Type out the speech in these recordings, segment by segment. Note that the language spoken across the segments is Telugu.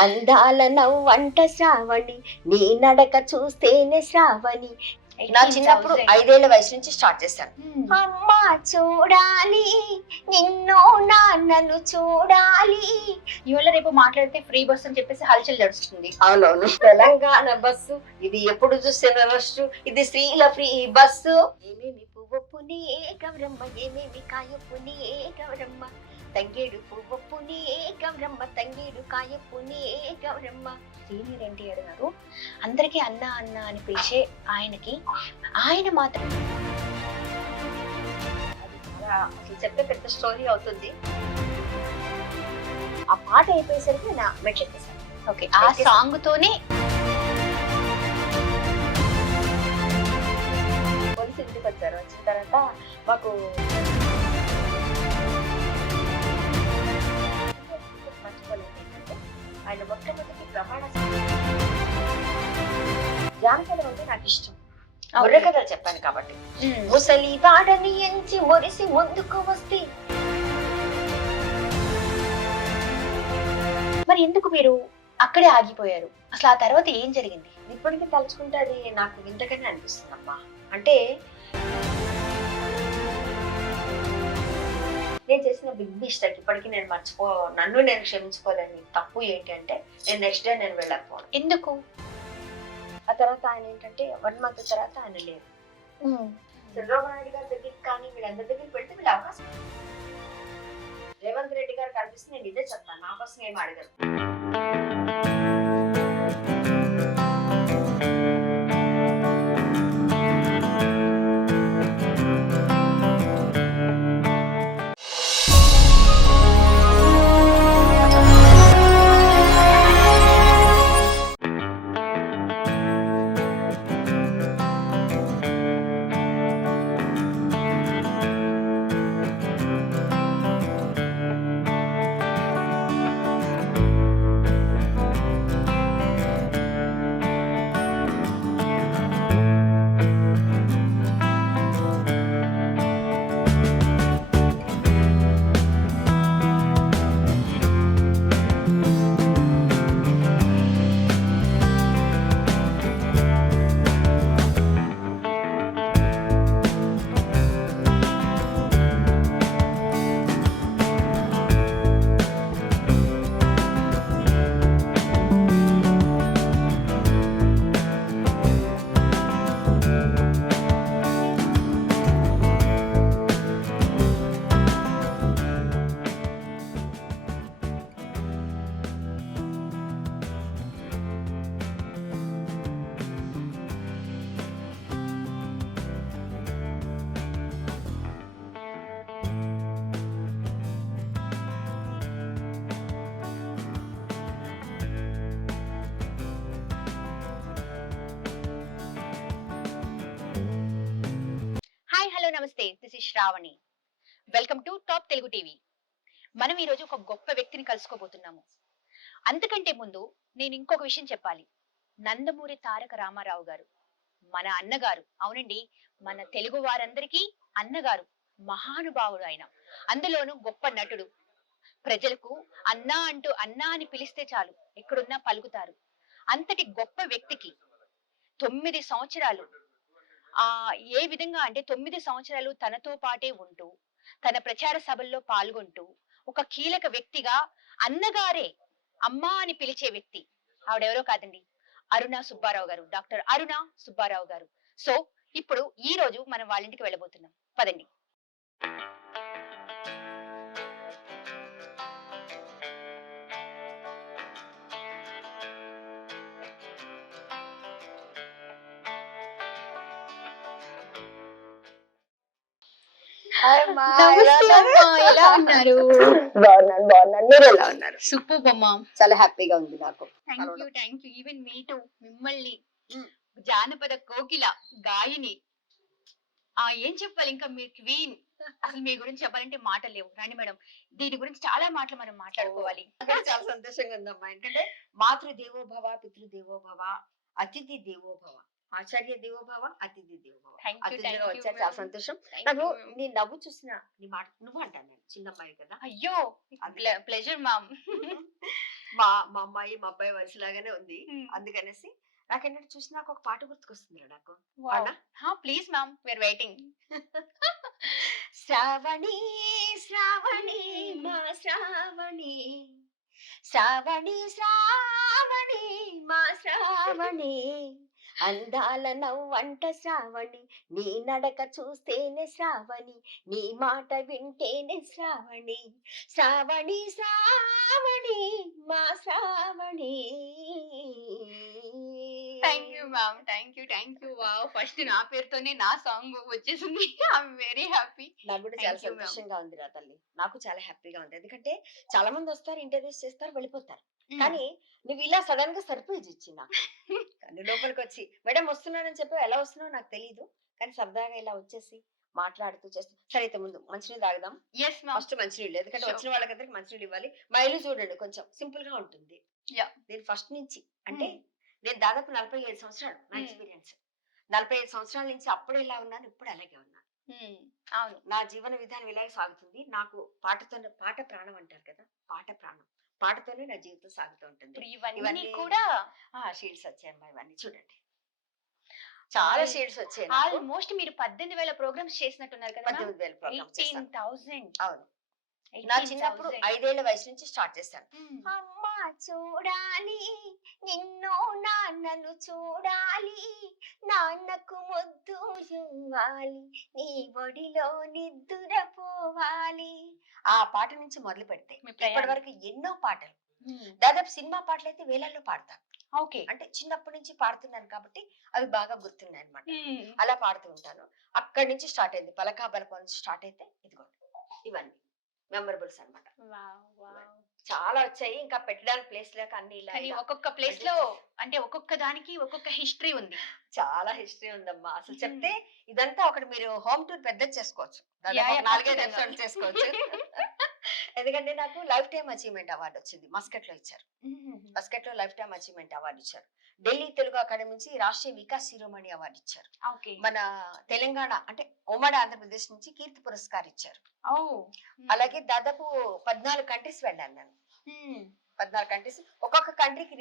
అందాల నవ్వంట శ్రావణి, నీ నడక చూస్తేనే శ్రావణి. నా చిన్నప్పుడు 5 ఏళ్ల వయసు నుంచి స్టార్ట్ చేశాను. అమ్మ చూడాలి నిన్ను, నాన్నను చూడాలి. ఇవాళ రేపు మాట్లాడితే ఫ్రీ బస్ అని చెప్పేసి హల్చల్ జడుస్తుంది. అవునవును, తెలంగాణ బస్సు ఇది, ఎప్పుడు చూసిన రష్ ఇది, స్త్రీల ఫ్రీ బస్సు. ఏమేమి పువ్వుని గౌరమ్మ, ఏమేమి కాయపుని గౌరమ్మ, తంగేడు పువ్వుని గౌరమ్మ, తంగేడు కాయపుని గౌరమ్మ. సీనియర్ ఎన్టీఆర్ గారు అందరికీ అన్న అన్న అని పిలిచే ఆయనకి ఆయన మాత్రం అసలు చెప్తే పెద్ద స్టోరీ అవుతుంది. ఆ పాట అయిపోయేసరికి నా మెట్ చెప్పేశాను. ఓకే, ఆ సాంగ్ తోనే పోలీసు ఇంటికి వచ్చారు. వచ్చిన తర్వాత మాకు మర్చిపోలేదు ఏంటంటే, ఆయన మొట్టమొదటి ప్రమాణ జానపదం అంటే నాకు ఇష్టం. బుర్ర కథలు చెప్పాను కాబట్టి. ముసలి వాడని ఎంచి మురిసి ముందుకు వస్తే. మరి ఎందుకు మీరు అక్కడే ఆగిపోయారు? అసలు ఆ తర్వాత ఏం జరిగింది? ఇప్పటికీ తలుచుకుంటే అది నాకు వింతగానే అనిపిస్తుంది అమ్మా. అంటే నేను చేసిన బిగ్ మిస్టేక్ ఇప్పటికీ నేను నన్ను నేను క్షమించుకోలేని తప్పు ఏంటి అంటే, నేను నెక్స్ట్ డే నేను వెళ్ళకపోవడం. ఎందుకు? ఆ తర్వాత ఆయన ఏంటంటే 1 month తర్వాత ఆయన లేరు. చంద్రబాబు నాయుడు గారి దగ్గరికి కానీ వీళ్ళందరి దగ్గరికి పెడితే వీళ్ళు అవకాశం. రేవంత్ రెడ్డి గారు కనిపిస్తే నేను ఇదే చెప్తాను, నా కోసం ఏమి అడగను. హాయ్, హలో, నమస్తే. This is Sravani. Welcome to top Telugu TV. మనం ఈరోజు ఒక గొప్ప వ్యక్తిని కలుసుకోబోతున్నాము. అంతకంటే ముందు నేను ఇంకొక విషయం చెప్పాలి. నందమూరి తారక రామారావు గారు మన అన్నగారు. అవునండి, మన తెలుగు వారందరికీ అన్నగారు. మహానుభావుడు ఆయన. అందులోనూ గొప్ప నటుడు. ప్రజలకు అన్నా అంటూ అన్నా అని పిలిస్తే చాలు ఎక్కడున్నా పలుకుతారు. అంతటి గొప్ప వ్యక్తికి 9 సంవత్సరాలు ఏ విధంగా అంటే 9 సంవత్సరాలు తనతో పాటే ఉంటూ, తన ప్రచార సభల్లో పాల్గొంటూ, ఒక కీలక వ్యక్తిగా అన్నగారే అమ్మా అని పిలిచే వ్యక్తి ఆవిడెవరో కాదండి, అరుణ సుబ్బారావు గారు. డాక్టర్ అరుణ సుబ్బారావు గారు. సో ఇప్పుడు ఈ రోజు మనం వాళ్ళ ఇంటికి వెళ్ళబోతున్నాం. పదండి. ఎలా ఉన్నారు? బాగున్నాను. మీరు ఎలా ఉన్నారు? సూపర్ అమ్మా. చాలా హ్యాపీగా ఉంది నాకు. Thank you. Even me to. మిమ్మల్ని జానపద కోకిల గాయని. ఏం చెప్పాలి ఇంకా, మీరు క్వీన్. అసలు మీ గురించి చెప్పాలంటే మాటలు లేవు. రండి మేడం, దీని గురించి చాలా మాటలు మనం మాట్లాడుకోవాలి. చాలా సంతోషంగా ఉందమ్మా. ఎందుకంటే మాతృదేవోభవ, పితృదేవోభవ, అతిథి దేవోభవ, ఆచార్య దేవోభవ, అతిథి దేవోభవ. అతిథిగా వచ్చారు, చాలా సంతోషం. నాకు నీ నవ్వు చూసిన నీ మాట నువ్వు అంటాను, నేను చిన్నమ్మాయి కదా. అయ్యో, ప్లెజర్ మామ్. మా మా అమ్మాయి మా అబ్బాయి వయసులాగానే ఉంది. అందుకనేసి నాకేంటంటే చూసి నాకు ఒక పాట గుర్తుకొస్తుంది నాకు. పాడనా? Please ma'am, we are waiting. Sravani Sravani మా శ్రావణి, శ్రావణి శ్రావణి మా శ్రావణి, అందాల నవ్వంట శ్రావణి, నీ నడక చూస్తేనే శ్రావణి, నీ మాట వింటేనే శ్రావణి, శ్రావణి శ్రావణి మా Sravani. Thank you ma'am, thank you. Wow, first నా పేరుతోనే నా సాంగ్ వచ్చేసింది. I'm very happy. నాకు కూడా చాలా Thank you, ma'am. సంతోషంగా ఉంది రా తల్లి, నాకు చాలా హ్యాపీగా ఉంది. ఎందుకంటే చాలా మంది వస్తారు, ఇంటర్వ్యూస్ చేస్తారు, వెళ్ళిపోతారు. కానీ నువ్వు ఇలా సడన్ గా సర్ప్రైజ్ ఇచ్చి నాకు కానీ లోపలికి వచ్చి మేడం వస్తున్నానని చెప్పి ఎలా వస్తున్నావు నాకు తెలియదు, కానీ సరదాగా ఇలా వచ్చేసి మాట్లాడుతూ చేస్తూ. సరే అయితే ముందు మంచినీళ్ళు తాగుదాం. Yes ma'am. ఫస్ట్ మంచినీళ్ళు, ఎందుకంటే Sure. వచ్చిన వాళ్ళకందరికి మంచినీళ్ళు ఇవ్వాలి. మా ఇల్లు చూడండి కొంచెం సింపుల్ గా ఉంటుంది. Yeah. నేను ఫస్ట్ నుంచి అంటే నేను దాదాపు 45 సంవత్సరాలు నా ఎక్స్పీరియన్స్. 45 సంవత్సరాల నుంచి అప్పుడు ఎలా ఉన్నాను, ఇప్పుడు అలాగే ఉన్నాను. అవును. నా జీవన విధానం ఇలాగే సాగుతుంది. నాకు పాటతోనే, పాట ప్రాణం అంటారు కదా, పాట ప్రాణం, పాటతోనే నా జీవితం సాగుతూ ఉంటుంది. ఇప్పుడు ఇవన్నీ ఇవన్నీ కూడా షీల్డ్స్ వచ్చాయమ్మా, ఇవన్నీ చూడండి చాలా షీల్డ్స్ వచ్చాయి నాకు. ఆల్మోస్ట్ మీరు 18,000 ప్రోగ్రామ్స్ చేసినట్టున్నారు కదా. 18,000 ప్రోగ్రామ్స్ చేశాను. 18,000. అవును, నా చిన్నప్పుడు 5 ఏళ్ల వయసు నుంచి స్టార్ట్ చేశాను. అమ్మ చూడాలి నిన్ను, నాన్నను చూడాలి, నాన్నకు ముద్దు ఇవ్వాలి, నీ ఒడిలో నిద్దురపోవాలి. ఆ పాట నుంచి మొదలు పెడితే ఇప్పటి వరకు ఎన్నో పాటలు, దాదాపు సినిమా పాటలు అయితే వేలల్లో పాడతాను. ఓకే. అంటే చిన్నప్పటి నుంచి పాడుతున్నాను కాబట్టి అవి బాగా గుర్తున్నాయి అనమాట. అలా పాడుతూ ఉంటాను. అక్కడి నుంచి స్టార్ట్ అయింది, పలకా బలప నుంచి స్టార్ట్ అయితే ఇదిగోండి ఇవన్నీ మెమరబుల్స్ అన్నమాట. చాలా వచ్చాయి, ఇంకా పెట్టడానికి ప్లేస్ లేక అన్ని ఇలా కానీ ఇలా ఒక్కొక్క ప్లేస్ లో అంటే ఒక్కొక్క దానికి ఒక్కొక్క హిస్టరీ ఉంది. చాలా హిస్టరీ ఉందమ్మా. అసలు చెప్తే ఇదంతా ఒకటి మీరు హోమ్ టూర్ పెద్ద చేసుకోవచ్చు, దాదాపు Yeah, ఒక yeah, 4-5 ఖచ్చితంగా. ఎపిసోడ్ చేసుకోవచ్చు. ఎందుకంటే నాకు లైఫ్ టైమ్ అచీవ్మెంట్ అవార్డు వచ్చింది, మస్కట్ లో ఇచ్చారు. మస్కట్ లో లైఫ్ టైమ్ అచీవ్మెంట్ అవార్డు ఇచ్చారు. ఢిల్లీ తెలుగు అకాడమీ నుంచి రాష్ట్రీయ వికాస్ శిరోమణి అవార్డు ఇచ్చారు. ఓకే. మన తెలంగాణ అంటే ఉమ్మడి ఆంధ్రప్రదేశ్ నుంచి కీర్తి పురస్కార్ ఇచ్చారు. అలాగే దాదాపు 14 కంట్రీస్ వెళ్ళాను నేను. 14 కంట్రీస్, ఒక్కొక్క కంట్రీకి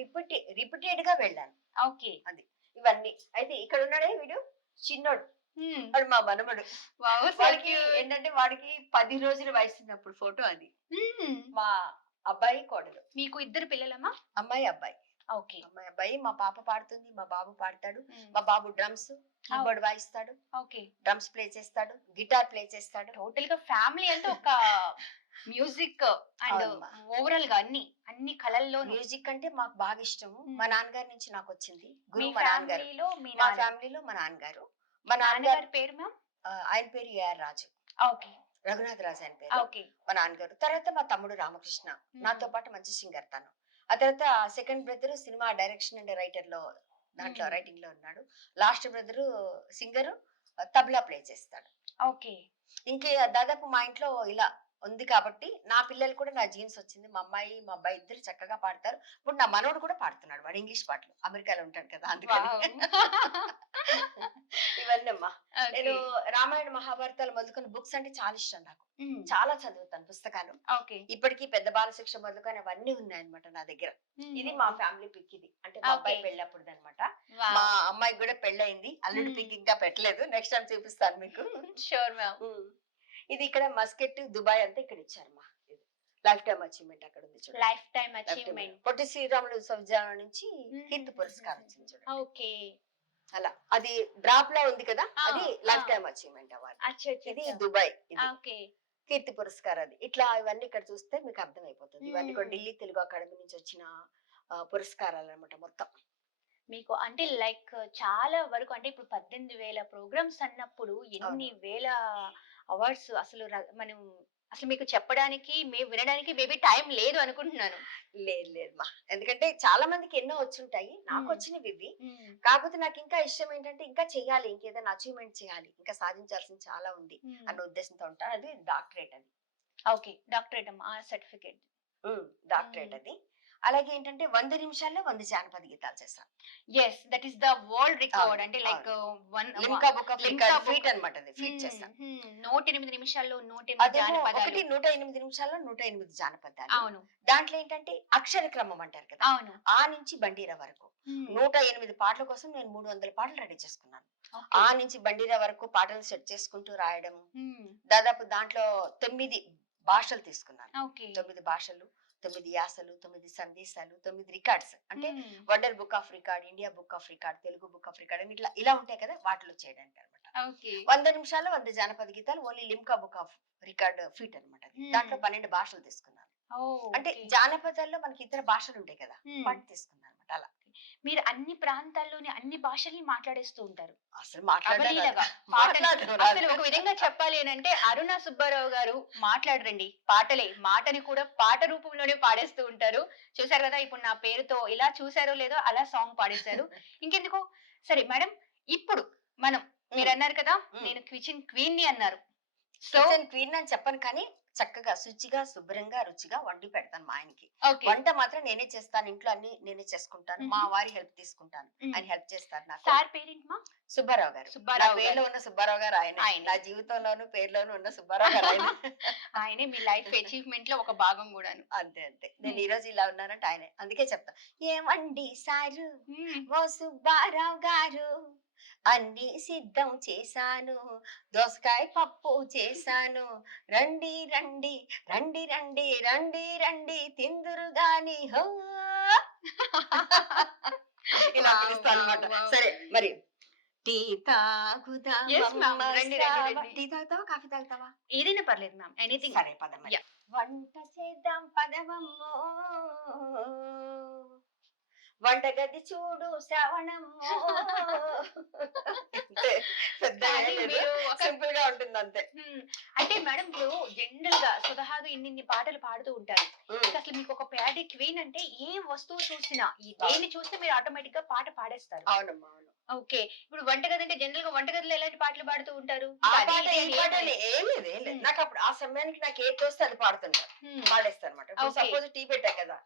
రిపీటెడ్ గా వెళ్ళాను. ఓకే. అది ఇవన్నీ. అయితే ఇక్కడ ఉన్నాడే వీడు చిన్నోడు, వాడు మా మనమడు. వాడికి ఏంటంటే వాడికి 10 రోజుల వయసు ఉన్నప్పుడు ఫోటో అది. మా అబ్బాయి కోడలు. మీకు 2 పిల్లలమ్మా? అమ్మాయి అబ్బాయి. ఓకే. అమ్మాయి అబ్బాయి. మా పాప పాడుతుంది, మా బాబు పాడతాడు. మా బాబు డ్రమ్స్ కీబోర్డ్ వాయిస్తాడు, ఓకే. డ్రమ్స్ ప్లే చేస్తాడు, గిటార్ ప్లే చేస్తాడు. టోటల్ గా ఫ్యామిలీ అంటే ఒక మ్యూజిక్ అండ్ అవునమ్మా. ఓవరాల్ గా అన్ని కళల్లో మ్యూజిక్ అంటే మాకు బాగా ఇష్టము. మా నాన్నగారి నుంచి నాకు వచ్చింది. మీ గురువు మా నాన్నగారు. ఫ్యామిలీలో మీ మా ఫ్యామిలీలో మా నాన్నగారు. మా నాన్నగారు నాన్నగారి పేరు మ్యామ్? ఆయన పేరు ఏఆర్ రాజు, ఓకే. రఘునాథ్ రాజు ఆయన పేరు. ఓకే. మా నాన్నగారు. తర్వాత మా తమ్ముడు రామకృష్ణ, నాతో పాటు మంచి సింగర్ తను. ఆ తర్వాత second brother cinema direction and writer లో, దాంట్లో రైటింగ్ లో ఉన్నాడు. Last brother singer, tabla play చేస్తాడు. ఓకే. ఇంకే దాదాపు మా ఇంట్లో ఇలా ఉంది కాబట్టి నా పిల్లలు కూడా నా జీన్స్ వచ్చింది. మా అమ్మాయి మా అబ్బాయి ఇద్దరు చక్కగా పాడతారు. ఇప్పుడు నా మనవడు కూడా పాడుతున్నాడు, వాడు ఇంగ్లీష్ పాటలు, అమెరికాలో ఉంటాడు కదా అందుకని. ఇవన్నీ అమ్మా. నేను రామాయణ మహాభారతాలు మొదలుకొని బుక్స్ అంటే చాలా ఇష్టం నాకు, చాలా చదువుతాను పుస్తకాలు. ఓకే. ఇప్పటికీ పెద్ద బాలశిక్ష మొదలుకొని అవన్నీ ఉన్నాయన్నమాట నా దగ్గర. ఇది మా ఫ్యామిలీ పిక్, ఇది అంటే మా అబ్బాయి పెళ్ళప్పుడు అనమాట. మా అమ్మాయికి కూడా పెళ్ళయింది, అల్లుడి పిక్ ఇంకా పెట్టలేదు, నెక్స్ట్ టైం చూపిస్తాను మీకు. Sure ma'am. ఇది ఇక్కడ మస్కెట్ దుబాయ్ అంతా ఇక్కడ ఇచ్చారు మా లైఫ్ టైమ్ అచీవ్మెంట్ అక్కడ ఉంది చూడండి. Life time achievement. Potti Sriramulu విశ్వవిద్యాలయం నుంచి కీర్తి పురస్కారం వచ్చింది చూడండి. ఓకే. అలా అది డ్రాప్ లో ఉంది కదా, అది లైఫ్ టైమ్ అచీవ్మెంట్ అవార్డు. ఇది దుబాయ్, ఇది ఓకే. కీర్తి పురస్కార్. అది ఇట్లా ఇవన్నీ ఇక్కడ చూస్తే మీకు అర్థమైపోతుంది. ఇవన్నీ కూడా ఢిల్లీ తెలుగు అకాడమీ నుంచి వచ్చిన పురస్కారాలు అనమాట మొత్తం. మీకు అంటే లైక్ చాలా వరకు అంటే ఇప్పుడు 18,000 ప్రోగ్రామ్స్ అన్నప్పుడు ఎన్ని వేల అవార్డ్స్ అసలు మనం అసలు మీకు చెప్పడానికి వినడానికి మేబీ టైం లేదు అనుకుంటున్నాను. లేదు మా, ఎందుకంటే చాలా మందికి ఎన్నో వచ్చుంటాయి, నాకు వచ్చినవి ఇవి. కాకపోతే నాకు ఇంకా ఇష్టం ఏంటంటే ఇంకా చెయ్యాలి, ఇంకేదైనా అచీవ్మెంట్ చేయాలి, ఇంకా సాధించాల్సింది చాలా ఉంది అన్న ఉద్దేశంతో ఉంటాను. అది డాక్టరేట్. అది ఓకే. డాక్టరేట్ అమ్మా, సర్టిఫికేట్ డాక్టరేట్. అది అలాగే ఏంటంటే 100 నిమిషాల్లో 100 జానపద గీతాలు చేశాను. Yes that is the world record. అవును, అంటే like one Limca book of Limca record book feat అన్నమాట, అది ఫీట్ చేశాను. 108 నిమిషాల్లో 108 అదేమో జానపదాలు. ఒకటి 108 నిమిషాల్లో 108 జానపదాలు. అవును దాంట్లో ఏంటంటే అక్షర క్రమం అంటారు కదా, అవును. ఆ నుంచి బండిరా వరకు 108 పాటల కోసం నేను 300 పాటలు రెడీ చేసుకున్నాను. ఆ నుంచి బండిరా వరకు పాటలు సెట్ చేసుకుంటూ రాయడం. దాదాపు దాంట్లో 9 భాషలు తీసుకున్నాను. 9 భాషలు, 9 యాసలు, 9 సందేశాలు, 9 రికార్డ్స్. అంటే world book of record, India book of record, Telugu book of record అని ఇలా ఉంటాయి కదా, వాటిలో చేయడానికి అనమాట. 100 నిమిషాల్లో 100 జానపద గీతాలు only Limca book of record feet అనమాట. దాంట్లో 12 భాషలు తీసుకున్నాను. అంటే జానపదాల్లో మనకి ఇతర భాషలు ఉంటాయి కదా, వాటి తీసుకున్నాను అనమాట. అలా మీరు అన్ని ప్రాంతాల్లోని అన్ని భాషల్ని మాట్లాడేస్తూ ఉంటారు. అసలు అసలు ఒక విధంగా చెప్పాలి అని అంటే అరుణ సుబ్బారావు గారు మాట్లాడరండి, మాటని కూడా పాట రూపంలోనే పాడేస్తూ ఉంటారు. చూసారు కదా, ఇప్పుడు నా పేరుతో ఇలా చూసారో లేదో అలా సాంగ్ పాడేశారు. ఇంకెందుకు సరే మేడం, ఇప్పుడు మనం మీరు అన్నారు కదా నేను కిచెన్ క్వీన్ ని అన్నారు. సో క్వీన్ అని చెప్పను, కానీ చక్కగా శుచిగా శుభ్రంగా రుచిగా వండి పెడతాను మా ఆయనకి. Okay. వంట మాత్రం నేనే చేస్తాను, ఇంట్లో అన్ని నేనే చేసుకుంటాను. మా వారి హెల్ప్ తీసుకుంటాను, ఆయన హెల్ప్ చేస్తారు నాకు. సార్ పేరెంట్ మా సుబ్బారావు గారు. సుబ్బారావు నా పేరులో ఉన్న సుబ్బారావు గారు ఆయన, నా జీవితంలోను పేరులోను ఉన్న సుబ్బారావు గారు ఆయన. ఆయనే మీ లైఫ్ అచీవ్మెంట్ లో ఒక భాగం కూడాను. అంతే అంతే. నేను ఈ రోజు ఇలా ఉన్నానంటే ఆయనే. అందుకే చెప్తా, ఏమండి సారు ఓ సుబ్బారావు గారు, అన్ని సిద్ధం చేశాను, దోసకాయ పప్పు చేశాను, రండి రండి రండి రండి రండి రండి తిందురు గాని హో. ఇలా పిలుస్తాను అన్నమాట. సరే మరి టీ తాగుదా, టీ తాగుతావా కాఫీ తాగుతావా? ఏదైనా పర్లేదు మ్యామ్, ఎనీథింగ్. సరే పదమ్మ, వంట చేద్దాం పదవమ్మో, వంటగది చూడు శ్రవణమ్మో. సింపుల్ గా ఉంటుంది అంతే. అంటే మేడం ఇప్పుడు జనరల్ గా స్వతహాగా ఇన్ని పాటలు పాడుతూ ఉంటారు. అసలు మీకు ఒక ప్యాడీ క్వీన్ అంటే ఏ వస్తువు చూసినా, ఈ దేన్ని చూస్తే మీరు ఆటోమేటిక్ గా పాట పాడేస్తారు. అవునమ్మా అవును. ఓకే, ఇప్పుడు వంటగది అంటే జనరల్ గా వంటగదిలో ఎలాంటి పాటలు పాడుతూ ఉంటారు? ఏం లేదు. నాకు అప్పుడు ఆ సమయానికి నాకు ఏది తోస్తే అది పాడుతుంటారు, పాడేస్తారు అనమాట. సపోజ్ టీ పెట్టా కదా,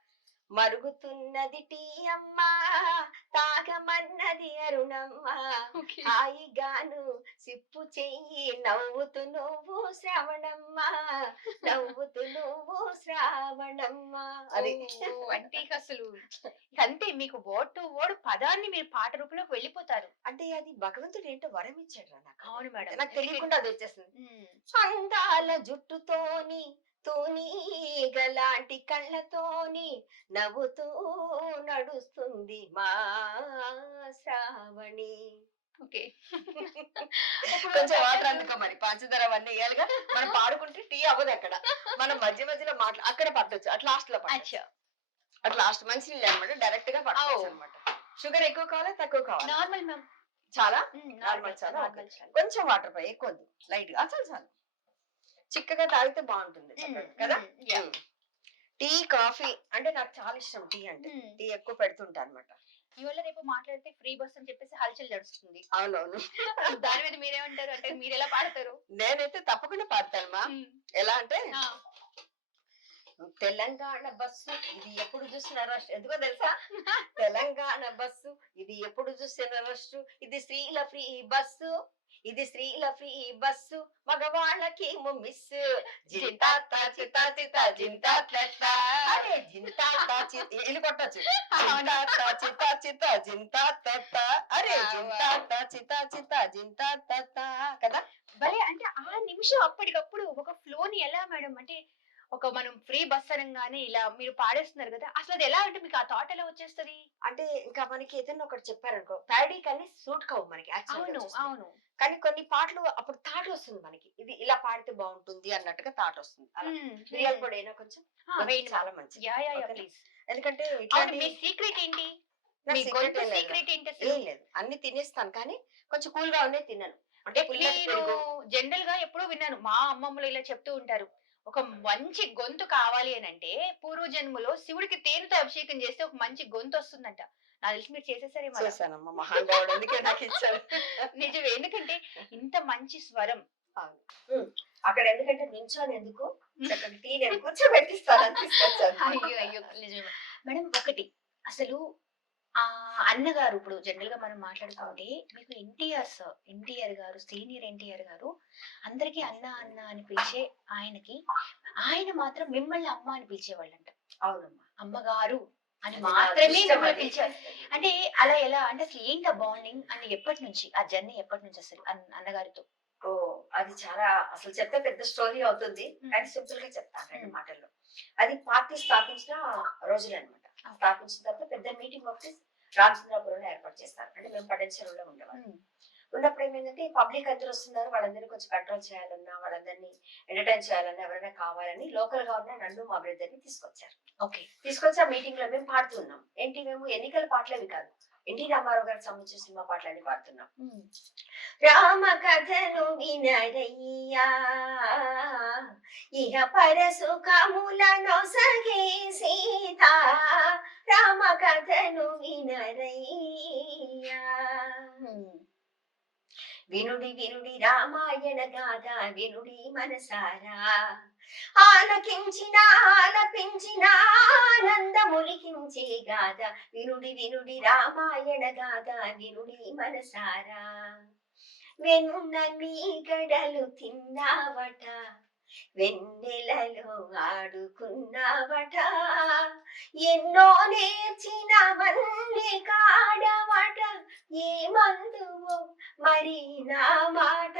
మరుగుతున్నది టీ అమ్మా, తాగమన్నది అరుణమ్మా, హాయిగాను సిప్పు చెయ్యి, నవ్వుతూ నువ్వు శ్రావణమ్మా, నవ్వుతూ నువ్వు శ్రావణమ్మా. అది అంటే అసలు అంతే, మీకు వర్డ్ టు వర్డ్ పదాన్ని మీరు పాట రూపంలోకి వెళ్ళిపోతారు. అంటే అది భగవంతుడు ఏంటో వరం ఇచ్చాడు నాకు. అవును మేడం, నాకు తెలియకుండా అది వచ్చేసింది. అందాల జుట్టుతోని తూనీగలాంటి కళ్ళతోని నవ్వుతూ నడుస్తుంది మా శ్రావణి. ఓకే, కొంచెం వాటర్ అందుకో, మరి పంచదార అవన్నీ వేయాలిగా. మనం పాడుకుంటే టీ అవ్వదు అక్కడ, మనం మధ్య మధ్యలో అక్కడ పట్టొచ్చు, అట్ లాస్ట్ లో పట్టొచ్చు. అట్ లాస్ట్ మంచినీళ్ళు అనమాట, డైరెక్ట్ గా పట్టొచ్చు అనమాట. షుగర్ ఎక్కువ కావాలా తక్కువ కావాలా? నార్మల్ మ్యామ్, చాలా నార్మల్. చాలా కొంచెం వాటర్ పై ఎక్కువ లైట్ గా, చాలు చాలు. చిక్కగా తాగితే బాగుంటుంది కదా. టీ కాఫీ అంటే నాకు చాలా ఇష్టం. టీ అంటే టీ ఎక్కువ పెడుతుంటా అనమాట. ఇవాళ రేపు మాట్లాడితే ఫ్రీ బస్ అని చెప్పేసి హల్చల్ నడుస్తుంది. అవునవును. దాని మీద మీరేమంటారు? అంటే మీరు ఎలా పాడతారు? నేనైతే తప్పకుండా పాడతానమ్మా. ఎలా అంటే, తెలంగాణ బస్సు ఇది ఎప్పుడు చూసిన రష్, ఎందుకో తెలుసా? తెలంగాణ బస్సు ఇది ఎప్పుడు చూసిన రష్, ఇది స్త్రీల ఫ్రీ బస్సు, ఇది స్త్రీల ఫ్రీ బస్సు, మగవాళ్ళకి మిస్. జింతాత చితా చితా జింతాత, అరే జింతాత ఇల్లు కొట్టచ్చు. జింతాత చితా చితా జింతాత, అరే జింతాత చితా చితా జింతాత కదా. భలే, అంటే ఆ నిమిషం అప్పటికప్పుడు ఒక ఫ్లోని ఎలా మేడం, అంటే ఒక మనం ఫ్రీ బస్ అనగానే ఇలా మీరు పాడేస్తున్నారు కదా, అసలు అది ఎలా, అంటే మీకు ఆ థాట్ ఎలా వచ్చేస్తుంది? అంటే ఇంకా మనకి ఏదైనా ఒకటి చెప్పారనుకో, ప్యాడీ కానీ సూట్ కావు మనకి. అవును అవును. కానీ కొన్ని పాటలు అప్పుడు థాట్ వస్తుంది మనకి, ఇది ఇలా పాడితే బాగుంటుంది అన్నట్టుగా థాట్ వస్తుంది. రియల్ కూడా అయినా కొంచెం చాలా మంచిది. ఎందుకంటే మీ సీక్రెట్ ఏంటి? సీక్రెట్ ఏంటి? ఏం లేదు, అన్ని తినేస్తాను, కానీ కొంచెం కూల్ గా ఉండే తిన్నాను. అంటే జనరల్ గా ఎప్పుడూ విన్నాను, మా అమ్మమ్మలు ఇలా చెప్తూ ఉంటారు, ఒక మంచి గొంతు కావాలి అని అంటే పూర్వజన్మలో శివుడికి తేనెతో అభిషేకం చేస్తే ఒక మంచి గొంతు వస్తుందంట. నాకు తెలిసి మీరు చేసేసారేమో. నిజమే, ఎందుకంటే ఇంత మంచి స్వరం. అక్కడ ఎందుకంటే నించోని ఎందుకు కూర్చోబెట్టిస్తాను. అయ్యో అయ్యో నిజమే. మేడం ఒకటి అసలు ఆ అన్నగారు ఇప్పుడు జనరల్ గా మనం మాట్లాడుకుంటే మీకు ఎన్టీఆర్ గారు సీనియర్ ఎన్టీఆర్ గారు అందరికీ అన్న అన్న అని పిలిచే ఆయనకి ఆయన మాత్రం మిమ్మల్ని అమ్మ అని పిలిచేవాళ్ళంట. అవునమ్మా. అమ్మగారు అని అది నా మాత్రమే అదృష్టం మిమ్మల్ని అది. పిలిచేవారు. అంటే అలా ఎలా అంటే అసలు ఏంటి ఆ బాండింగ్ అని ఎప్పటి నుంచి ఆ జర్నీ ఎప్పటి నుంచి అసలు అన్నగారితో? ఓ అది చాలా అసలు చెప్తే పెద్ద స్టోరీ అవుతుంది. కానీ సింపుల్ గా చెప్తాను 2 మాటల్లో. అది పార్టీ స్థాపించిన రోజులు అనమాట. స్థాపించిన తర్వాత పెద్ద మీటింగ్ ఆఫీస్ రామచంద్రాపురంలో ఏర్పాటు చేస్తారు. అంటే మేము పటంచెరువులో ఉండేవాళ్ళం. ఉన్నప్పుడు ఏమైందంటే పబ్లిక్ అందరూ వస్తున్నారు, వాళ్ళందరినీ కొంచెం కంట్రోల్ చేయాలన్నా, వాళ్ళందరినీ ఎంటర్టైన్ చేయాలన్నా, ఎవరైనా కావాలని లోకల్ గా ఉన్న నన్ను మా బ్రదర్ ని తీసుకొచ్చారు. ఓకే. తీసుకొచ్చి ఆ మీటింగ్ లో మేము పాడుతున్నాం. ఏంటి మేము ఎన్నికల పాటలేవి కాదు, ఎన్టీ రామారావు గారికి సంబంధించిన సినిమా పాటలన్నీ పాడుతున్నాం. రామ కథను వినరయ్యా, ఇహ పరసుఖములను సగే సీత, రామ కథను వినరయ్యా. వినుడి వినుడి రామాయణ గాథ వినుడి మనసారా, ఆలకించిన ఆలపించిన ఆనందములికించే గాథ, వినుడి వినుడి రామాయణ గాథ వినుడి మనసారా. వెన్న మీ గడలు తిన్నావట, వెన్నెలలో ఆడుకున్నావట, ఎన్నో నేర్చినవన్నీ కాడవట, ఏ మందువో మరి నా మాట,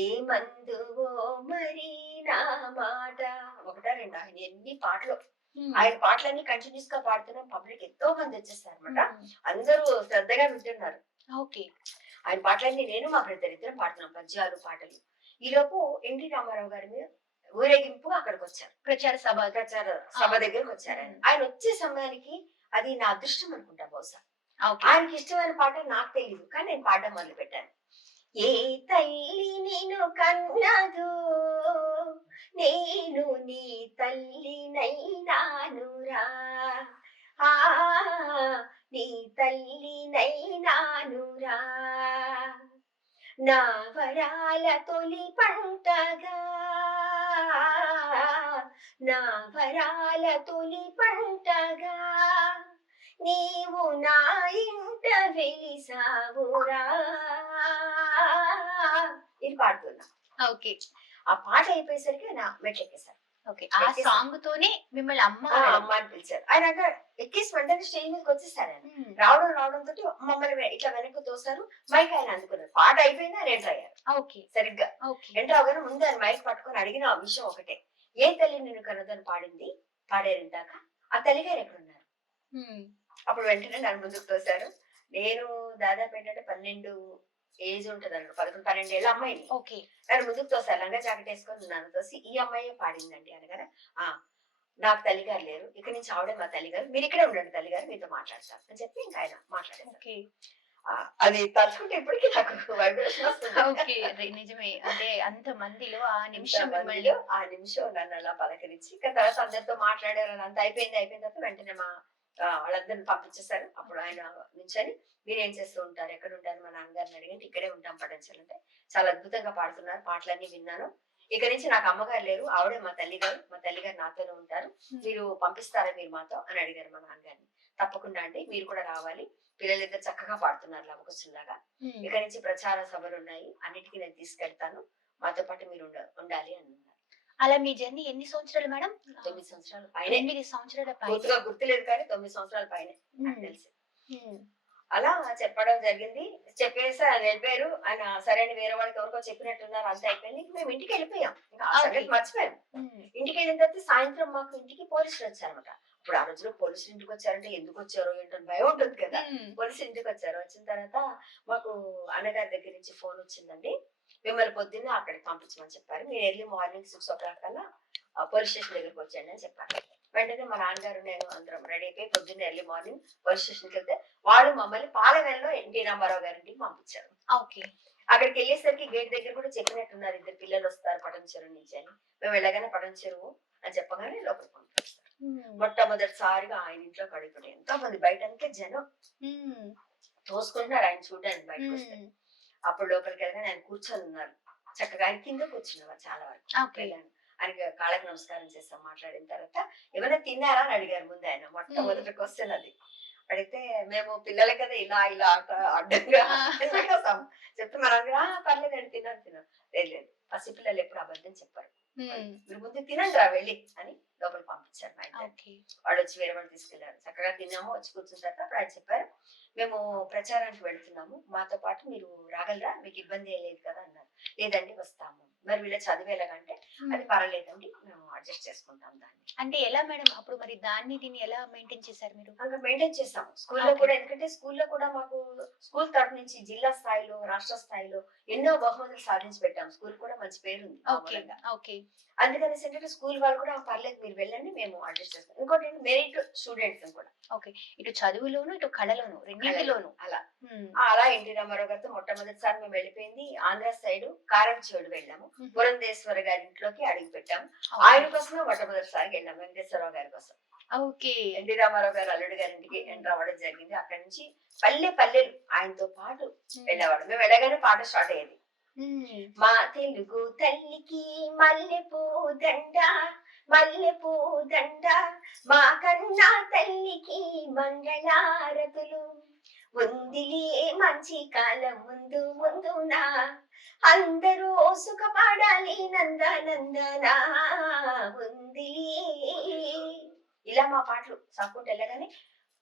ఏ మందువో మరి నా మాట. ఒకటా రెండా ఆయన ఎన్ని పాటలు, ఆయన పాటలన్నీ కంటిన్యూస్ గా పాడుతున్నాం. పబ్లిక్ ఎంతో మంది వచ్చేస్తారు అనమాట. అందరూ శ్రద్ధగా వింటున్నారు. ఓకే. ఆయన పాటలన్నీ నేను మా బ్రదర్ ఇద్దరం పాడుతున్నాం, పద్యాలు పాటలు. ఈలోపు ఎన్టీ రామారావు గారి మీద ఊరేగింపు అక్కడికి వచ్చారు. ప్రచార సభ దగ్గరకు వచ్చారు. ఆయన వచ్చే సమయానికి అది నా అదృష్టం అనుకుంటా బహుశా. ఆయనకి ఇష్టమైన పాట నాకు తెలియదు, కానీ నేను పాడడం మొదలు పెట్టాను. ఏ తల్లి నిన్ను కన్నదో, నేను నీ తల్లినైనానురా, ఆ నీ తల్లినైనానురా, నా వరాల తొలి పంటగా, నా వరాల తొలి పంటగా, నీవు నా ఇంట వెలిసావురా. ఇది పాడుతున్నా. ఓకే. ఆ పాట అయిపోయేసరికి నా మెట్లెక్కేశారు. ఓకే. ఆ సాంగ్ తోనే మిమ్మల్ని అమ్మ అమ్మ అని పిలిచారు. ఆయన ఎక్కేసి వెంటనే స్టేజ్ మీదకి వచ్చేసారు. ఆయన రావడంతో మమ్మల్ని ఇట్లా వెనక్కి తోసారు. మైక్ ఆయన అందుకున్నారు. పాట అయిపోయింది, ఆయన ఎంటర్ అయ్యారు. ఓకే. సరిగ్గా ఎంటర్ అవగానే ముందు ఆయన మైక్ పట్టుకొని అడిగిన ఆ విషయం ఒకటే, ఏ తల్లి నిన్ను కన్నదని పాడారు ఇందాక, ఆ తల్లి గారు ఎక్కడున్నారు? అప్పుడు వెంటనే నన్ను ముందుకు తోసారు. నేను దాదాపు ఏంటంటే 12 ఏజ్ ఉంటది అన్నమాట, 11-12 ఏళ్ళ అమ్మాయిని. నన్ను ముందుకు తోసారు. లంగా జాకెట్ వేసుకొని నన్ను తోసి, ఈ అమ్మాయి పాడిందండి అనగానే, నాకు తల్లిగారు లేరు, ఇక్కడ నుంచి ఆవిడే మా తల్లిగారు, మీరు ఇక్కడే ఉండండి తల్లిగారు, మీతో మాట్లాడతారు అని చెప్పి ఇంకా ఆయన మాట్లాడారు. అది తలుచుకుంటే ఇప్పటికీ నాకు వైబ్రేషన్ వస్తుంది. నిజమే. అంటే అంత మందిలో ఆ నిమిషం నన్ను అలా పలకరించి ఇంకా తర్వాత అందరితో మాట్లాడారు. అంత అయిపోయిన తర్వాత వెంటనే మా వాళ్ళందరిని పంపించేశారు. అప్పుడు ఆయన నుంచని, మీరేం చేస్తూ ఉంటారు, ఎక్కడ ఉంటారు, మా నాన్నగారిని అడిగంటే ఇక్కడే ఉంటాం పటంచెరు అంటే, చాలా అద్భుతంగా పాడుతున్నారు, పాటలన్నీ విన్నాను, ఇక నుంచి నాకు అమ్మగారు లేరు, ఆవిడే మా తల్లిగారు నాతోనే ఉంటారు, మీరు పంపిస్తారా మీరు మాతో అని అడిగారు మా నాన్నగారిని. తప్పకుండా అండి, మీరు కూడా రావాలి, పిల్లలిద్దరు చక్కగా పాడుతున్నారు లవకుశుల్లాగా, ఇక నుంచి ప్రచార సభలు ఉన్నాయి, అన్నిటికీ నేను తీసుకెళ్తాను, మాతో పాటు మీరు ఉండాలి అని అన్నారు. అలా మీ జర్నీ ఎన్ని సంవత్సరాలు మేడం? 9 సంవత్సరాలు పైన. 9 సంవత్సరాల పూర్తిగా గుర్తులేదు కానీ 9 సంవత్సరాల పైన తెలిసి. అలా చెప్పడం జరిగింది. చెప్పేసి ఆయన వెళ్ళిపోయారు. ఆయన సరే అని వేరే వాళ్ళకి ఎవరికో చెప్పినట్టున్నారు, అంత అయిపోయింది. మేము ఇంటికి వెళ్ళిపోయాం, మర్చిపోయాం. ఇంటికి వెళ్ళిన తర్వాత సాయంత్రం మాకు ఇంటికి పోలీసులు వచ్చారనమాట. ఇప్పుడు ఆ రోజులో పోలీసులు ఇంటికి వచ్చారంటే ఎందుకు వచ్చారో ఏంటో భయం ఉంటుంది కదా. పోలీసులు ఇంటికి వచ్చారు. వచ్చిన తర్వాత మాకు అన్నగారి దగ్గర నుంచి ఫోన్ వచ్చిందండి, మిమ్మల్ని పొద్దున్న అక్కడికి పంపించమని చెప్పారు, మీరు ఎర్లీ మార్నింగ్ 6 o'clock కల్లా పోలీస్ స్టేషన్ దగ్గరికి వచ్చాయండి అని చెప్పారు. వెంటనే మా నాన్నగారు నేను అందరం రెడీ అయిపోయి పొద్దున్న ఎర్లీ మార్నింగ్ పోలీస్ స్టేషన్కి వెళ్తే, వాళ్ళు మమ్మల్ని పాలవెల్లో ఎన్టీ రామారావు గారింటికి పంపించారు. అక్కడికి వెళ్ళేసరికి గేట్ దగ్గర కూడా చెప్పినట్టున్నారు, 2 పిల్లలు వస్తారు పటంచెరువు నుంచి అని. మేము వెళ్ళగానే పటంచెరువు అని చెప్పగానే లోపలికి పంపిస్తారు. మొట్టమొదటిసారిగా ఆయన ఇంట్లో కడుగుతుంది. ఎంతో మంది బయట అంతా జనం తోసుకుంటున్నారు ఆయన చూడడానికి బయటకు వస్తే. అప్పుడు లోపలికి వెళ్ళగానే ఆయన కూర్చొని ఉన్నారు చక్కగా. ఆయన కింద కూర్చున్నారు చాలా వరకు. ఆయనకి కాళ్ళకి నమస్కారం చేస్తాం మాట్లాడిన తర్వాత. ఏమైనా తిన్నారా అని అడిగారు ముందు ఆయన. మొట్టమొదటి క్వశ్చన్ అది. అడిగితే మేము పిల్లలే కదా ఇలా ఇలా అడ్డంగా ఎందుకేస్తాం చెప్తే మనం పర్లేదండి తిన్నాను. లేదు పసిపిల్లలు ఎప్పుడు అబద్ధం చెప్పారు. మీరు ముందు తినండి రా వెళ్ళి అని లోపల పంపించారు మా ఇంటికి. వాళ్ళు వచ్చి వేరే వాళ్ళు తీసుకెళ్లారు. చక్కగా తిన్నాము. వచ్చి కూర్చున్న తర్వాత అప్పుడు ఆయన చెప్పారు, మేము ప్రచారానికి వెళ్తున్నాము, మాతో పాటు మీరు రాగలరా, మీకు ఇబ్బంది ఏం లేదు కదా అన్నారు. లేదండి వస్తాము. మరి వీళ్ళ చదువు ఎలాగంటే అది పర్వాలేదండి మేము అడ్జస్ట్ చేసుకుంటాం దాన్ని. అంటే ఎలా మేడం అప్పుడు మరి దాన్ని దీన్ని ఎలా మెయింటైన్ చేశారు మీరు? ఇంకా మెయింటైన్ చేస్తాం స్కూల్లో కూడా. ఎందుకంటే స్కూల్లో కూడా మాకు స్కూల్ తరఫు నుంచి జిల్లా స్థాయిలో రాష్ట్ర స్థాయిలో ఎన్నో బహుమతులు సాధించి పెట్టాం. స్కూల్ కూడా మంచి పేరు ఉంది. అందుకనేసి ఏంటంటే స్కూల్ వాళ్ళు కూడా పర్లేదు మీరు వెళ్ళండి మేము అడ్జస్ట్ చేస్తాం. ఇంకోటి మెరిట్ స్టూడెంట్స్ కూడా. ఓకే, ఇటు చదువులోను ఇటు కళలోను రెండింటిలోను అలా ఎన్టీ రామారావు గారితో మొట్టమొదటిసారి మేము వెళ్ళిపోయింది ఆంధ్ర సైడ్ కారంచేడు వెళ్ళాము. పురంధేశ్వర గారి ఇంట్లోకి అడిగి పెట్టాము. ఆయన కోసమే మొట్టమొదటిసారి వెళ్ళాము, వెంకటేశ్వరరావు గారి కోసం. ఎన్టీ రామారావు గారు అల్లుడు గారి ఇంటికి ఎంటర్ అవ్వడం జరిగింది. అక్కడి నుంచి పల్లెలు ఆయనతో పాటు వెళ్ళేవాడు. మేము వెళ్ళగానే పాట స్టార్ట్ అయ్యేది. మా తెలుగు తల్లికి మల్లెపూ దండ మా కన్నా తల్లికి మంగళారతులు ఉందిలే మంచి కాలం ముందునా అందరూ సుఖపడాలి నందనా ఉందిలే. ఇలా మా పాటలు సాకుంటూ వెళ్ళగానే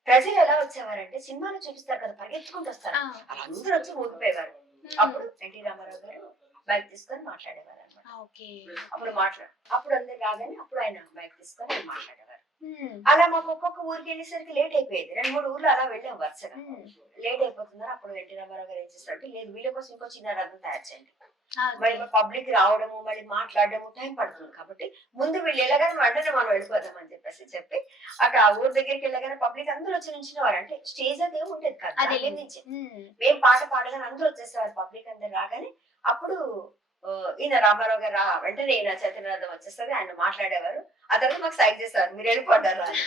ప్రజలు ఎలా వచ్చేవారంటే సినిమాలో చూపిస్తారు కదా పరిగెత్తుకుంటూ వస్తారు, వాళ్ళందరూ వచ్చి ఊగిపోయేవారు. అప్పుడు ఎన్టీ రామారావు గారు బైక్ తీసుకొని మాట్లాడేవారు అనమాట. అప్పుడు అందరు రాగానే అప్పుడు ఆయన బైక్ తీసుకొని ఆయన మాట్లాడేవారు. అలా మాకు ఒక్కొక్క ఊరికి వెళ్ళేసరికి లేట్ అయిపోయేది. 2-3 ఊర్లు అలా వెళ్ళాం వరుసగా. లేట్ అయిపోతుందని అప్పుడు ఎన్టీ రామారావు గారు ఏం చేస్తారంటే, లేదు వీళ్ళ కోసం ఇంకో చిన్న రథం తయారు చేయండి, మళ్ళీ పబ్లిక్ రావడము మళ్ళీ మాట్లాడడము టైం పడుతుంది కాబట్టి ముందు వీళ్ళు వెళ్ళగానే వెంటనే మనం వెళ్ళిపోదాం అని చెప్పి అక్కడ ఆ ఊరు దగ్గరికి వెళ్ళగానే పబ్లిక్ అందరూ వచ్చి నుంచినవారు. అంటే స్టేజ్ అది ఏమి ఉండేది కాదు, అది నుంచి మేము పాట పాడగానే అందరూ వచ్చేసేవారు. పబ్లిక్ అందరు రాగానే అప్పుడు ఈయన రామారావు గారు వెంటనే ఈయన చైతన్యరథం వచ్చేస్తుంది, ఆయన మాట్లాడేవారు. ఆ తర్వాత మాకు సైడ్ చేసేవారు, మీరు వెళ్ళిపోతారు అని.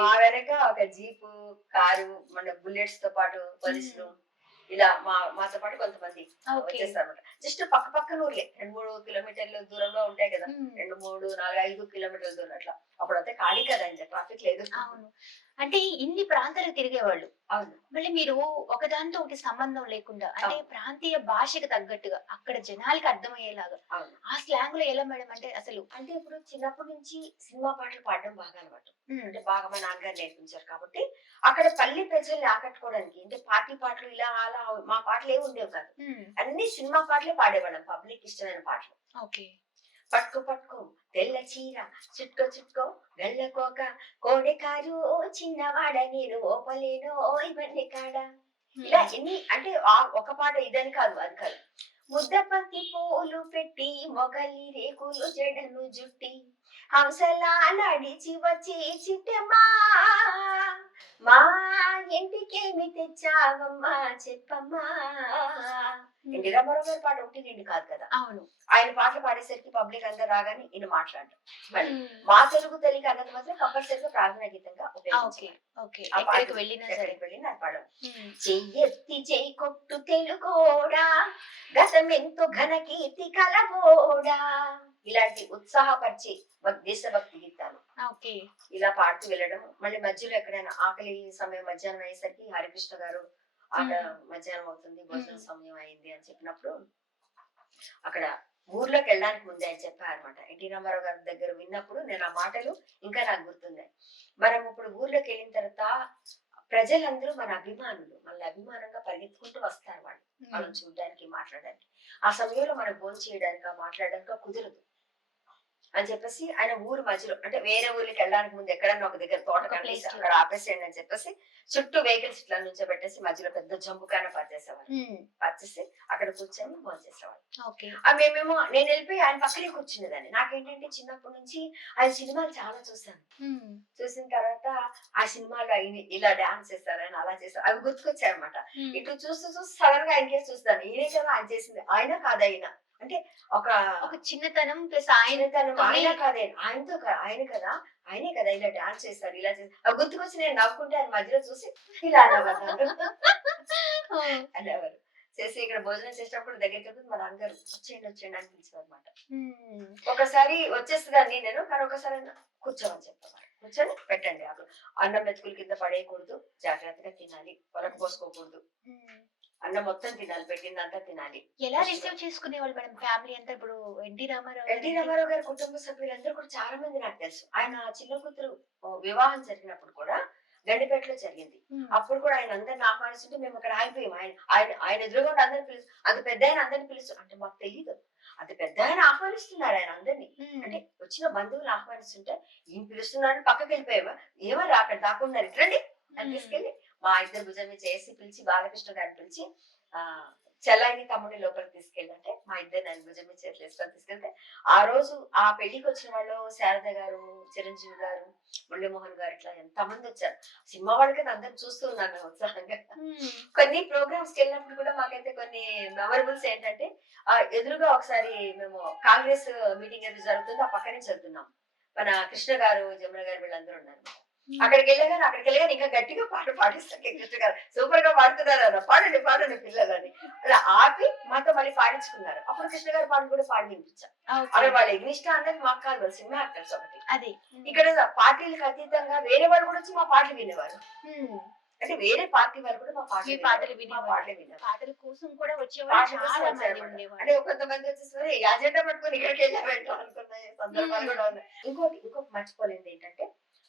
మా వెనక ఒక జీపు కారు మన బుల్లెట్స్ తో పాటు పోలీసులు ఇలా మాతో పాటు కొంతమంది వచ్చేస్తారు అనమాట. జస్ట్ పక్కన ఊర్లే 2-3 కిలోమీటర్ల దూరంలో ఉంటాయి కదా, 2-3-4-5 కిలోమీటర్ల దూరం అట్లా. అప్పుడు అయితే ఖాళీ కదా, ఇంకా ట్రాఫిక్ లేదు. అంటే ఇన్ని ప్రాంతాలకు తిరిగేవాళ్ళు. అవును. మళ్ళీ మీరు ఒకదాంతో ఒకటి సంబంధం లేకుండా అంటే ప్రాంతీయ భాషకు తగ్గట్టుగా అక్కడ జనాలకి అర్థమయ్యేలాగా ఆ స్లాంగ్ లో ఎలా మేడం? అంటే అసలు అంటే ఇప్పుడు చిన్నప్పటి నుంచి సినిమా పాటలు పాడడం బాగా అలవాటు. అంటే బాగా మా నాన్నగారు నేర్పించారు కాబట్టి అక్కడ పల్లె ప్రజల్ని ఆకట్టుకోవడానికి అంటే పార్టీ పాటలు ఇలా అలా మా పాటలు ఏమి ఉండేవి కాదు. అన్ని సినిమా పాటలే పాడేవాళ్ళం, పబ్లిక్ ఇష్టమైన పాటలు. పట్టుకో తెల్ల చీర చుట్టుకో వెళ్ళకోక కోడెకారు చిన్నవాడ నేను ఓపలేనో ఇవన్నీ కాడ. ఇలా ఎన్ని అంటే ఒక పాట ఇదని కాదు, అది కాదు. ముద్దపత్తి పూలు పెట్టి మొగలి రేకులు జడను జుట్టి హంసలా నడిచి వచ్చి చిట్టమ్మా మా ఇంటికేమి తెచ్చావమ్మా చెప్పమ్మా. ఎన్టీ రామారావు గారి పాట ఒకటి రెండు కాదు కదా. అవును, ఆయన పాటలు పాడేసరికి పబ్లిక్ అందరు రాగానే ఈయన మాట్లాడటం. మా తెలుగు తల్లికి అన్నది మాత్రం కంపల్సరీగా ప్రార్థనా గీతంగా చెయ్యెత్తి జై కొట్టు తెలుగోడా గతమెంతో ఘన కీర్తి కలబోడా, ఇలాంటి ఉత్సాహపరిచి దేశభక్తి గీతాలు ఇలా పాడుతూ వెళ్ళడం. మళ్ళీ మధ్యలో ఎక్కడైనా ఆకలి సమయం మధ్యాహ్నం అయ్యేసరికి హరికృష్ణ గారు ఆట మధ్యాహ్నం అవుతుంది భోజన సమయం అయింది అని చెప్పినప్పుడు అక్కడ ఊర్లోకి వెళ్ళడానికి ముందే ఆయన చెప్పారనమాట. ఎన్టీ రామారావు గారి దగ్గర విన్నప్పుడు నేను ఆ మాటలు ఇంకా నాకు గుర్తున్నాయి. మనం ఇప్పుడు ఊర్లోకి వెళ్ళిన తర్వాత ప్రజలందరూ మన అభిమానులు, మన అభిమానంగా పరిగెత్తుకుంటూ వస్తారు వాళ్ళు చూడడానికి మాట్లాడడానికి. ఆ సమయంలో మనం భోజనం చేయడానికి మాట్లాడడానికి కుదరదు అని చెప్పేసి ఆయన ఊరు మధ్యలో అంటే వేరే ఊరికి వెళ్ళడానికి ముందు ఎక్కడన్నా ఒక దగ్గర తోట కనిపిస్తే అక్కడ ఆపేసేయండి అని చెప్పేసి చుట్టూ వెహికల్స్ ఇట్లా నుంచి పెట్టేసి మధ్యలో పెద్ద జంబుకాన పరిచేసేవారు. పరిచేసి అక్కడ కూర్చొని భోజనం చేసేవాళ్ళు. మేమేమో నేను వెళ్ళిపోయి ఆయన పక్కనే కూర్చునేదాన్ని. నాకేంటంటే చిన్నప్పటి నుంచి ఆయన సినిమాలు చాలా చూసాను. చూసిన తర్వాత ఆ సినిమాలో ఆయన ఇలా డాన్స్ చేస్తారు, ఆయన అలా చేస్తారు, అవి గుర్తుకొచ్చాయి అనమాట. ఇటు చూస్తూ సడన్ గా ఆయనకే చూస్తాను, ఈయనే కదా ఆయన చేసింది, ఆయన కాదు ఆయన అంటే ఒక చిన్నతనం ప్లస్ ఆయనతనం, ఆయన కాదే ఆయనతో ఆయన కదా ఆయనే కదా ఇలా డాన్స్ చేస్తారు ఇలా చేస్తారు, అవి గుర్తుకొచ్చి నేను నవ్వుకుంటే ఆయన మధ్యలో చూసి ఇలా అనేవారు. చేసి ఇక్కడ భోజనం చేసేటప్పుడు దగ్గరికి వెళ్తే మా నాన్నగారు వచ్చేయండి అని పిలిచారు అనమాట. ఉమ్. ఒకసారి వచ్చేస్తుందని నేను, కానీ ఒకసారి కూర్చోమని చెప్పేవారు. కూర్చొని పెట్టండి ఆకు, అన్నం మెతుకుల కింద పడేయకూడదు, జాగ్రత్తగా తినాలి, పొరకు పోసుకోకూడదు, ఉమ్. అన్నం మొత్తం తినాలి, పెట్టిందంతా తినాలి. ఎలా రిసీవ్ చేసుకునేవాళ్ళు మేడం ఫ్యామిలీ అంతా? ఇప్పుడు ఎన్టీ రామారావు ఎన్టీ రామారావు గారి కుటుంబ సభ్యులందరూ కూడా చాలా మంది నాకు తెలుసు. ఆయన చిన్న కూతురు వివాహం జరిగినప్పుడు కూడా గండిపేటలో జరిగింది. ఉమ్. అప్పుడు కూడా ఆయన అందరిని ఆహ్వానిస్తుంటే మేము అక్కడ ఆగిపోయాం. ఆయన ఎదురుగా అందరిని పిలుస్తూ, అంత పెద్ద ఆయన అందరిని పిలుస్తూ, అంటే మాకు తెలియదు అంత పెద్ద ఆయన ఆహ్వానిస్తున్నారు ఆయన అందరినీ. ఉమ్. అంటే వచ్చిన బంధువులు ఆహ్వానిస్తుంటే ఈయన పిలుస్తున్నారని పక్కకి వెళ్ళిపోయావా, ఏమో అక్కడ దాక్కున్నారు, రండి అని తీసుకెళ్ళి మా ఇద్దరు భుజం మీద చేసి పిలిచి, బాలకృష్ణ గారిని పిలిచి చెల్లాయిని తమ్ముడి లోపలికి తీసుకెళ్ళంటే మా ఇద్దరు నన్ను భుజం మీద చేతులు వేసుకొని తీసుకెళ్తే, ఆ రోజు ఆ పెళ్లికి వచ్చిన వాళ్ళు శారద గారు, చిరంజీవి గారు, మురళీమోహన్ గారు, ఇట్లా ఎంతమంది వచ్చారు. సినిమా వాళ్ళకి అందరూ చూస్తూ ఉన్నాను మేము ఉత్సాహంగా. కొన్ని ప్రోగ్రామ్స్ కి వెళ్ళినప్పుడు కూడా మాకైతే కొన్ని మెమరబుల్స్ ఏంటంటే, ఎదురుగా ఒకసారి మేము కాంగ్రెస్ మీటింగ్ ఏదో జరుగుతుందో ఆ పక్క నుంచి వెళ్తున్నాం. మన కృష్ణ గారు, జమున గారు వీళ్ళందరూ ఉన్నారు. అక్కడికి వెళ్ళగానే ఇంకా గట్టిగా పాట పాడిస్తాను. కృష్ణ గారు సూపర్ గా పాడుతున్నారు అన్న, పాడండి పాడండి పిల్లలని అలా ఆపి మాతో మళ్ళీ పాడించుకున్నారు. అప్పుడు కృష్ణ గారి పాటలు కూడా పాడి వినిపించాం. అక్కడ వాళ్ళు ఎగ్నిష్టం అనేది మాకు కాదు, వాళ్ళు సినిమా యాక్టర్స్ ఒకటి. అదే ఇక్కడ పార్టీలకు అతీతంగా వేరే వాళ్ళు కూడా వచ్చి మా పాటలు వినేవారు. అంటే వేరే పార్టీ వాళ్ళు కూడా మా పాటలు వినేవారు. పాటల కోసం కూడా వచ్చేవాళ్ళు చాలా మంది ఉండేవారు. అంటే కొంతమంది వచ్చేసరి అజెండా పట్టుకొని ఇక్కడికి వెళ్ళారంట అనుకున్న సందర్భాలు కూడా ఉన్నాయి. ఇంకొక మర్చిపోలేదు ఏంటంటే,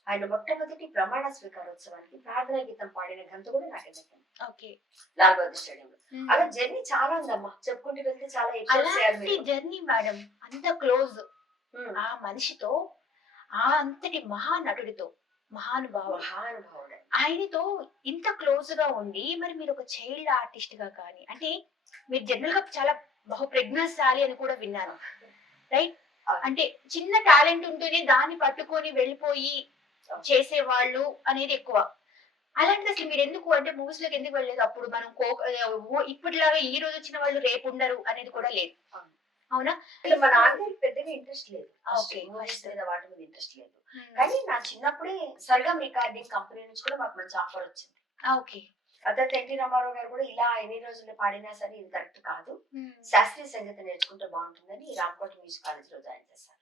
ఆయన మొట్టమొదటి ప్రమాణ స్వీకారోత్సవానికి ప్రార్థనా గీతం పాడిన ఘనత కూడా నాకే దక్కింది. లాల్ బహదూర్ స్టేడియం లో. అలా జర్నీ చాలా ఉందమ్మా, చెప్పుకుంటూ వెళ్తే చాలా అలాంటి జర్నీ మేడం. అంత క్లోజ్ ఆ మనిషితో, ఆ అంతటి మహానటుడితో, మహానుభావుడు ఆయనతో ఇంత క్లోజ్ గా ఉండి, మరి మీరు ఒక చైల్డ్ ఆర్టిస్ట్ గా కానీ, అంటే మీరు జనరల్ గా చాలా బహు ప్రజ్ఞాశాలి అని కూడా విన్నాను, రైట్? అంటే చిన్న టాలెంట్ ఉంటేనే దాన్ని పట్టుకొని వెళ్ళిపోయి చేసేవాళ్ళు అనేది ఎక్కువ. అలాంటిది అసలు మీరు ఎందుకు, అంటే మూవీస్ లోకి ఎందుకు వెళ్ళలేదు? అప్పుడు మనం ఇప్పటిలాగా ఈ రోజు వచ్చిన వాళ్ళు రేపు ఉండరు అనేది కూడా లేదు, అవునా? మా నాన్నగారికి పెద్దగా ఇంట్రెస్ట్ లేదు, వాటి మీద ఇంట్రెస్ట్ లేదు. కానీ నా చిన్నప్పుడే సర్గం రికార్డింగ్ కంపెనీ నుంచి కూడా మాకు మంచి ఆఫర్ వచ్చింది. ఓకే. అతను ఎన్టీ రామారావు గారు కూడా ఇలా ఎన్ని రోజులు పాడినా సరే ఇది కరెక్ట్ కాదు, శాస్త్రీయ సంగీతం నేర్చుకుంటే బాగుంటుందని రామకోట మ్యూజిక్ కాలేజ్ లో జాయిన్ చేశారు.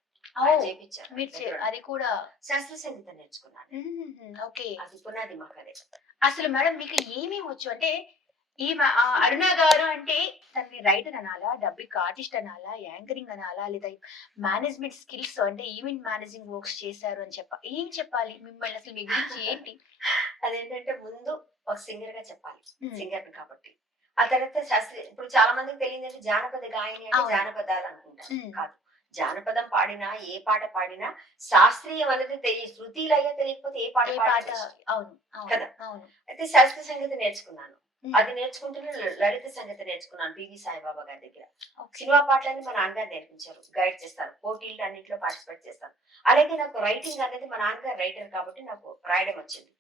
అది కూడా శాస్త్రీయ సంగీతం నేర్చుకున్నాను. ఓకే. అది పునాది మాకు. అదే అసలు మేడం మీకు ఏమేమి వచ్చు? అంటే ఈ అరుణ గారు అంటే తనని రైటర్ అనాలా, డబ్బింగ్ ఆర్టిస్ట్ అనాలా, యాంకరింగ్ అనాలా, లేదా మేనేజ్మెంట్ స్కిల్స్, అంటే ఈవెంట్ మేనేజింగ్ వర్క్స్ చేశారు అని ఏం చెప్పాలి మిమ్మల్ని, అసలు మీ గురించి ఏంటి? అదేంటంటే ముందు ఒక సింగర్ గా చెప్పాలి, సింగర్ కాబట్టి. ఆ తర్వాత శాస్త్రీయ, ఇప్పుడు చాలా మందికి తెలియదు జానపద గాయని అంటే జానపదాలు అనుకుంటారు. కాదు, జానపదం పాడినా ఏ పాట పాడినా శాస్త్రీయం అనేది తెలియదు, శృతిలయ్యే తెలియకపోతే ఏ పాట కదా. అయితే శాస్త్రీయ సంగీతం నేర్చుకున్నాను. అది నేర్చుకుంటూనే లలిత సంగీతం నేర్చుకున్నాను పివి సాయిబాబా గారి దగ్గర. సినిమా పాటలన్నీ మా నాన్నగారు నేర్పించారు, గైడ్ చేస్తారు, పోటీలు అన్నింటిలో పార్టిసిపేట్ చేస్తాను. అలాగే నాకు రైటింగ్ అనేది, మా నాన్నగారు రైటర్ కాబట్టి నాకు రాయడం వచ్చింది.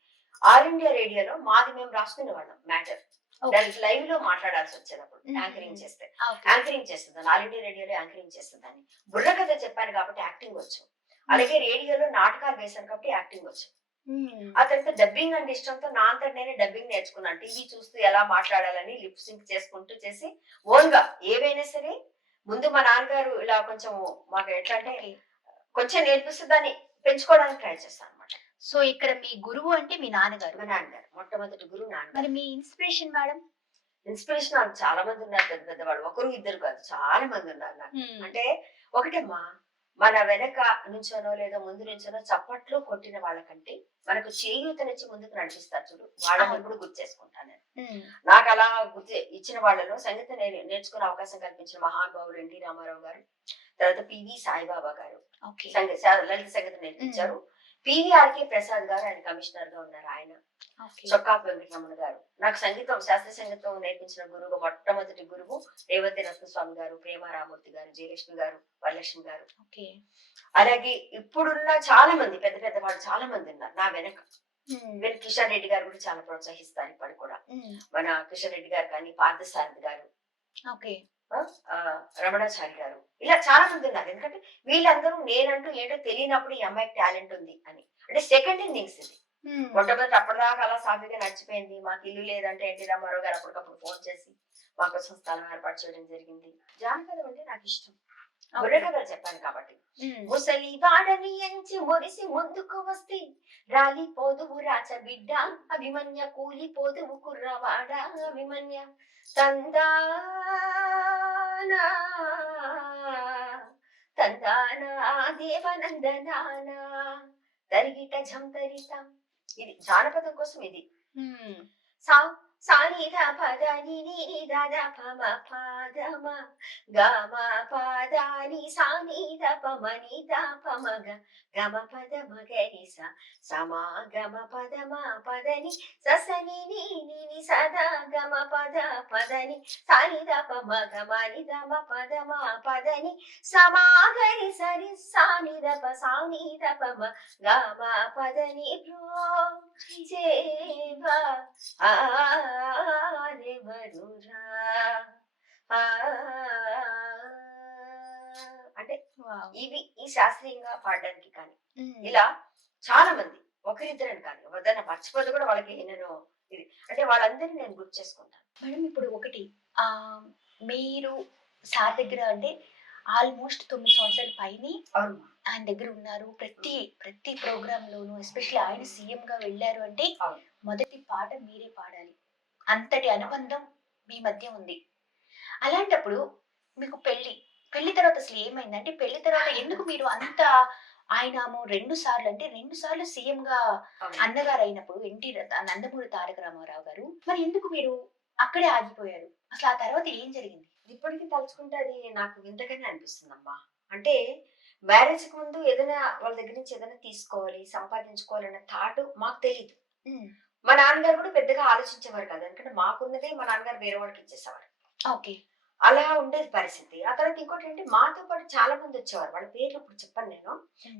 ఆల్ ఇండియా రేడియోలో మాది మేము రాసుకునే వాళ్ళం మ్యాటర్, దానికి లైవ్ లో మాట్లాడాల్సి వచ్చేది. అప్పుడు యాంకరింగ్ చేస్తుందని, ఆల్ ఇండియా రేడియోలో యాంకరింగ్ చేస్తుందని. బుర్రకథ చెప్పాను కాబట్టి యాక్టింగ్ వచ్చు. అలాగే రేడియోలో నాటకాలు వేశాను కాబట్టి యాక్టింగ్ వచ్చు. ఆ తర్వాత డబ్బింగ్ అంటే ఇష్టంతో నా అంతా నేనే డబ్బింగ్ నేర్చుకున్నాను. టీవీ చూస్తూ ఎలా మాట్లాడాలని లిప్ సింక్ చేసుకుంటూ చేసి ఓన్ గా ఏవైనా సరే. ముందు మా నాన్నగారు ఇలా కొంచెం మాకు ఎట్లా అంటే కొంచెం నేర్పిస్తూ దాన్ని పెంచుకోవడానికి ట్రై చేస్తాను అనమాట. సో ఇక్కడ మీ గురువు అంటే మీ నాన్నగారు? మా నాన్నగారు మొట్టమొదటి గురువు నాన్నగారు. మరి మీ ఇన్స్పిరేషన్ మేడం? ఇన్స్పిరేషన్ నాకు చాలా మంది ఉన్నారు, పెద్ద పెద్ద వాళ్ళు, ఒకరు ఇద్దరు కాదు, చాలా మంది ఉన్నారు నాకు. అంటే ఒకటమ్మా, మన వెనక నుంచోనో లేదా ముందు నుంచోనో చప్పట్లు కొట్టిన వాళ్ళకంటే మనకు చేయూతనిచ్చి ముందుకు నడిపిస్తారు చూడు, వాళ్ళని ఎప్పుడు గుర్తు చేసుకుంటాను నేను. నాకు అలా గుర్తు ఇచ్చిన వాళ్ళలో సంగీతం నేర్చుకునే అవకాశం కల్పించిన మహానుభావులు ఎన్టీ రామారావు గారు, తర్వాత పివి సాయిబాబా గారు లలిత సంగీతం నేర్పించారు. పివిఆర్కే ప్రసాద్ గారు, ఆయన కమిషనర్ గా ఉన్నారు. ఆయన చొక్కాపు వెంకటరమణ గారు. నాకు సంగీతం, శాస్త్రీయ సంగీతం నేర్పించిన గురువు, మొట్టమొదటి గురువు రేవతి రత్నస్వామి గారు, ప్రేమ రామూర్తి గారు, జయలక్ష్మి గారు, వరలక్ష్మి గారు. అలాగే ఇప్పుడున్న చాలా మంది పెద్ద పెద్ద వాళ్ళు చాలా మంది ఉన్నారు నా వెనక. కిషన్ రెడ్డి గారు కూడా చాలా ప్రోత్సహిస్తారు ఇప్పుడు కూడా. మన కిషన్ రెడ్డి గారు కానీ, పార్థసారథి గారు, రమణాచారి గారు, ఇలా చాలా మంది ఉన్నారు. ఎందుకంటే వీళ్ళందరూ నేనంటూ ఏంటో తెలియనప్పుడు ఈ అమ్మాయికి టాలెంట్ ఉంది అని, అంటే సెకండ్ ఇన్నింగ్స్ ఇది. మొట్టమొదటి అప్పటిదాకా అలా సాఫీగా నడిచిపోయింది. మాకు ఇల్లు లేదంటే ఎన్టీ రామారావు గారు అప్పటికప్పుడు ఫోన్ చేసి మా కోసం స్థలం ఏర్పాటు చేయడం జరిగింది. జానపదం అంటే నాకు ఇష్టం. బుర్రకథలు చెప్పాను కాబట్టి. ముసలి వాడని ఎంచి మురిసి ముందుకు వస్తే రాలిపోదువు రాచ బిడ్డ అభిమన్య కూలిపోదువు కుర్రవాడ అభిమన్య తందానా తందానా దేవనందనానా తరిగిట ఝంతరిత. ఇది జానపదం కోసం. ఇది సా సానిద పదని దాద పమ పాదమ గమ పదని సానిద పమని ద పమగ గమ పద మగరి సమా గమ పదమ పదని ససని ని సదా గమ పద పదని సానిద పమ గమని దమ పదమ పదని సమాగరి సరి సానిద ప సానిద పమ గమ పదని ప్రో చేవా అంటే ఇవి ఈ శాస్త్రీయంగా పాడడానికి కానీ ఇలా చాలా మంది ఒకరిద్దరని కాదు, ఎవరిదైనా మర్చిపోతే కూడా వాళ్ళకి నేను ఇది అంటే వాళ్ళందరినీ నేను గుర్తు చేసుకుంటాను. మేడం ఇప్పుడు ఒకటి మీరు సార్ దగ్గర అంటే ఆల్మోస్ట్ 9 సంవత్సరాల పైన ఆయన దగ్గర ఉన్నారు. ప్రతి ప్రోగ్రామ్ లోను ఎస్పెషల్లీ ఆయన సీఎం గా వెళ్ళారు అంటే మొదటి పాట మీరే పాడాలి. అంతటి అనుబంధం మీ మధ్య ఉంది. అలాంటప్పుడు మీకు పెళ్లి తర్వాత అసలు ఏమైందంటే పెళ్లి తర్వాత ఎందుకు మీరు అంత ఆయన 2 సార్లు అంటే 2 సార్లు సీఎం గా అన్నగారు అయినప్పుడు నందమూరి తారక రామారావు గారు మరి ఎందుకు మీరు అక్కడే ఆగిపోయారు? అసలు ఆ తర్వాత ఏం జరిగింది? ఇప్పటికీ తలుచుకుంటే అది నాకు వింతగానే అనిపిస్తుంది అమ్మా. అంటే మ్యారేజ్ కి ముందు ఏదైనా వాళ్ళ దగ్గర నుంచి ఏదైనా తీసుకోవాలి సంపాదించుకోవాలన్న థాట్ మాకు తెలియదు. మా నాన్నగారు కూడా పెద్దగా ఆలోచించేవారు కాదు, ఎందుకంటే మాకున్నదే మా నాన్నగారు వేరే వాళ్ళకి ఇచ్చేసేవారు. ఓకే, అలా ఉండేది పరిస్థితి. ఆ తర్వాత ఇంకోటి ఏంటి, మాతో పాటు చాలా మంది వచ్చేవారు. వాళ్ళ పేర్లు ఇప్పుడు చెప్పను నేను.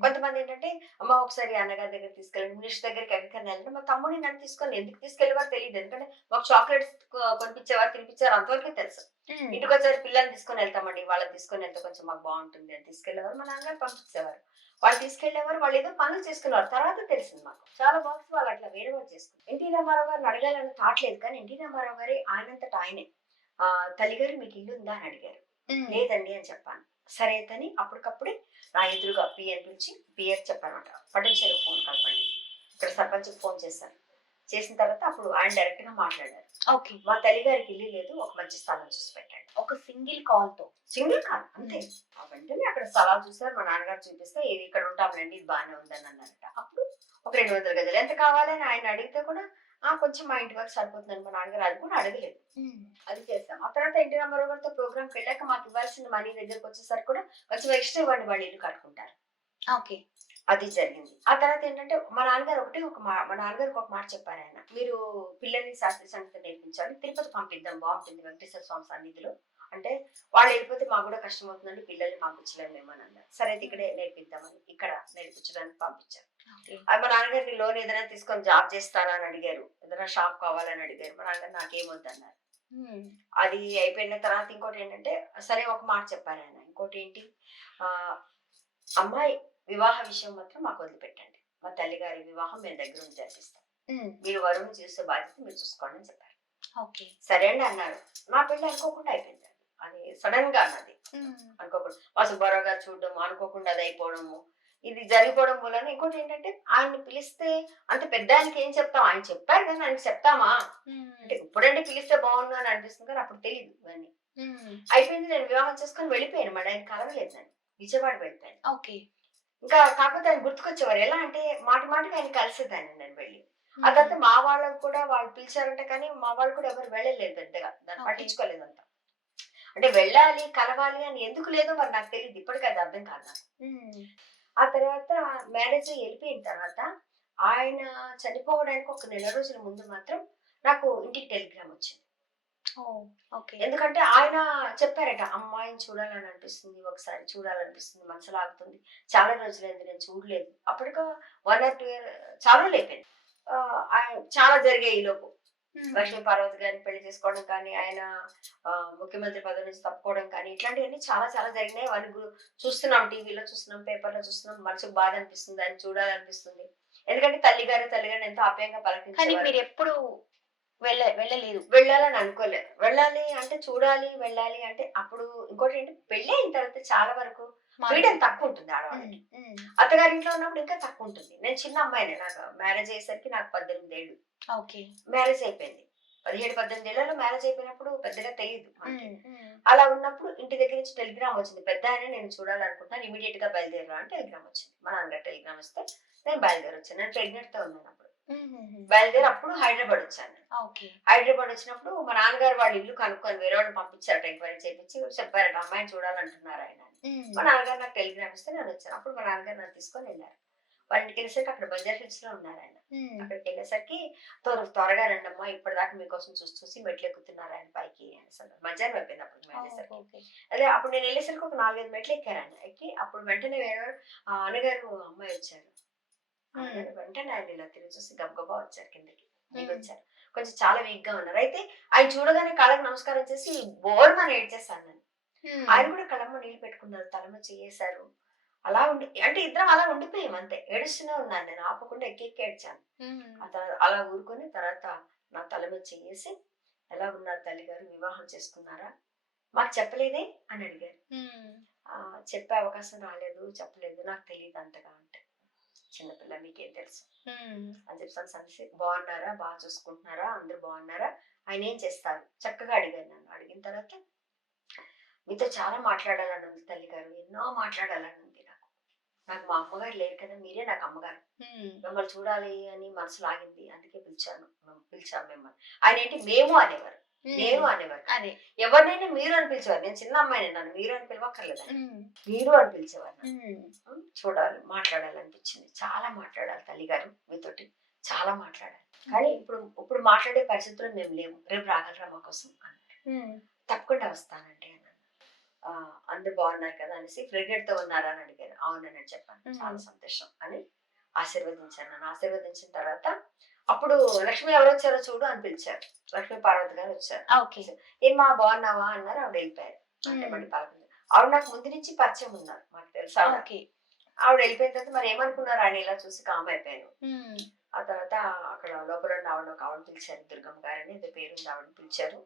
కొంతమంది ఏంటంటే అమ్మ ఒకసారి అన్నగారి దగ్గర తీసుకెళ్ళండి, మినిస్టర్ దగ్గరికి ఎక్కడికైనా వెళ్ళండి. మా తమ్ముడిని నన్ను తీసుకొని ఎందుకు తీసుకెళ్ళేవారు తెలియదు, ఎందుకంటే మాకు చాక్లెట్స్ కొనిపించేవారు తినిపించారు అంతవరకే తెలుసు. ఇంటికి వచ్చారు పిల్లల్ని తీసుకొని వెళ్తామండి, వాళ్ళని తీసుకొని వెళ్తే కొంచెం మాకు బాగుంటుంది అని తీసుకెళ్లేవారు. మా నాన్నగారు పంపించేవారు, వాళ్ళు తీసుకెళ్లేవారు, వాళ్ళు ఏదో పనులు చేసుకునేవారు. తర్వాత తెలిసింది మాకు చాలా బాక్స్ వాళ్ళు అట్లా వేరే వాళ్ళు చేసుకున్నారు. ఎన్టీ రామారావు గారిని అడగాలని థాట్ లేదు, కానీ ఎన్టీ రామారావు గారి ఆయనంతటా ఆయనే తల్లిగారు మీకు ఇల్లు ఉందా అని అడిగారు. లేదండి అని చెప్పాను. సరే అని అప్పటికప్పుడే నా ఎదురుగా పిఎన్ పిలిచి పిఎస్ చెప్పారన్నమాట, పటేల్ ఫోన్ కలపండి, ఇక్కడ సర్పంచ్ ఫోన్ చేశారు. చేసిన తర్వాత అప్పుడు ఆయన డైరెక్ట్ గా మాట్లాడారు. ఓకే, మా తల్లిగారికి ఇల్లు లేదు, ఒక మంచి స్థలం చూసి పెట్టండి. ఒక సింగిల్ కాల్ అంతే. వెంటనే అక్కడ స్థలాలు చూసారు, మా నాన్నగారు చూపిస్తే ఇది ఇక్కడ ఉంటామండి, ఇది బాగానే ఉందని అన్నారట. అప్పుడు ఒక 200 గదులు ఎంత కావాలని ఆయన అడిగితే కూడా కొంచెం మా ఇంటి వరకు సరిపోతుందని మా నాన్నగారు అది కూడా అడగలేదు. అది చేస్తాం. ఆ తర్వాత ఎన్టీ రామారావు గారితో ప్రోగ్రామ్కి వెళ్ళాక మాకు ఇవ్వాల్సిన మనీ దగ్గరకు వచ్చేసరికి కూడా కొంచెం ఎక్స్ట్రా ఇవ్వండి, వాళ్ళు ఇల్లు కట్టుకుంటారు. ఓకే, అది జరిగింది. ఆ తర్వాత ఏంటంటే మా నాన్నగారికి ఒక మాట చెప్పారు. ఆయన మీరు పిల్లల్ని శాస్త్రీయ సంగీతం నేర్పించాలి, తిరుపతి పంపిద్దాం బాగుంటుంది వెంకటేశ్వర స్వామి సన్నిధిలో అంటే, వాళ్ళు వెళ్ళిపోతే మాకు కూడా కష్టం అవుతుందండి, పిల్లల్ని పంపించలేము అని అన్నారు. సరే అయితే ఇక్కడే నేర్పిద్దామని ఇక్కడ నేర్పించడానికి పంపించారు. అది మా నాన్నగారిని లోన్ ఏదైనా తీసుకొని జాబ్ చేస్తారా అని అడిగారు, ఏదైనా షాప్ కావాలని అడిగారు. మా నాన్నగారు నాకేమొద్దు అన్నారు. అది అయిపోయిన తర్వాత ఇంకోటి ఏంటంటే సరే ఒక మాట చెప్పారు ఆయన. ఇంకోటి ఏంటి, అమ్మాయి వివాహ విషయం మాత్రం మాకు వదిలిపెట్టండి, మా తల్లి గారి వివాహం మేము దగ్గర నుంచి జరిపిస్తాం, మీరు వరుణ్ చూసే బాధ్యత మీరు చూసుకోండి అని చెప్పారు. సరే అండి అన్నారు. నా పెళ్లి అనుకోకుండా అయిపోయింది. అది సడన్ గా అన్నది, అనుకోకుండా మా సుబ్బారావు గారు చూడడం, అనుకోకుండా అది అయిపోవడము, ఇది జరిగిపోవడం వలన. ఇంకోటి ఏంటంటే ఆయన్ని పిలిస్తే అంత పెద్ద ఆయనకి ఏం చెప్తాం, ఆయన చెప్పారు కానీ ఆయనకి చెప్తామా అంటే ఇప్పుడంటే పిలిస్తే బాగుండు అని అనిపిస్తుంది, కానీ అప్పుడు తెలియదు ఇవన్నీ. అయిపోయింది, నేను వివాహం చేసుకొని వెళ్ళిపోయాను. మరి ఆయన కలవలేదు, నేను విజయవాడ వెళ్ళిపోయాను. ఓకే, ఇంకా కాకపోతే ఆయన గుర్తుకొచ్చేవారు. ఎలా అంటే మాటి మాటికి ఆయన కలిసేదాన్ని నేను వెళ్ళి. ఆ తర్వాత మా వాళ్ళకు కూడా వాళ్ళు పిలిచారంట, కానీ మా వాళ్ళు కూడా ఎవరు వెళ్ళలేదు, పెద్దగా దాన్ని పట్టించుకోలేదు అంత. అంటే వెళ్ళాలి కలవాలి అని ఎందుకు లేదో మరి నాకు తెలియదు, ఇప్పటికీ అది అర్థం కాదు నాకు. ఆ తర్వాత మ్యారేజ్ వెళ్ళిపోయిన తర్వాత ఆయన చనిపోవడానికి ఒక 1 నెల రోజుల ముందు మాత్రం నాకు ఇంటికి టెలిగ్రామ్ వచ్చింది. ఎందుకంటే ఆయన చెప్పారట, అమ్మాయిని చూడాలని అనిపిస్తుంది, ఒకసారి చూడాలనిపిస్తుంది, మనసు లాగుతుంది, చాలా రోజులైంది నేను చూడలేదు. అప్పటికి 1 or 2 years చాలా లేకపోయింది. చాలా జరిగాయి ఈలోపు. లక్ష్మీ పార్వతి గారిని పెళ్లి చేసుకోవడం కానీ, ఆయన ముఖ్యమంత్రి పదవి నుంచి తప్పుకోవడం కానీ, ఇట్లాంటివన్నీ చాలా చాలా జరిగినాయి. వాళ్ళు చూస్తున్నాం, టీవీలో చూస్తున్నాం, పేపర్లో చూస్తున్నాం, మనసుకు బాధ అనిపిస్తుంది, ఆయన చూడాలనిపిస్తుంది. ఎందుకంటే తల్లిగారు ఎంతో ఆప్యాయంగా కానీ పలకరించేవారు. మీరు ఎప్పుడు వెళ్ళలేదు. వెళ్ళాలని అనుకోలేదు. వెళ్ళాలి అంటే చూడాలి, వెళ్ళాలి అంటే అప్పుడు ఇంకోటేంటి పెళ్లి అయిన తర్వాత చాలా వరకు ఫ్రీడమ్ తక్కువ ఉంటుంది ఆడవాళ్ళకి. అత్తగారింట్లో ఉన్నప్పుడు ఇంకా తక్కువ ఉంటుంది. నేను చిన్న అమ్మాయినే. నాకు మ్యారేజ్ అయ్యేసరికి నాకు 18 ఏళ్ళు. ఓకే. మ్యారేజ్ అయిపోయింది. 17, 18 ఏళ్లలో మ్యారేజ్ అయిపోయినప్పుడు పెద్దగా తెలీదు మనకి. అలా ఉన్నప్పుడు ఇంటి దగ్గర నుంచి టెలిగ్రామ్ వచ్చింది. పెద్దాయన నేను చూడాలనుకుంటున్నాను. ఇమ్మీడియేట్ గా బయలుదేరరా అని టెలిగ్రామ్ వచ్చింది. మా నాన్నగారు టెలిగ్రామ్ వస్తే నేను బయలుదేరి వచ్చాను. నేను ప్రెగ్నెంట్ తో ఉన్నాను అప్పుడు. బయలుదేరి అప్పుడు హైదరాబాద్ వచ్చాను. ఓకే. హైదరాబాద్ వచ్చినప్పుడు మా నాన్నగారు వాళ్ళ ఇల్లు కనుక్కొని వేరే వాళ్ళని పంపించారట, ఎంక్వైరీ చేయించి చెప్పారట అమ్మాయిని చూడాలంటున్నారు ఆయన అని. మా నాన్నగారు నాకు టెలిగ్రామ్ ఇస్తే నేను వచ్చాను. అప్పుడు మా నాన్నగారు నన్ను తీసుకొని వెళ్ళారు. వాళ్ళ ఇంటికి వెళ్ళేసరికి అక్కడ బంజారా హిల్స్ లో ఉన్నారు ఆయన. అక్కడికి వెళ్ళేసరికి త్వరగా రండి అమ్మా, ఇప్పటిదాకా మీకోసం చూసి మెట్లు ఎక్కుతున్నారు ఆయన పైకి అనేసి. మధ్యాహ్నం అయిపోయింది అప్పుడు మేము వెళ్ళేసరికి. అదే అప్పుడు నేను వెళ్ళేసరికి ఒక 4-5 మెట్లు ఎక్కారు ఆయన. ఎక్కి అప్పుడు వెంటనే వేరే అన్నగారు అమ్మాయి వచ్చారు. వెంటనే ఆయన ఇలా తిరిగి చూసి గబగబా వచ్చారు, కిందకి దిగి వచ్చారు. కొంచెం చాలా వీక్ గా ఉన్నారు. అయితే ఆయన చూడగానే కాళ్ళకి నమస్కారం చేసి బోర్మని ఏడ్చేసాను నేను. ఆయన కూడా కళ్ళమ్మ నీళ్ళు పెట్టుకున్నారు, తలమ చేసారు. అలా ఉండి అంటే ఇద్దరం అలా ఉండిపోయాం అంతే. ఏడుస్తూనే ఉన్నాను నేను, ఆపకుండా ఎక్కి ఏడ్చాను. అలా ఊరుకొని తర్వాత నా తల మీద చేసి ఎలా ఉన్నారు తల్లిగారు, వివాహం చేసుకున్నారా, మాకు చెప్పలేదే అని అడిగారు. చెప్పే అవకాశం రాలేదు, చెప్పలేదు, నాకు తెలియదు అంతగా అంటే. చిన్నపిల్ల మీకేం తెలుసు అని చెప్పాను. సంసి బాగున్నారా, బాగా చూసుకుంటున్నారా, అందరు బాగున్నారా, ఆయన ఏం చేస్తారు చక్కగా అడిగాను. నన్ను అడిగిన తర్వాత మీతో చాలా మాట్లాడాలని ఉంది తల్లిగారు, ఎన్నో మాట్లాడాలని ఉంది నాకు మా అమ్మగారు లేరు కదా, మీరే నాకు అమ్మగారు, మిమ్మల్ని చూడాలి అని మనసు లాగింది, అందుకే పిలిచాము మిమ్మల్ని. ఆయన ఏంటి మేము అనేవారు, నేను అనేవారు. అదే ఎవరినైనా మీరు అని పిలిచేవారు. నేను చిన్న అమ్మాయిని, నన్ను మీరు అని పిలవక్కర్లేదు, మీరు అని పిలిచేవారు. చూడాలి, మాట్లాడాలనిపించింది, చాలా మాట్లాడాలి తల్లిగారు మీతోటి, చాలా మాట్లాడాలి. కానీ ఇప్పుడు మాట్లాడే పరిస్థితుల్లో మేము లేము, రేపు రాగలరా మా కోసం అన్నారు. తప్పకుండా వస్తానండి అన్నాను. అందరు బాగున్నారు కదా అనేసి. ప్రెగ్నెంట్ తో ఉన్నారా అని అడిగారు. అవునని చెప్పాను. చాలా సంతోషం అని ఆశీర్వదించాను. నన్ను ఆశీర్వదించిన తర్వాత అప్పుడు లక్ష్మి ఎవరు వచ్చారో చూడు అని పిలిచారు. లక్ష్మీ పార్వతి గారు వచ్చారు. ఏమా బాగున్నావా అన్నారు. ఆవిడ వెళ్ళిపోయారు. అంటే మళ్ళీ ఆవిడ నాకు ముందు నుంచి పరిచయం ఉన్నారు, మాకు తెలుసు. ఆవిడ వెళ్ళిపోయిన తర్వాత మరి ఏమనుకున్నారు ఆయన ఇలా చూసి కామ్ అయిపోయాను. ఆ తర్వాత అక్కడ లోపల ఆవిడ ఒక ఆవిడ పిలిచారు, దుర్గమ్మ గారని ఏదో పేరుంది, ఆవిడ పిలిచారు.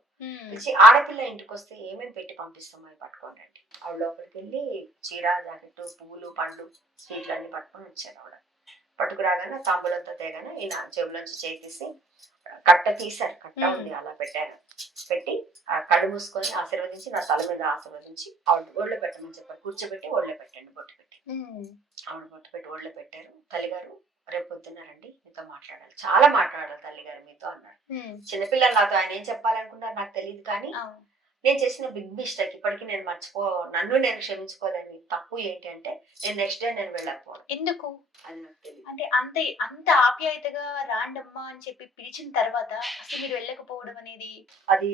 పిలిచి ఆడపిల్ల ఇంటికి వస్తే ఏమేమి పెట్టి పంపిస్తామో అవి పట్టుకోండి అంటే ఆవిడ లోపలికి వెళ్ళి చీర, జాకెట్, పువ్వులు, పండ్లు, స్వీట్లు అన్ని పట్టుకొని వచ్చారు. ఆవిడ పట్టుకురాగానే తాంబూలంతా తేగానే ఈయన జేబులోంచి చేసి కట్ట తీశారు. కట్ట ఉంది, అలా పెట్టారు. పెట్టి ఆ కళ్ళు మూసుకొని ఆశీర్వదించి నా తల మీద ఆశీర్వదించి ఆవిడ ఒళ్ళో పెట్టమని చెప్పారు. కూర్చోబెట్టి ఒళ్ళో పెట్టండి, బొట్టు పెట్టి. ఆవిడ బొట్టు పెట్టి ఒళ్ళో పెట్టారు. తల్లిగారు రేపు పొద్దున్నారండి, మీతో మాట్లాడాలి, చాలా మాట్లాడాలి తల్లిగారు మీతో అన్నారు. చిన్నపిల్లలు నాతో ఆయన ఏం చెప్పాలనుకున్నారు నాకు తెలియదు, కానీ నేను చేసిన బిగ్ మిస్టేక్ ఇప్పటికీ నేను నన్ను నేను క్షమించుకోలేని తప్పు ఏంటి అంటే నేను నెక్స్ట్ డే నేను వెళ్ళకపోవడం. ఎందుకు అది నాకు తెలియదు. అంటే అంత ఆప్యాయతగా రాండమ్మా అని చెప్పి పిలిచిన తర్వాత అసలు మీరు వెళ్ళకపోవడం అనేది అది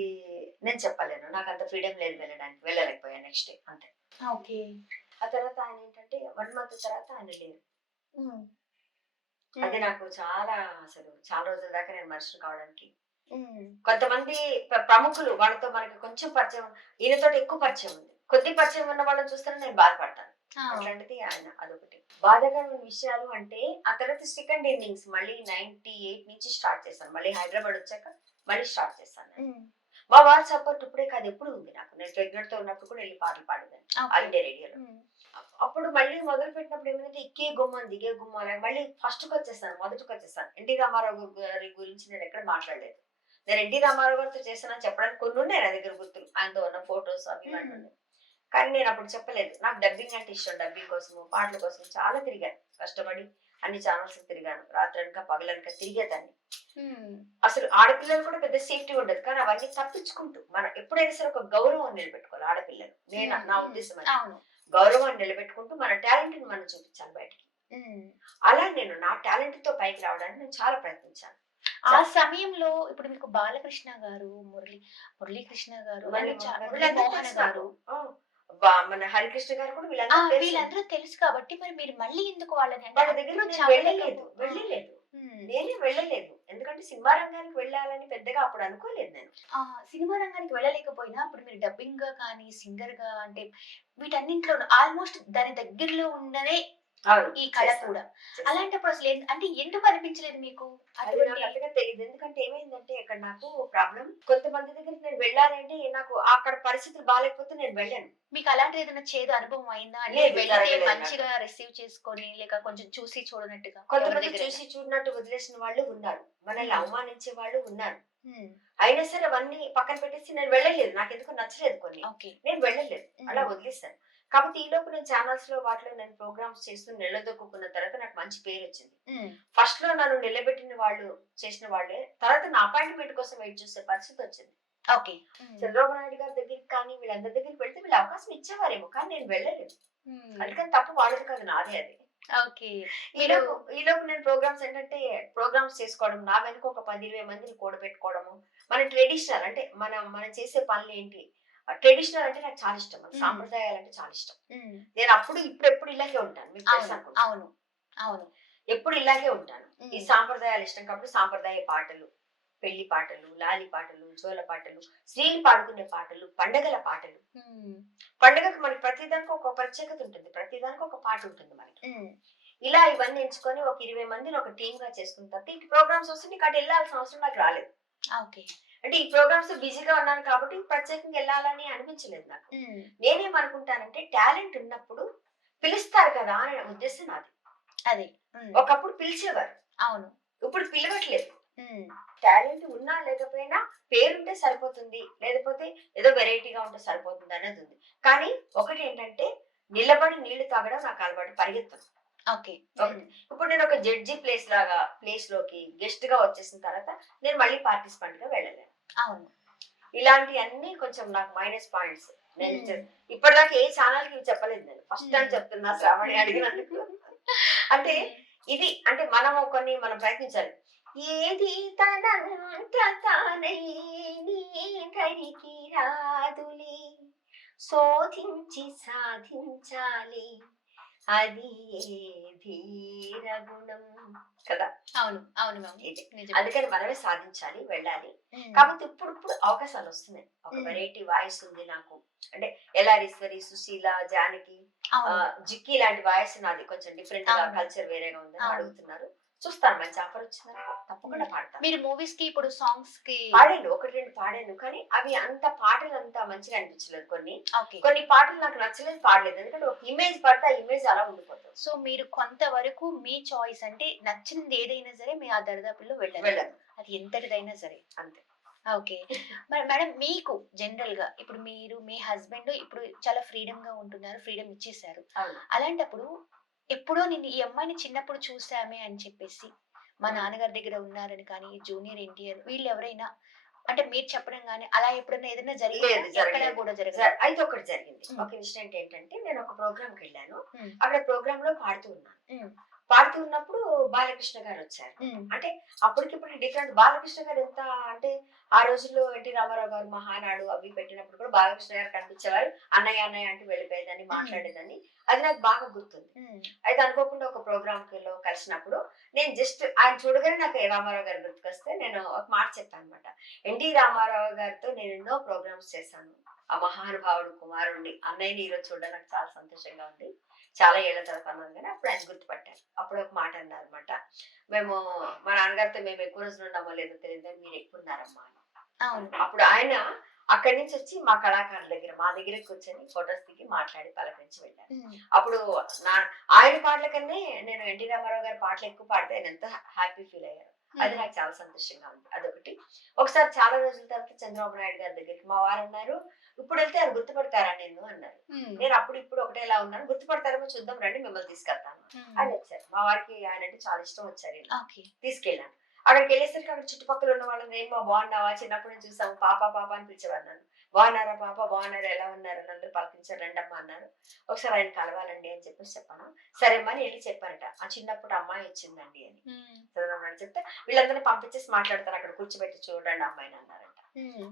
నేను చెప్పలేను. నాకు అంత ఫ్రీడమ్ లేదు వెళ్ళడానికి, వెళ్ళలేకపోయా నెక్స్ట్ డే అంతే. ఓకే. ఆ తర్వాత ఆయన ఏంటంటే 1 month తర్వాత ఆయన లేరు. అది నాకు అసలు చాలా రోజుల దాకా నేను మనిషిని కావడానికి. కొంతమంది ప్రముఖులు వాళ్ళతో మనకి కొంచెం పరిచయం, ఈయనతో ఎక్కువ పరిచయం ఉంది. కొద్ది పరిచయం ఉన్న వాళ్ళని చూస్తేనే నేను బాధపడతాను. అట్లాంటిది ఆయన అదొకటి బాధాకరమైన విషయాలు. అంటే ఆ తర్వాత సెకండ్ ఇన్నింగ్స్ మళ్ళీ 98 నుంచి స్టార్ట్ చేశాను. మళ్ళీ హైదరాబాద్ వచ్చాక మళ్ళీ స్టార్ట్ చేశాను. మా వారి సపోర్ట్ ఇప్పుడే కాదు, ఎప్పుడు ఉంది నాకు. నేను ప్రెగ్నెంట్ తో ఉన్నప్పుడు కూడా వెళ్ళి పాటలు పాడేదాన్ని ఆల్ ఇండియా రేడియోలో. అప్పుడు మళ్ళీ మొదలు పెట్టినప్పుడు ఏమైందంటే ఎక్కే గుమ్మం దిగే గుమ్మం మళ్ళీ ఫస్ట్కి మొదటికి వచ్చేసాను. ఎన్టీ రామారావు గారి గురించి నేను ఎక్కడ మాట్లాడలేదు. నేను ఎన్టీ రామారావు గారితో చేశానని చెప్పడానికి కొన్ని ఉన్నాయి నా దగ్గర గుర్తులు, ఆయనతో ఉన్న ఫొటోస్ అవి ఉన్నాయి. కానీ నేను అప్పుడు చెప్పలేదు. నాకు డబ్బింగ్ అంటే ఇష్టం. డబ్బింగ్ కోసము, పాటల కోసం చాలా తిరిగాను, కష్టపడి అన్ని ఛానల్స్ తిరిగాను. రాత్రనక పగలనక తిరిగేదాన్ని. అసలు ఆడపిల్లలు కూడా పెద్ద సేఫ్టీ ఉండదు, కానీ అవన్నీ తప్పించుకుంటూ మనం ఎప్పుడైనా సరే ఒక గౌరవం నిలబెట్టుకోవాలి ఆడపిల్లలు. నా ఉద్దేశం అది. గౌరవాన్ని నిలబెట్టుకుంటూ మన టాలెంట్ ని మనం చూపించాలి బయటికి. అలా నేను నా టాలెంట్ తో పైకి రావడానికి నేను చాలా ప్రయత్నించాను. ఆ సమయంలో ఇప్పుడు మీకు బాలకృష్ణ గారు, మురళీకృష్ణ గారు, మోహన్ గారు, మన హరికృష్ణ గారు కూడా వీళ్ళందరూ తెలుసు కాబట్టి మరి మీరు మళ్ళీ ఎందుకు వాళ్ళ దగ్గర వెళ్ళలేదు. నేనే వెళ్ళలేదు, ఎందుకంటే సినిమా రంగానికి వెళ్ళాలని పెద్దగా అప్పుడు అనుకోలేదు నేను. సినిమా రంగానికి వెళ్ళలేకపోయినా ఇప్పుడు మీరు డబ్బింగ్ గా కానీ సింగర్ గా అంటే వీటన్నింటిలో ఆల్మోస్ట్ దాని దగ్గరలో ఉండనే అవును, ఈ కళ చేస్తాను, కూడా. చేస్తాను. అలాంటప్పుడు అసలు అంటే ఎందుకు అనిపించలేదు మీకు అది అటువంటి? నాకు అంతగా తెలియదు. ఎందుకంటే ఏమైందంటే ఇక్కడ నాకు ప్రాబ్లమ్, కొంతమంది దగ్గరికి నేను వెళ్ళాలంటే నాకు అక్కడ పరిస్థితులు బాలేకపోతే నేను వెళ్ళను. మీకు అలాంటిది ఏదైనా చేదు అనుభవం అయిందా? అంటే లేదు, వెళ్తే జరగలేదు నాకు. మంచిగా రిసీవ్ చేసుకొని లేక కొంచెం చూసి చూడనట్టుగా ఎవరి కొంతమంది దగ్గరైనా? చూసి చూడనట్టు వదిలేసిన వాళ్ళు ఉన్నారు. మనల్ని హ్మ్. అవమానించే వాళ్ళు ఉన్నారు. హ్మ్. అయినా సరే అవన్నీ పక్కన పెట్టేసి నేను వెళ్ళలేదు. నాకెందుకో నచ్చలేదు కొన్ని. ఓకే. నేను వెళ్ళలేదు. అలా హ్మ్. వదిలేసాను. కాకపోతే ఈలోపు నేను ఛానల్స్‌లో వాటిలో నేను ప్రోగ్రామ్స్ చేస్తూ నిలదొక్కుకున్న తర్వాత నాకు మంచి పేరొచ్చింది. హ్మ్. ఫస్ట్‌లో నన్ను నిలబెట్టిన వాళ్ళు, చేసిన వాళ్ళే తర్వాత నా అపాయింట్‌మెంట్ కోసం వెయిట్ చేసే పరిస్థితొచ్చింది. ఓకే. హ్మ్. చంద్రబాబు నాయుడు గారి దగ్గరికి కానీ, వీళ్ళందరి దగ్గరికి వెళ్తే వీళ్ళు అవకాశం ఇచ్చేవారేమో. కానీ నేను వెళ్ళలేదు. హ్మ్. అందుకని తప్పు వాళ్ళది కాదు, నాదే అది. ఓకే. మీరు ఈలోపు నేను ప్రోగ్రామ్స్ ఏంటంటే, ప్రోగ్రామ్స్ చేసుకోవడం, నా వెనుక ఒక 10, 20 మందిని కూడబెట్టుకోవడము. మన ట్రెడిషనల్ అంటే మనం మనం చేసే పనులేంటి, ట్రెడిషనల్ అంటే నాకు చాలా ఇష్టం. మన హ్మ్. సాంప్రదాయాలంటే చాలా ఇష్టం. హ్మ్. నేను అప్పుడు ఇప్పుడెప్పుడు ఇలాగే ఉంటాను. మీకు అవును. తెలుసనుకుంటా. అవును. అవును. ఎప్పుడు ఇలాగే ఉంటాను. ఈ హ్మ్. సాంప్రదాయాలు ఇష్టం కాబట్టి సాంప్రదాయ పాటలు, పెళ్లి పాటలు, లాలి పాటలు, జోల పాటలు, స్త్రీలు పాడుకునే పాటలు, పండగల పాటలు. హ్మ్. పండగకి మనకి ప్రతిదానికి ఒక ప్రత్యేకత ఉంటుంది. ప్రతిదానికి ఒక పాట ఉంటుంది మనకి. హ్మ్. ఇలా ఇవన్నీ ఎంచుకొని ఒక 20 మందిని ఒక టీమ్‌గా చేసుకున్న తర్వాత ఈ ప్రోగ్రామ్స్ వస్తే నీకు అటు ఎళ్ళాల్సిన అవసరం నాకు రాలేదు. ఓకే. అంటే ఈ ప్రోగ్రామ్స్ బిజీగా ఉన్నాను కాబట్టి ప్రత్యేకంగా ఎళ్ళాలని అనిపించలేదు నాకు. హ్మ్. నేనేమనుకుంటానంటే టాలెంట్ ఉన్నప్పుడు పిలుస్తారు కదా అనే ఉద్దేశం నాది. అది. హ్మ్. ఒకప్పుడు పిలిచేవారు. అవును. ఇప్పుడు పిలవట్లేదు. హ్మ్. టాలెంట్ ఉన్నా లేకపోయినా పేరుంటే సరిపోతుంది. లేకపోతే ఏదో వెరైటీగా ఉంటే సరిపోతుంది అనేది ఉంది. కానీ ఒకటేంటంటే నిలబడి నీళ్లు తాగడం నాకు అలవాటు, పరిగెత్తను. ఓకే. ఒకటి. ఇప్పుడు నేను ఒక జడ్జి ప్లేస్‌లోకి గెస్ట్‌గా వచ్చేసిన తర్వాత నేను మళ్ళీ పార్టిసిపెంట్‌గా వెళ్ళలేను. అవును. ఇలాంటియన్నీ కొంచెం నాకు మైనస్ పాయింట్స్. నేను హ్మ్. ఇప్పటిదాకా ఏ ఛానెల్‌కి ఇవి చెప్పలేదు నేను. ఫస్ట్ టైమ్ హ్మ్. చెప్తున్నా శ్రావణి అడిగినందుకు. అంటే ఇది అంటే మనం ప్రయత్నించాలి. ఏది తనంత తానై నీ దరికి రాదులే, శోధించి సాధించాలి, అది ఏ ధీర గుణం కదా. అవును. అవును మ్యామ్. ఇది. నిజమే. అందుకని మనమే సాధించాలి, వెళ్ళాలి. హ్మ్. కాకపోతే ఇప్పుడు అవకాశాలు వస్తున్నాయి. ఒక హ్మ్. వెరైటీ వాయిస్ ఉంది నాకు. అంటే ఎల్ఆరీశ్వరి, సుశీల, జానకి, అవును. జిక్కీ లాంటి వాయిస్ నాది కొంచెం డిఫరెంట్ గా, అవును. కల్చర్ వేరేగా ఉందని అవును. అడుగుతున్నారు. చూస్తాను, మంచి ఆఫర్ వచ్చిందనుకో తప్పకుండా హ్మ్. పాడతాను. మీరు మూవీస్‌కి ఇప్పుడు సాంగ్స్‌కి పాడాను. 1, 2 పాడాను. కానీ అవి అంత పాటలు అంత మంచిగా అనిపించలేదు కొన్ని. ఓకే. కొన్ని పాటలు నాకు నచ్చలేదు, పాడలేదు. ఎందుకంటే ఒక ఇమేజ్ పడితే ఆ ఇమేజ్ అలా ఉండిపోతుంది. సో, మీరు కొంతవరకు మీ చాయిస్ అంటే నచ్చింది ఏదైనా సరే మీ ఆ దరిదాపుల్లో వెళ్ళరు. వెళ్ళను. అది ఎంతటిదైనా సరే. అంతే. ఓకే. మరి మేడం మీకు జనరల్‌గా ఇప్పుడు మీరు, మీ హస్బెండ్ ఇప్పుడు చాలా ఫ్రీడమ్‌గా ఉంటున్నారు. ఫ్రీడమ్ ఇచ్చేసారు. అవును. అలాంటప్పుడు ఎప్పుడో నేను ఈ అమ్మాయిని చిన్నప్పుడు చూసామే అని చెప్పేసి, మా హ్మ్. నాన్నగారి దగ్గర ఉన్నారని కానీ, జూనియర్ ఎన్టీఆర్ వీళ్ళెవరైనా అంటే మీరు చెప్పడం గాని, అలా ఎప్పుడన్నా ఏదైనా జరిగిందా? లేదు, ఎక్కడా జరగలేదు. గూడా జరగలేదు. అయితే ఒకటి జరిగింది. హ్మ్. ఒక ఇన్సిడెంట్ ఏంటంటే నేను ఒక ప్రోగ్రామ్‌కి వెళ్ళాను. హ్మ్. అక్కడ ప్రోగ్రామ్‌లో పాడుతూ ఉన్నాను. హ్మ్. పాడుతూ ఉన్నప్పుడు బాలకృష్ణ గారొచ్చారు. హ్మ్. అంటే అప్పటికిప్పటికి డిఫరెంట్. బాలకృష్ణ గారు ఎంత అంటే ఆ రోజుల్లో ఎన్టీ రామారావు గారు మహానాడు అవి పెట్టినప్పుడు కూడా బాలకృష్ణ గారు కనిపించేవారు. అన్నయ్య, అన్నయ్య అంటూ వెళ్ళిపోయేదాన్ని, హ్మ్. మాట్లాడేదాన్ని. అది నాకు బాగా గుర్తుంది. హ్మ్. అయితే అనుకోకుండా ఒక ప్రోగ్రామ్‌లో కలిసినప్పుడు నేను జస్ట్ ఆయన చూడగానే నాకు రామారావు గారు గుర్తుకొస్తే నేను ఒక మాట చెప్పానన్నమాట. ఎన్టీ రామారావు గారితో నేను ఎన్నో ప్రోగ్రామ్స్ చేశాను. ఆ మహానుభావుడు కుమారుడిని అన్నయ్యని ఈరోజు చూడడం నాకు చాలా సంతోషంగా ఉంది. చాలా ఏళ్ల తర్వాత అన్నాను గానీ అప్పుడు ఆయన గుర్తుపట్టారు. అప్పుడు ఒక మాట అన్నారన్నమాట. మేము మా నాన్నగారితో మేము ఎక్కువ రోజులు ఉన్నామో లేదో తెలీదు గానీ మీరు ఎక్కువ ఉన్నారమ్మా అని. అవును. అప్పుడు ఆయన అక్కడి నుంచి వచ్చి మా కళాకారుల దగ్గర మా దగ్గరే కూర్చొని ఫోటోస్ దిగి మాట్లాడి పలకరించి వెళ్ళారు. హ్మ్. అప్పుడు నా ఆయన పాటల కన్నా నేను ఎన్టీ రామారావు గారి పాటలు ఎక్కువ పాడితే ఆయన ఎంత హ్యాపీ ఫీల్ అయ్యారు. అది హ్మ్. నాకు చాలా సంతోషంగా ఉంది. అదొకటి. ఒకసారి చాలా రోజుల తర్వాత చంద్రబాబు నాయుడు గారి దగ్గరికి మా వారన్నారు, "ఇప్పుడు వెళ్తే ఆయన గుర్తుపడతారా నిన్ను" అన్నారు. హ్మ్. నేను అప్పుడు ఇప్పుడు ఒకటేలా ఉన్నాను. "గుర్తుపడతారేమో చూద్దాం రండి, మిమ్మల్ని తీసుకెళ్తాను" హ్మ్. అని వచ్చారు. మా వారికి ఆయనంటే చాలా ఇష్టం, వచ్చారు ఈయన. ఓకే. తీసుకెళ్ళాను. అక్కడికెళ్ళేసరికి అక్కడ చుట్టుపక్కల ఉన్న వాళ్ళని, "ఏమ్మా బాగున్నావా? చిన్నప్పటి నుంచి చూసాము. పాప పాప అని పిలిచేవారు నన్ను. బాగున్నారా పాప? బాగున్నారా? ఎలా ఉన్నారు?" అని అందరూ పలకరించారు. "రండమ్మా" అన్నారు. "ఒకసారి ఆయన కలవాలండి" అని చెప్పాను. సరేమ్మా అని ఎళ్లి చెప్పారట. "ఆ చిన్నప్పుడు అమ్మాయి వచ్చిందండి" అని. హ్మ్. చంద్రబాబు నాయుడు చెప్తే వీళ్ళందరిని పంపించేసి మాట్లాడతాను, అక్కడ కూర్చోబెట్టి చూడండి అమ్మాయిని అన్నారంట.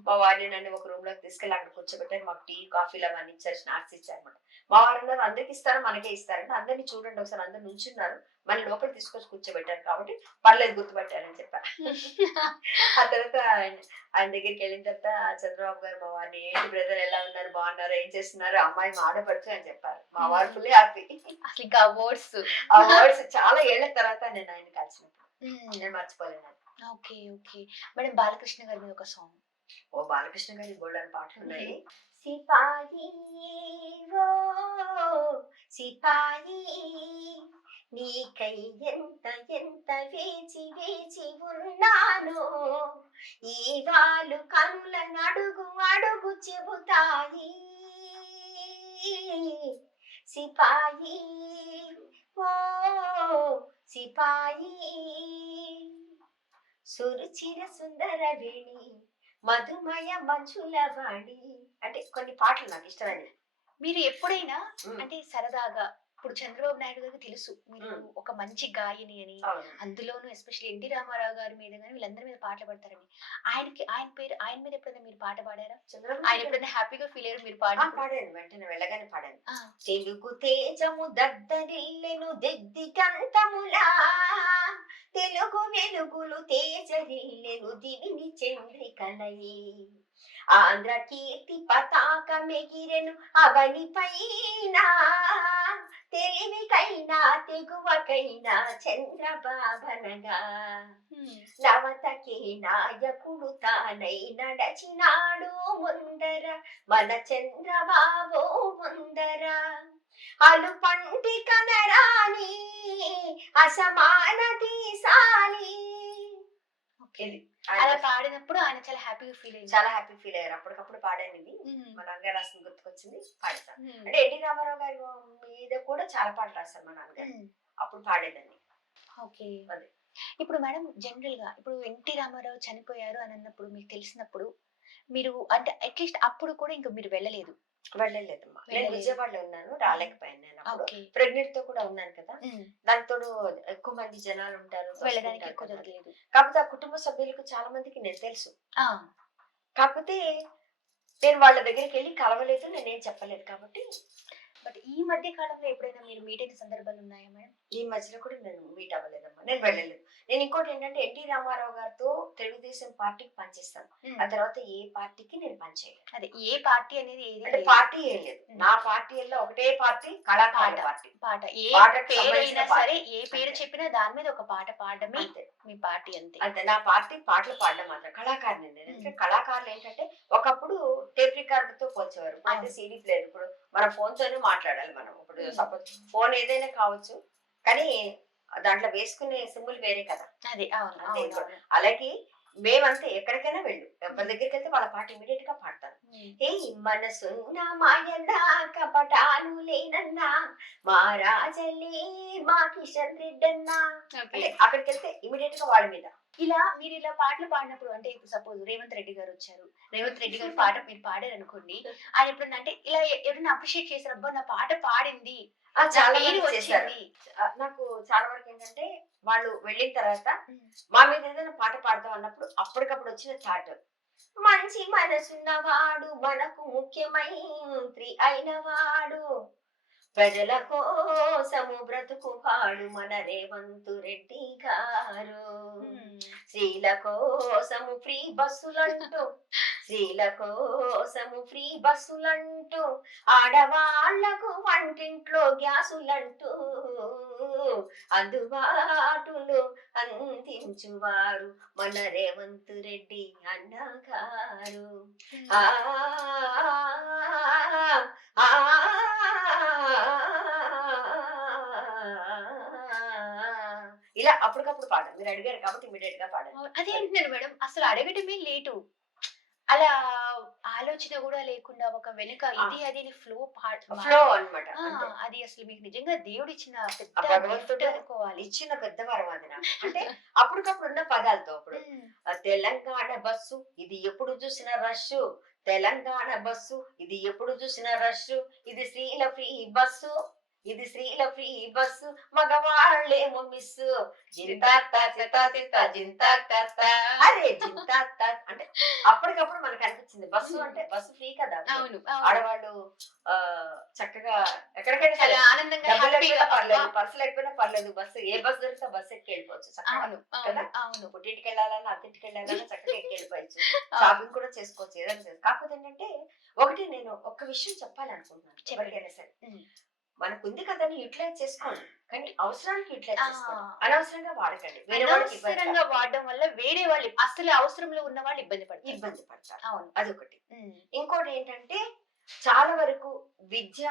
మా వారిని నన్ను ఒక రూమ్ లోకి తీసుకెళ్ళి అక్కడ కూర్చోబెట్టారు. మాకు టీ కాఫీలు అవన్నీ ఇచ్చారు, స్నాక్స్ ఇచ్చారు అనమాట. మా వారు అన్నారు అందరికి ఇస్తారా మనకే ఇస్తారంటే అందరినీ చూడండి ఒకసారి, అందరు నుంచున్నారు, మళ్ళీ లోపల తీసుకొచ్చి కూర్చోబెట్టారు కాబట్టి పర్లేదు గుర్తుపట్టారని చెప్పా. ఆ తర్వాత ఆయన దగ్గరికి వెళ్ళిన తర్వాత చంద్రబాబు గారు మా వారిని ఏంటి బ్రదర్ ఎలా ఉన్నారు, బాగున్నారు, ఏం చేస్తున్నారు, అమ్మాయి మా ఆడపడుచు అని చెప్పారు. మా వారు ఫుల్ హ్యాపీ. అసలు ఇంకా అవార్డ్స్ ఆ వర్డ్స్ చాలా ఏళ్ల తర్వాత నేను ఆయన కలిసినప్పుడు నేను మర్చిపోలేను. ఓకే ఓకే మేడం, బాలకృష్ణ గారి మీద ఒక సాంగ్. ఓ బాలకృష్ణ గారి బోల్డన్ పాటలు ఉన్నాయి. సిపాయి ఓ సిపాయి నీకై ఎంత ఎంత వేచి వేచి ఉన్నాను, ఈ వాళ్ళు కనుల నడుగు అడుగు చెబుతాయి. సిపాయి ఓ సిపాయి సురుచిర సుందర వేణి మధుమయ మంచుల వాణి. అంటే కొన్ని పాటలు నాకు ఇష్టమైనవి. మీరు ఎప్పుడైనా అంటే సరదాగా, ఇప్పుడు చంద్రబాబు నాయుడు గారికి తెలుసు మీరు ఒక మంచి గాయని అని, అందులోనూ ఎస్పెషల్లీ ఎన్టీ రామారావు గారి మీద కానీ వీళ్ళందరి మీద పాటలు పాడతారని, ఆయన మీద ఎప్పుడైనా మీరు పాట పాడారా? ఆయన ఎప్పుడైనా హ్యాపీగా ఫీల్ అయ్యారు మీరు పాడాను, వెంటనే వెళ్ళగానే పాడాను. తెలుగు తేజము దద్దరిల్లెను దిద్దికంతములా, తెలుగు వెలుగులు తేజరిల్లెను దివిని చంద్రికలై, ఆంధ్ర కీర్తి పతాకమెగిరెను అవని పైన, తెలివికైనా తెగువకైనా చంద్రబాబనగా, నవతకే నాయకుడు తానై నడచినాడు ముందర మన చంద్రబాబు ముందర, అలు పంటి కనరాని అసమాన తీసాలి. అలా పాడినప్పుడు ఆయన చాలా హ్యాపీగా ఫీల్ అయ్యారు. చాలా హ్యాపీ ఫీల్ అయ్యారు. అప్పటికప్పుడు పాడాను. ఇది మా నాన్నగారు రాసిన గుర్తుకొచ్చింది, పాడతాను. అంటే ఎన్టీ రామారావు గారి మీద కూడా చాలా పాటలు రాశారు మా నాన్నగారు, అప్పుడు పాడేదాన్ని. ఓకే, ఇప్పుడు మేడం జనరల్ గా ఇప్పుడు ఎన్టీ రామారావు చనిపోయారు అని అన్నప్పుడు మీకు తెలిసినప్పుడు మీరు అంటే అట్లీస్ట్ అప్పుడు కూడా ఇంకా మీరు వెళ్ళలేదమ్మా. నేను విజయవాడలో ఉన్నాను, రాలేకపోయాను. నేను అప్పుడు ప్రెగ్నెంట్ తో కూడా ఉన్నాను కదా, దాంతో ఎక్కువ మంది జనాలు ఉంటారు, వెళ్ళడానికి ఎక్కువ జరగలేదు. కాకపోతే ఆ కుటుంబ సభ్యులకు చాలా మందికి నేను తెలుసు. కాకపోతే నేను వాళ్ళ దగ్గరికి వెళ్ళి కలవలేదు, నేనేం చెప్పలేదు. కాబట్టి బట్ ఈ మధ్య కాలంలో ఎప్పుడైనా మీరు మీట్ అయిన సందర్భాలు ఉన్నాయా మేడం? ఈ మధ్యలో కూడా నేను మీట్ అవ్వలేదమ్మా, నేను వెళ్ళలేదు. నేను ఇంకోటి ఏంటంటే ఎన్టీ రామారావు గారితో తెలుగుదేశం పార్టీకి పనిచేస్తాను, ఆ తర్వాత ఏ పార్టీకి నేను పనిచేయలేదు. అదే ఏ పార్టీ అనేది అంటే పార్టీ ఏం లేదు, నా పార్టీ ఒకటే పార్టీ, కళాకారుల పార్టీ. పాట ఏ పేరైనా సరే, ఏ పేరు చెప్పినా దాని మీద ఒక పాట పాడడమే మీ పార్టీ, అంతే. అంతే, నా పార్టీ పాటలు పాడడం మాత్రం. కళాకారుని నేను. ఎందుకంటే కళాకారులు ఏంటంటే ఒకప్పుడు టేప్ రికార్డుతో పోల్చేవారు, అంటే సీడీ ప్లేయర్. ఇప్పుడు మన ఫోన్ తోనే మాట్లాడాలి మనం. ఇప్పుడు సపోజ్ ఫోన్ ఏదైనా కావచ్చు, కానీ దాంట్లో వేసుకునే సింబల్ వేరే కదా. అదే అలాగే మేమంతే, ఎక్కడికైనా వెళ్ళు, ఎవరి దగ్గరికి వెళ్తే వాళ్ళ పాట ఇమీడియట్ గా పాడతారు. ఏ మనసున్న మాయన్నా కపటాలు లేనన్నా మా రాజలే మా కిషన్ రెడ్డి అన్నా, అంటే అక్కడికి వెళ్తే ఇమీడియట్ గా వాళ్ళ మీద. ఇలా మీరు ఇలా పాటలు పాడినప్పుడు, అంటే ఇప్పుడు సపోజ్ రేవంత్ రెడ్డి గారు వచ్చారు, రేవంత్ రెడ్డి గారి పాట మీరు పాడారు అనుకోండి, ఆయన ఎప్పుడన్నా అంటే ఇలా ఎవరైనా అప్రిషియేట్ చేశారు, అబ్బా నా పాట పాడింది, చాలా చేశారు. నాకు చాలా వరకు ఏంటంటే వాళ్ళు వెళ్ళిన తర్వాత మా మీద ఏదైనా పాట పాడతాం అన్నప్పుడు అప్పటికప్పుడు వచ్చిన థాట్, మంచి మనసున్నవాడు మనకు ముఖ్యమంత్రి అయినవాడు, ప్రజల కోసము బ్రతుకువాడు మన రేవంత్ రెడ్డి గారు, స్త్రీల కోసము ఫ్రీ బస్సులంటూ, స్త్రీల కోసము ఫ్రీ బస్సులంటూ, ఆడవాళ్లకు వంటింట్లో గ్యాసులంటూ అందుబాటులో అందించువారు మన రేవంత్ రెడ్డి అన్నగారు. ఇలా అప్పటికప్పుడు పాడాను. మీరు అడిగారు కాబట్టి ఇమీడియట్ గా పాడాను. అదే అంటున్నాను మేడం, అసలు అడగటమే లేటు, అలా ఆలోచన కూడా లేకుండా ఒక వెనుక ఇది అది ఫ్లో అన్నమాట. అది అసలు మీకు నిజంగా దేవుడు ఇచ్చిన భగవంతుడు అనుకోవాలి, ఇచ్చిన పెద్ద వరం అది నాకు. అంటే అప్పటికప్పుడు ఉన్న పదాలతో, ఇప్పుడు తెలంగాణ బస్సు ఇది ఎప్పుడు చూసిన రష్, తెలంగాణ బస్సు ఇది ఎప్పుడు చూసిన రష్, ఇది స్త్రీల ఫ్రీ బస్సు, ఇది స్త్రీల ఫ్రీ బస్సు మగవాళ్ళేమో మిస్ జింతాత్త చిత్త జింతాత్త అరే జింతాత్త అంటే అప్పటికప్పుడు మనకు అనిపించింది బస్సు అంటే బస్సు ఫ్రీ కదా అవును ఆడవాళ్ళు ఆ చక్కగా ఎక్కడికైనా సరే చాలా ఆనందంగా డబ్బులు హ్యాపీగా లేకపోయినా పర్లేదు పర్సు లేకపోయినా పర్లేదు బస్సు ఏ బస్సు దొరికితే బస్సు ఎక్కి వెళ్ళిపోవచ్చు చక్కగా అవును కదా? అవును అవును పుట్టింటికి వెళ్ళాలన్నా అత్తింటికి వెళ్ళాలన్నా చక్కగా ఎక్కి వెళ్ళిపోవచ్చు షాపింగ్ కూడా చేసుకోవచ్చు ఏదైనా చేసుకోవచ్చు. కాకపోతే ఏంటంటే ఒకటి నేను ఒక విషయం చెప్పాలనుకుంటున్నాను చెప్పండి. ఎవరికైనా సరే ఉమ్. మనకు ఉంది కదా యూటిలైజ్ చేసుకోండి కానీ అవసరానికి యూటిలైజ్ ఆ. చేసుకోండి అనవసరంగా వాడకండి వేరే వాళ్ళకి ఇబ్బంది అనవసరంగా కలగదు. వాడడం వల్ల వేరే వాళ్ళు అసలు అవసరంలో ఉన్న వాళ్ళు ఇబ్బంది పడతారు. ఇబ్బంది పడతారు అవును అదొకటి. ఇంకోటి ఏంటంటే చాలా వరకు విద్య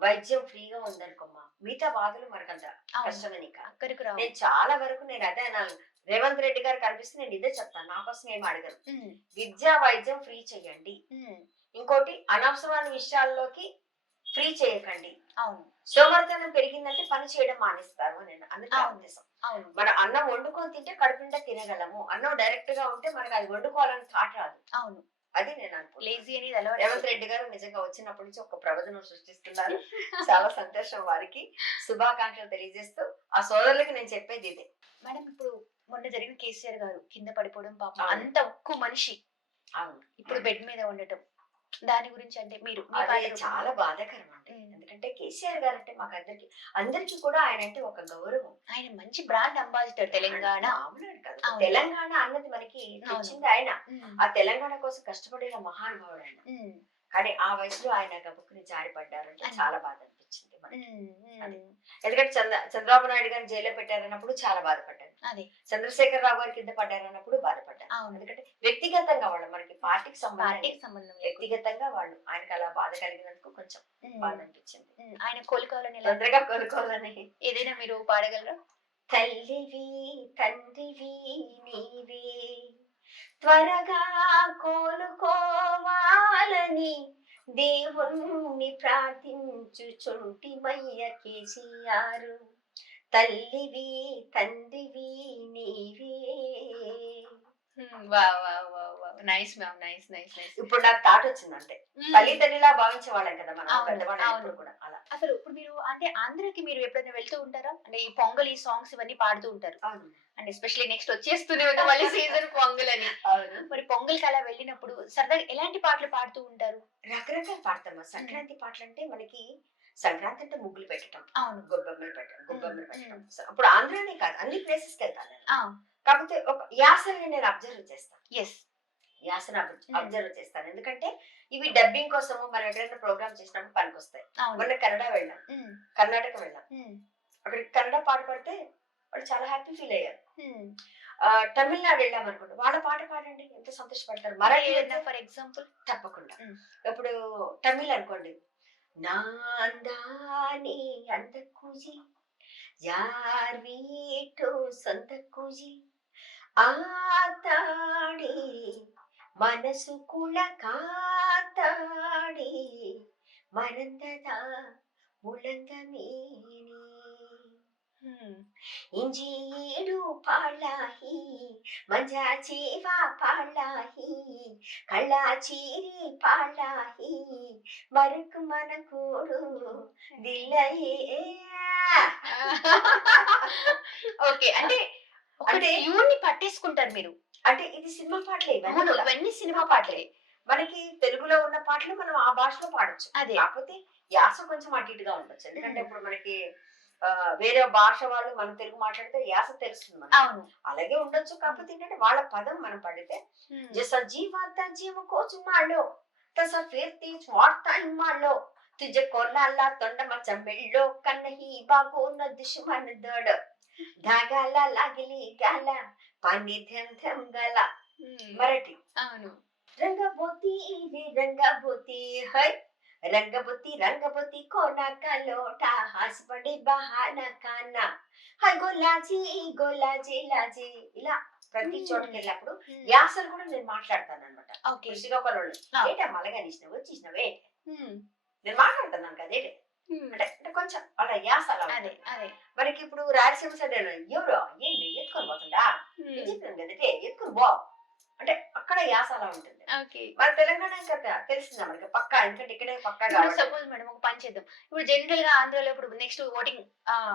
వైద్యం ఫ్రీగా ఉందనుకోమ్మా మిగతా బాధలు మనకంత అవును. కష్టమని కాదు. అక్కడికి రావు. నేను చాలా వరకు నేను అదే అనాలి రేవంత్ రెడ్డి గారు కనిపిస్తే నేను ఇదే చెప్తాను నా కోసం ఏం అడగను ఉమ్. విద్య వైద్యం ఫ్రీ చేయండి. ఉమ్. ఇంకోటి అనవసరమైన విషయాల్లోకి ఫ్రీ చేయకండి. అవును సోమరితనం పెరిగిందంటే పని చేయడం మానేస్తారు అని అందుకే అవును. ఉద్దేశం. అవును మన అన్నం వండుకొని తింటే కడుపుండా తినగలము అన్నం డైరెక్ట్ గా ఉంటే మనకి అది వండుకోవాలని థాట్ రాదు. అవును అది నేను అనుకుంటున్నాను. లేజీ అనేది అలవాటు రేవంత్ రెడ్డి గారు నిజంగా వచ్చినప్పటి నుంచి ఒక ప్రవచనం సృష్టిస్తున్నారు. చాలా సంతోషం వారికి శుభాకాంక్షలు తెలియజేస్తూ ఆ సోదరులకి నేను చెప్పేది ఇదే. మేడం ఇప్పుడు మొన్న జరిగిన కేసీఆర్ గారు కింద పడిపోవడం పాపం అవును. అంత ఉక్కు మనిషి అవును ఇప్పుడు బెడ్ మీద ఉండటం దాని గురించి అంటే మీరు మీ అది పాట రూపంలో- చాలా బాధాకరం అండి. ఉమ్. ఎందుకంటే కేసీఆర్ గారు అంటే మాకు అందరికి కూడా ఆయన అంటే ఒక గౌరవం. ఆయన మంచి బ్రాండ్ అంబాసిడర్ తెలంగాణ. మామూలు కాదు. అవును. తెలంగాణ అన్నది మనకి తెచ్చింది ఆయన. ఉమ్. ఆ తెలంగాణ కోసం కష్టపడిన మహానుభావుడు ఆయన. ఉమ్. కానీ ఆ వయసులో ఆయన గబుక్కుని జారిపడ్డారంటే అని. చాలా బాధ అనిపించింది మనకి. ఉమ్. అది. ఉమ్. ఎందుకంటే చంద్రబాబు నాయుడు గారిని జైల్లో పెట్టారన్నప్పుడు చాలా బాధపడ్డాను. అదే చంద్రశేఖర్ రావు గారి కింద పడ్డారన్నప్పుడు బాధపడ్డాను. అవును ఎందుకంటే వ్యక్తిగతంగా వాళ్ళు మనకి పార్టీకి సంబంధం లేదు. పార్టీకి సంబంధం లేదు. వ్యక్తిగతంగా వాళ్ళు ఆయనకి అలా బాధ కలిగినందుకు కొంచెం ఉమ్. బాధ అనిపించింది. ఉమ్. ఆయన కోలుకోవాలని ఎలా తొందరగా కోలుకోవాలని. ఏదైనా మీరు పాడగలరా? తల్లివి తండ్రివి నీవే త్వరగా కోలుకోవాలని దేవుణ్ణి ప్రార్థించుచుంటిమయ్య కేసీఆర్. తల్లివి తండ్రివి నీవే. Nice ma'am nice nice nice. ఇప్పుడు నాకు థాట్ వచ్చింది అంతే. తల్లిదండ్రిలా భావించే వాళ్ళం కదా మనం అవును, పెద్దవాళ్ళు అవును. ఎప్పుడు కూడా అలా. అసలు ఇప్పుడు మీరు అంటే ఆంధ్రాకి మీరు ఎప్పుడైనా వెళ్తూ ఉంటారా? అంటే ఈ పొంగల్ ఈ సాంగ్స్ ఇవన్నీ పాడుతూ ఉంటారు. అవును అంటే ఎస్పెషల్లీ నెక్స్ట్ వచ్చేస్తూనే ఉంది మళ్ళీ సీజన్ పొంగల్ అని. అవును మరి పొంగల్కి అలా వెళ్ళినప్పుడు సరదాగా ఎలాంటి పాటలు పాడుతూ ఉంటారు? రకరకాల పాడతామా. సంక్రాంతి పాటలు అంటే మనకి సంక్రాంతి అంటే ముగ్గులు పెట్టడం అవును గొబ్బెమ్మలు పెట్టడం ఉమ్. ఇప్పుడు ఆంధ్రానే కాదు అన్ని ప్లేసెస్ కి వెళ్తాను నేను. ఆ కాకపోతే ఒక యాసని నేను అబ్జర్వ్ చేస్తాను. ఎస్ యాసను అబ్జర్వ్ చేస్తాను ఎందుకంటే ఇవి డబ్బింగ్ కోసము మనం ఎక్కడైనా ప్రోగ్రామ్ చేసినప్పుడు పనికొస్తాయి. అవును మొన్న కన్నడ వెళ్ళాం, ఉమ్. కర్ణాటక వెళ్ళాం. ఉమ్. అక్కడ కన్నడ పాట పాడితే వాళ్ళు చాలా హ్యాపీ ఫీల్ అయ్యారు. ఉమ్. తమిళనాడు వెళ్ళాం అనుకోండి వాళ్ళ పాట పాడండి ఎంత సంతోషపడతారు. మరాఠీ ఏదైనా ఫర్ ఎగ్జాంపుల్ తప్పకుండా. ఉమ్. ఇప్పుడు తమిళ్ అనుకోండి నా అందాని అంద కుజి యార్ వీటు సొంత కుజి ఆతాడి మనసు కుల కాతాడి మనందద ముళంగ మీని ఇంజీడు పాళాహి మంజా చీవా పాళాహి కళ్ళా చీరి పాళాహి మరకు మనకూడు దిల్లయే. ఓకే అంటే ఒకటి అంటే ట్యూన్ పట్టేసుకుంటారు మీరు. అంటే ఇది సినిమా పాటలే ఇవన్నీ అవును కూడా. ఇవన్నీ సినిమా పాటలే. మనకి తెలుగులో ఉన్న పాటలు మనం ఆ భాషలో పాడొచ్చు. అదే కాకపోతే యాస కొంచెం అటు ఇటుగా ఉండొచ్చు. ఎందుకంటే ఉమ్. ఇప్పుడు మనకి వేరే భాష వాళ్ళు మన తెలుగు మాట్లాడితే యాస తెలుస్తుంది మనకి. అవును అలాగే ఉండొచ్చు. కాకపోతే ఏంటంటే వాళ్ళ పదం మనం పడితే ఉమ్. జస జీవాత జీవ కోచున్నాళ్ళు తస ఫేర్తి స్వార్థ ఇమ్మాళ్ళు తుజ కొన్నాళ్ళ తొండ మచ్చ మెళ్ళో కన్నహి బాబు న దుష్మన్ దడ ధాగాల లాగిలి గాల పాని ధం ధం గల. ఉమ్. మరాఠీ అవును రంగబోతి రే రంగబోతి హై రంగబోతి కోనా కలోటా హాస్పడి బహానా కానా హై గోలాజీ గోలాజీ లాజీ ఇలా ప్రతి చోటుకి వెళ్ళినప్పుడు ఉమ్. యాసలు కూడా నేను మాట్లాడతాను అనమాట. ఓకే శ్రీకాకుళంలో ఆ. ఏటా మలగానిచ్చినావు వచ్చేసినావే ఉమ్. నేను మాట్లాడుతున్నాను కదా ఏంటి ఉమ్. అంటే కొంచెం అలా యాస అలా అదే ఉంటుంది. అదే మనకి ఇప్పుడు రాయలసీమ సైడ్ ఎవరో ఏంటి ఎత్తుకొని పోతుందా ఉమ్. చెప్పాను కదంటే ఎత్తుకొని బో అంటే అక్కడ యాస అలా ఉంటుంది. ఓకే. మన తెలంగాణ ఇంకా తెలిసిందా మనకి పక్కా, ఎందుకంటే ఇక్కడే పక్కా కాబట్టి. సపోజ్ మేడం ఒక పని చేద్దాం. ఇప్పుడు జనరల్ గా ఆంధ్రాలో ఇప్పుడు నెక్స్ట్ ఓటింగ్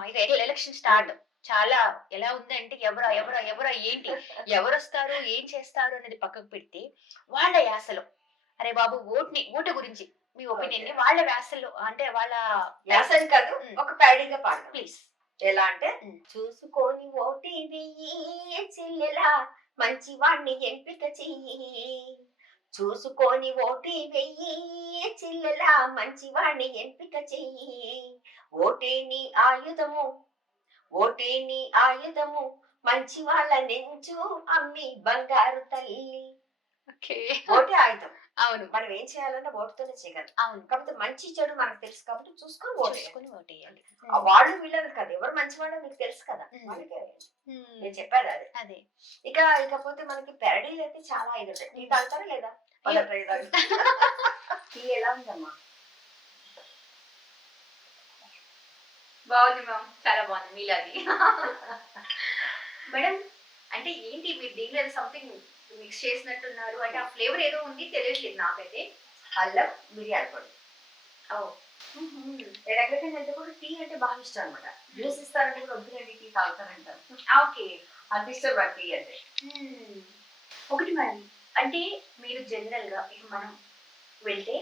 ఇక ఎలక్షన్ స్టార్ట్. చాలా ఎలా ఉందంటే ఎవరా ఏంటి? ఎవరొస్తారు? ఏం చేస్తారు? అనేది పక్కకు పెడితే వాళ్ళ యాసలో అరే బాబు ఓటు గురించి మీ ఒపీనియన్ ని వాళ్ళ యాసలో అంటే వాళ్ళ యాస అని కాదు, ఒక ప్యాడీగా పాడతాం. ప్లీజ్. ఎలా అంటే చూసుకొని ఓటి వెయ్యి చెల్లెలా, మంచి వాణ్ణి ఎంపిక చెయ్యి. చూసుకొని ఓటి వెయ్యి చెల్లెలా, మంచి వాణ్ణి ఎంపిక చెయ్యి. ఓటే నీ ఆయుధము, ఓటే నీ ఆయుధము, మంచి వాళ్ళ నెంచు అమ్మి బంగారు తల్లి. ఓకే. ఓటే ఆయుధం. అవును. మనం ఏం చేయాలంటే ఓటుతోనే చేయగలం. అవును. కాకపోతే మంచి చెడు మనకు తెలుసు కాబట్టి చూసుకొని ఓటేయాలి. వాళ్ళు వీళ్ళని కాదు, ఎవరు మంచి వాళ్ళో మీకు తెలుసు కదా, వాళ్ళకే నేను చెప్పాను అది. అదే. ఇకపోతే మనకి పెరడీలు అయితే చాలా ఇది ఉంటాయి. టీ తాగుతారా లేదా? టీ ఎలా ఉందమ్మా? బాగుంది మ్యామ్, చాలా బాగుంది మీలాది. మేడం అంటే ఏంటి మీరు దీనిలో సంథింగ్ మిక్స్ చేసినట్టున్నారు, అంటే ఆ ఫ్లేవర్ ఏదో ఉంది తెలియట్లేదు నాకైతే. అల్లం మిరియాల పొడి. నేను ఎక్కడికైనా వెళ్తే కూడా టీ అంటే బాగా ఇష్టం అనమాట. జ్యూస్ ఇస్తారంటే కూడా వద్దులండి టీ తాగుతారంటారు. ఓకే. అంత ఇష్టం నాకు టీ అంటే. ఒకటి మేడం, అంటే మీరు జనరల్ గా ఇక మనం వెళ్తే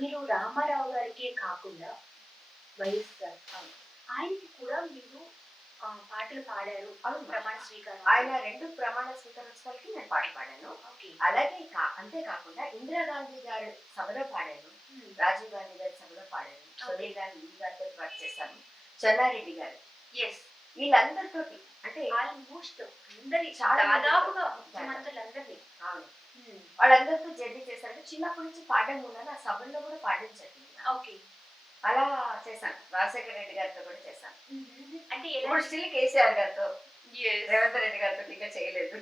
మీరు రామారావు గారికే కాకుండా వైఎస్ఆర్ ఆయనకి కూడా మీరు పాటలు పాడారు. ప్రమాణ స్వీకారం ఆయన 2 ప్రమాణ స్వీకారోత్సవాలకి నేను పాట పాడాను. అలాగే అంతేకాకుండా ఇందిరాగాంధీ గారి సభలో పాడాను, రాజీవ్ గాంధీ గారి సభలో పాడాను, సోనియా గాంధీ గారితో వర్క్ చేశాను, చెన్నారెడ్డి గారు. వీళ్ళందరితో అంటే ఆల్మోస్ట్ అందరి దాదాపుగా ముఖ్యమంత్రులందరినీ వాళ్ళందరితో జర్నీ చేశారు. చిన్నప్పటి నుంచి పాడడం మూలన ఆ సభల్లో కూడా పాడించండి. ఓకే. అలా చేశాను. రాజశేఖర రెడ్డి గారితో కూడా చేశాను. అంటే ఇప్పుడు స్టిల్ కేసీఆర్ గారితో, రేవంత్ రెడ్డి గారితో ఇంకా చేయలేదు.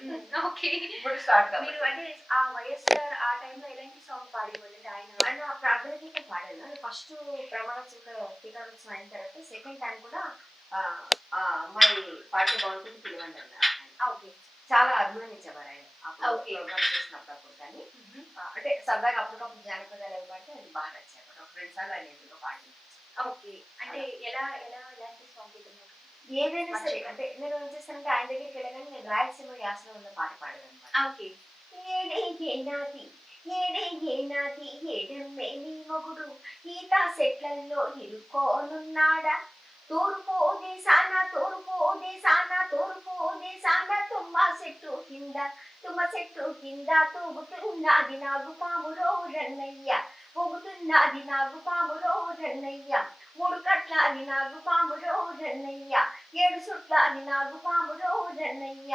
ఓకే. ఇప్పుడు స్టార్ట్ కాదు. మీరు అంటే ఆ వైఎస్ఆర్ ఆ టైంలో ఎలాంటి సాంగ్ పాడేవాళ్ళు? ఆయన ప్రార్థన గీతం పాడాను. ఫస్ట్ ప్రమాణ స్వీకారోత్సవం అయిన తర్వాత సెకండ్ టైం కూడా అమ్మాయి పాట బాగుంటుంది పిలవండి అన్నారు. ఓకే. చాలా అభిమానించేవారు ఆయన ప్రోగ్రామ్ చేసినప్పుడు. కానీ అంటే సరదాగా అప్పటికప్పుడు జానపదాలు అవి పాడితే అది బాగా నచ్చారు. ఒక 2 సార్లు ఆయన ఎదురుగా పాడి. ఓకే. అంటే ఎలాంటి సాంగ్? ఏదైనా సరే. అంటే నేను ఏం చేస్తానంటే ఆయన దగ్గరికి వెళ్ళగానే నేను రాయలసీమ యాసలో ఉన్న పాట పాడాను అనమాట. ఓకే. ఏడేనాటి ఏడమ్మే నీ మొగుడు ఈత సెట్లల్లో ఇరుకోనున్నాడా, తూర్పు దేశాన తుమ్మ చెట్టు కింద తూగుతున్నది నాగు పామురో రన్నయ్య, ఊగుతున్నది నాగు పామురో రన్నయ్య, 3 కట్ల అది నాగు పామురో రన్నయ్య, 7 సుట్ల అది నాగు పామురో రన్నయ్య.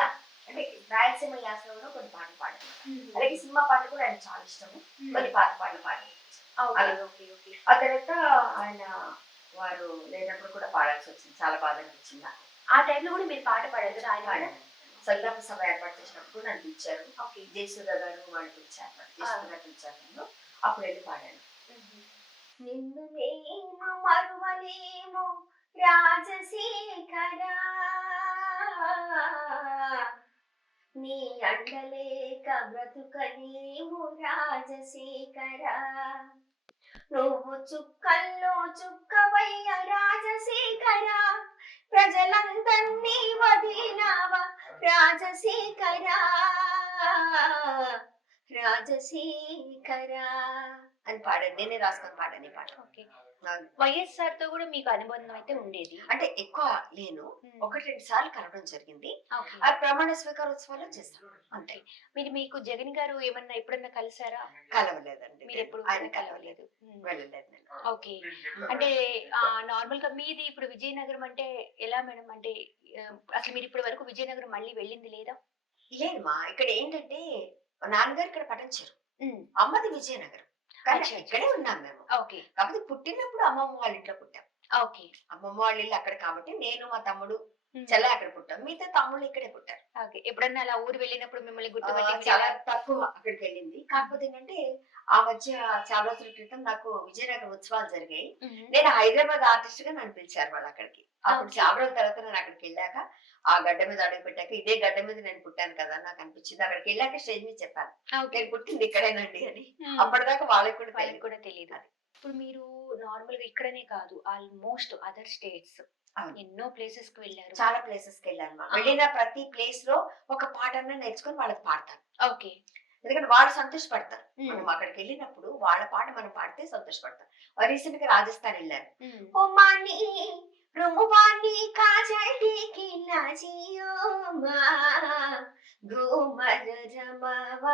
అంటే రాయలసీమ యాసలో కొన్ని పాటలు పాడాను. అలాగే సినిమా పాటలు కూడా ఆయన చాలా ఇష్టము, కొన్ని పాటలు పాడాను. ఆ తర్వాత ఆయన వారు లేనప్పుడు కూడా పాడాల్సి వచ్చింది. చాలా బాధ అనిపించింది నాకు. ఆ టైంలో కూడా మీరు పాట పాడారు. ఆయన పాడాను. సంగ్రామ సభ ఏర్పాటు చేసినప్పుడు నన్ను పిలిచారు. జయసుధ గారు వాళ్ళు పిలిచారు, నన్ను అప్పుడు వెళ్ళి పాడాను. నిన్ను మేము మరువలేము రాజశేఖరా, నీ అండలేక బ్రతుకలేము రాజశేఖరా, నువ్వు చుక్కల్లో చుక్కవయ్య రాజశేఖరా, ప్రజలందర్నీ వదిలినావా రాజశేఖరా, రాజశేఖరా అని పాడాను. నేనే రాసుకొని పాడాను ఈ పాట. వైఎస్ఆర్ తో కూడా మీకు అనుబంధం అయితే ఉండేది? అంటే ఎక్కువ లేను, 1-2 సార్లు కలవడం జరిగింది. ఆ ప్రమాణ స్వీకారోత్సవాలు చేస్తాను అంతే. మీకు జగన్ గారు ఏమన్నా ఎప్పుడన్నా కలిసారా? కలవలేదండి. మీరు ఎప్పుడు ఆయన కలవలేదు, వెళ్ళలేదు నేను. ఓకే. అంటే నార్మల్ గా మీది ఇప్పుడు విజయనగరం అంటే ఎలా మేడం? అంటే అసలు మీరు ఇప్పటి వరకు విజయనగరం మళ్ళీ వెళ్ళింది లేదా? లేదమ్మా, ఇక్కడ ఏంటంటే నాన్నగారు ఇక్కడ పటంచారు, అమ్మది విజయనగరం, కానీ ఇక్కడే ఉన్నాం మేము. కాకపోతే పుట్టినప్పుడు అమ్మమ్మ వాళ్ళ ఇంట్లో పుట్టాం. అమ్మమ్మ వాళ్ళ ఇల్లు అక్కడ కాబట్టి నేను మా తమ్ముడు చెల్ల అక్కడ పుట్టాం, మిగతా తమ్ముళ్ళు ఇక్కడే పుట్టారు. ఎప్పుడన్నా అలా ఊరు వెళ్ళినప్పుడు మిమ్మల్ని గుర్తుపట్టి? చాలా తక్కువ అక్కడికి వెళ్ళింది. కాకపోతే ఏంటంటే ఆ మధ్య చాలా రోజుల క్రితం నాకు విజయనగరం ఉత్సవాలు జరిగాయి. నేను హైదరాబాద్ ఆర్టిస్ట్ గా నన్ను పిలిచారు వాళ్ళు అక్కడికి. అప్పుడు చాలా రోజుల తర్వాత నేను అక్కడికి వెళ్ళాక ఆ గడ్డ మీద అడుగు పెట్టాక ఇదే గడ్డ మీద నేను పుట్టాను కదా నాకు అనిపించింది. అక్కడికి వెళ్ళాక స్టేజ్ మీద చెప్పాను ఓకే. నేను పుట్టింది ఇక్కడేనండి అని. ఉమ్. అప్పటిదాకా వాళ్ళకి కూడా వాళ్ళకి తెలియదు. కూడా తెలియదు. ఇప్పుడు మీరు నార్మల్ గా ఇక్కడనే కాదు, ఆల్మోస్ట్ అదర్ స్టేట్స్ అవును. ఎన్నో ప్లేసెస్ కి వెళ్ళారు. చాలా ప్లేసెస్ కి వెళ్ళాను మా. వెళ్ళిన ప్రతి ప్లేస్ లో ఒక పాటన్నా నేర్చుకుని వాళ్ళకి పాడతాను. ఓకే. ఎందుకంటే వాళ్ళు సంతోషపడతారు. మనం అక్కడికి వెళ్ళినప్పుడు వాళ్ళ పాట మనం పాడితే సంతోషపడతాం. రీసెంట్ గా రాజస్థాన్ వెళ్ళాను. ఓమాని रुमवानी काजल की लाजियो मा घूमर रमवा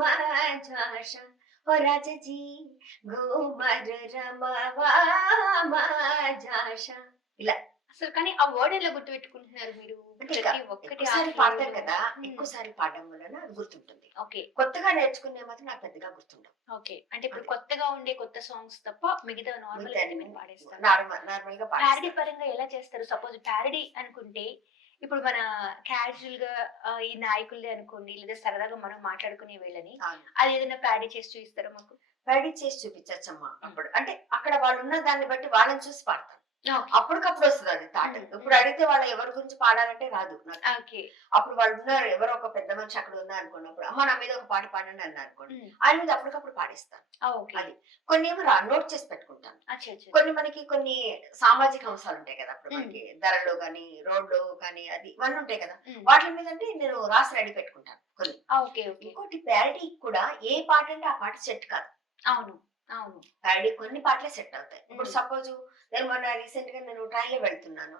मजाशा हो राजा जी घूमर रमवा मजाशा ఇలా. అసలు కానీ ఆ వర్డ్ ఎలా గుర్తు పెట్టుకుంటున్నారు మీరు? అంటే ప్రతి ఒక్కటి ఎక్కువసారి పాడతాం కదా, ఎక్కువసారి పాడడం వలన అది గుర్తుంటుంది. ఓకే. కొత్తగా నేర్చుకునే మాత్రం నాకు పెద్దగా గుర్తుండవు. ఓకే. అంటే ఇప్పుడు కొత్తగా ఉండే కొత్త సాంగ్స్ తప్ప మిగతా నార్మల్ పాడేస్తారు. నార్మల్ గా ప్యారడీ పరంగా ఎలా చేస్తారు? సపోజ్ ప్యారడీ అనుకుంటే ఇప్పుడు మన క్యాజువల్ గా ఈ నాయకులే అనుకోండి, లేదా సరదాగా మనం మాట్లాడుకునే వీళ్ళని అది ఏదైనా ప్యారడీ చేసి చూపిస్తారా మాకు? ప్యారడీ చేసి చూపించచ్చమ్మా. అప్పుడు అంటే అక్కడ వాళ్ళు ఉన్న దాన్ని బట్టి వాళ్ళని చూసి పాడతారు. అప్పటికప్పుడు వస్తుంది అది థాట్. ఇప్పుడు అడిగితే వాళ్ళు ఎవరి గురించి పాడాలంటే రాదు నాకు. అప్పుడు వాళ్ళు ఉన్నారు, ఎవరో ఒక పెద్ద మనిషి అక్కడ ఉన్నారు అనుకున్నప్పుడు అమ్మ నా మీద ఒక పాట పాడండి అన్నారు అనుకోండి, ఆయన మీద అప్పటికప్పుడు పాడిస్తాను. అది కొన్ని ఏమో నోట్ చేసి పెట్టుకుంటాను. కొన్ని మనకి కొన్ని సామాజిక అంశాలు ఉంటాయి కదా, అప్పుడు మనకి ధరలు కానీ రోడ్లు కానీ అది ఇవన్నీ ఉంటాయి కదా, వాటి మీద అంటే నేను రాసి రెడీ పెట్టుకుంటాను కొన్ని. ఇంకోటి ప్యారడీ కూడా ఏ పాట అంటే ఆ పాట సెట్ కాదు. అవును అవును. ప్యారడీ కొన్ని పాటలే సెట్ అవుతాయి. ఇప్పుడు సపోజ్ నేను మొన్న రీసెంట్ గా నేను ట్రైన్ లో వెళ్తున్నాను,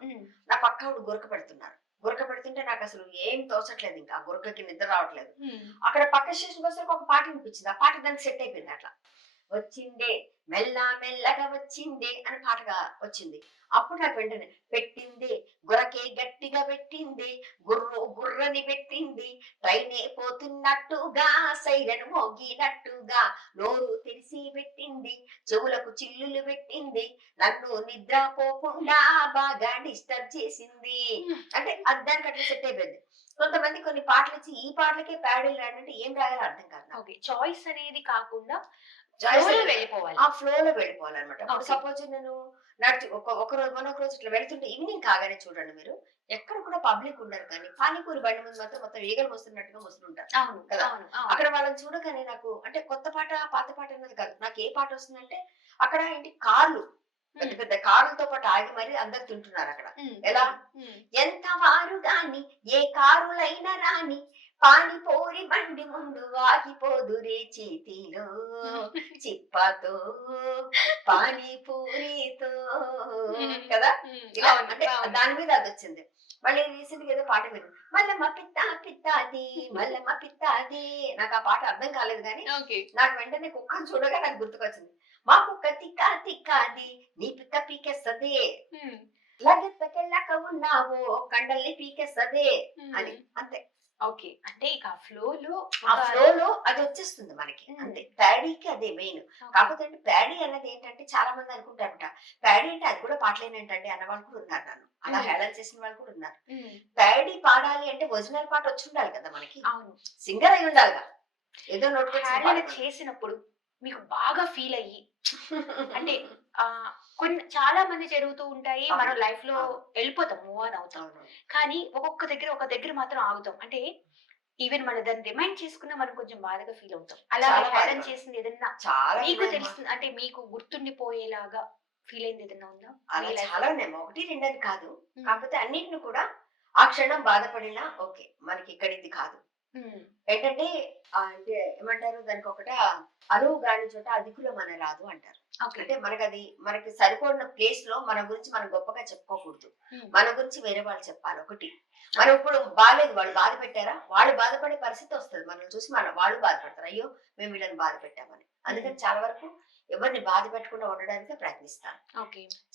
నా పక్క గురక పెడుతున్నారు. గురక పెడుతుంటే నాకు అసలు ఏం తోచట్లేదు, ఇంకా గురకకి నిద్ర రావట్లేదు. అక్కడ పక్క స్టేషన్ కోసం ఒక పాట వినిపించింది, ఆ పాట దానికి సెట్ అయిపోయింది. అట్లా వచ్చిందే మెల్ల మెల్లగా వచ్చిందే అని పాటగా వచ్చింది. అప్పుడు నాకు వెంటనే పెట్టింది గురకే గట్టిగా పెట్టింది, గుర్రు గుర్రని పెట్టింది, ట్రైనే పోతున్నట్టుగా సైరన్ మోగినట్టుగా నోరు తెరిసి పెట్టింది, చెవులకు చిల్లులు పెట్టింది, నన్ను నిద్ర పోకుండా బాగా డిస్టర్బ్ చేసింది. అంటే అది దానికి అట్లా సెట్ అయిపోయింది. కొంతమంది కొన్ని పాటలు ఇచ్చి ఈ పాటలకే ప్యాడీలు రాడంటే ఏం రాయాలో అర్థం కాదు. చాయిస్ అనేది కాకుండా వెళ్ళిపోవాలి, ఆ ఫ్లో లో వెళ్ళిపోవాలన్నమాట. సపోజ్ నేను నడిచి ఒక రోజు మనొక రోజు ఇట్లా వెళ్తుంటే ఈవినింగ్ కాగానే చూడండి మీరు ఎక్కడ కూడా పబ్లిక్ ఉండరు, కానీ పానీపూరి బండి ముందు మాత్రం మొత్తం ఈగలు మోస్తున్నట్టుగా మోస్తుంటారు కదా. అక్కడ వాళ్ళని చూడగానే నాకు అంటే కొత్త పాట పాత పాట అన్నది కాదు, నాకు ఏ పాట వస్తుందంటే అక్కడ ఏంటి కార్లు పెద్ద పెద్ద కార్లతో పాటు ఆగి మరి అందరు తింటున్నారు అక్కడ. ఎలా ఎంత వారు గాని ఏ కారులైనా రాని పానీపూరి బండి ముందు ఆగిపోదురే చేతిలో చిప్పతో పానీపూరితో కదా. ఇలా అంటే దాని మీద అది వచ్చింది. మళ్ళీ రీసెంట్ గా ఏదో పాట విను, మల్లమ్మ పిత్తా పిత్తాది మల్లమ్మ పిత్తాది. నాకు ఆ పాట అర్థం కాలేదు, కానీ నాకు వెంటనే కుక్కను చూడగా నాకు గుర్తుకొచ్చింది, మా కుక్క తిక్కా తిక్కాది నీ పిక్క పీకేస్తదే, లగెత్తకెళ్ళాక ఉన్నావో కండల్ని పీకేస్తదే అని. అంతే. ఓకే. అంటే ఇక ఆ ఫ్లో లో అది వచ్చేస్తుంది మనకి. అంతే. ప్యాడీకి అదే మెయిన్. కాకపోతే ప్యాడీ అన్నది ఏంటంటే చాలా మంది అనుకుంటారట ప్యాడీ అంటే అది కూడా పాటలేనంటండి అన్న వాళ్ళు కూడా ఉన్నారు, నన్ను అలా హేళన చేసిన వాళ్ళు కూడా ఉన్నారు. ప్యాడీ పాడాలి అంటే ఒరిజినల్ పాట వచ్చి ఉండాలి కదా మనకి, సింగర్ అయి ఉండాలిగా. ఏదో నోట్ చేసినప్పుడు మీకు బాగా ఫీల్ అయ్యి అంటే కొన్ని చాలా మంది జరుగుతూ ఉంటాయి, మనం లైఫ్ లో వెళ్ళిపోతాం, మూవ్ ఆన్ అవుతాం, కానీ ఒక దగ్గర మాత్రం ఆగుతాం. అంటే ఈవెన్ మన దాన్ని రిమైండ్ చేసుకున్నా మనం కొంచెం బాధగా ఫీల్ అవుతాం. అలా హేళన చేసింది ఏదన్నా మీకు తెలుస్తుంది అంటే మీకు గుర్తుండిపోయేలాగా ఫీల్ అయింది ఏదన్నా ఉందా? అలా చాలా ఉన్నాయి, ఒకటి రెండని కాదు. కాకపోతే అన్నిటిని కూడా ఆ క్షణం బాధపడినా ఓకే మనకి ఇక్కడ ఇది కాదు ఏంటంటే అంటే ఏమంటారు దానికి ఒకట అరువు గాని చోట అధికుల మన రాదు అంటారు. అంటే మనకి సరిపడిన ప్లేస్ లో మన గురించి మనం గొప్పగా చెప్పుకోకూడదు, మన గురించి వేరే వాళ్ళు చెప్పాలి. ఒకటి మనం ఇప్పుడు బాగాలేదు, వాళ్ళు బాధ పెట్టారా, వాళ్ళు బాధపడే పరిస్థితి వస్తుంది, మనల్ని చూసి వాళ్ళు బాధపడతారు, అయ్యో మేము వీళ్ళని బాధ పెట్టామని. అందుకని చాలా వరకు ఎవరిని బాధ పెట్టకుండా ఉండడానికి ప్రయత్నిస్తాను.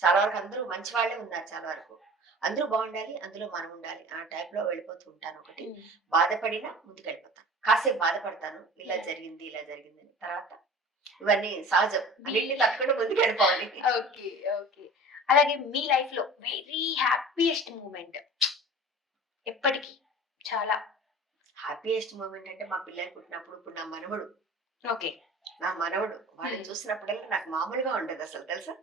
చాలా వరకు అందరూ మంచి వాళ్ళే ఉన్నారు, చాలా వరకు అందరూ బాగుండాలి, అందులో మనం ఉండాలి ఆ టైప్ లో వెళ్ళిపోతూ ఉంటాను. ఒకటి బాధపడినా ముందుకు వెళ్ళిపోతాను, కాసేపు బాధపడతాను ఇలా జరిగింది ఇలా జరిగింది అని, తర్వాత ఇవన్నీ సహజం, అన్నింటినీ తప్పకుండా ముందుకు వెళ్ళిపోవాలి. అలాగే మీ లైఫ్ లో వెరీ హ్యాపీయెస్ట్ మూమెంట్ ఎప్పటికీ? చాలా హ్యాపీయెస్ట్ మూమెంట్ అంటే మా పిల్లలు పుట్టినప్పుడు. ఇప్పుడు నా మనవడు వాడిని చూసినప్పుడల్లా నాకు మామూలుగా ఉండదు అసలు, తెలుసా.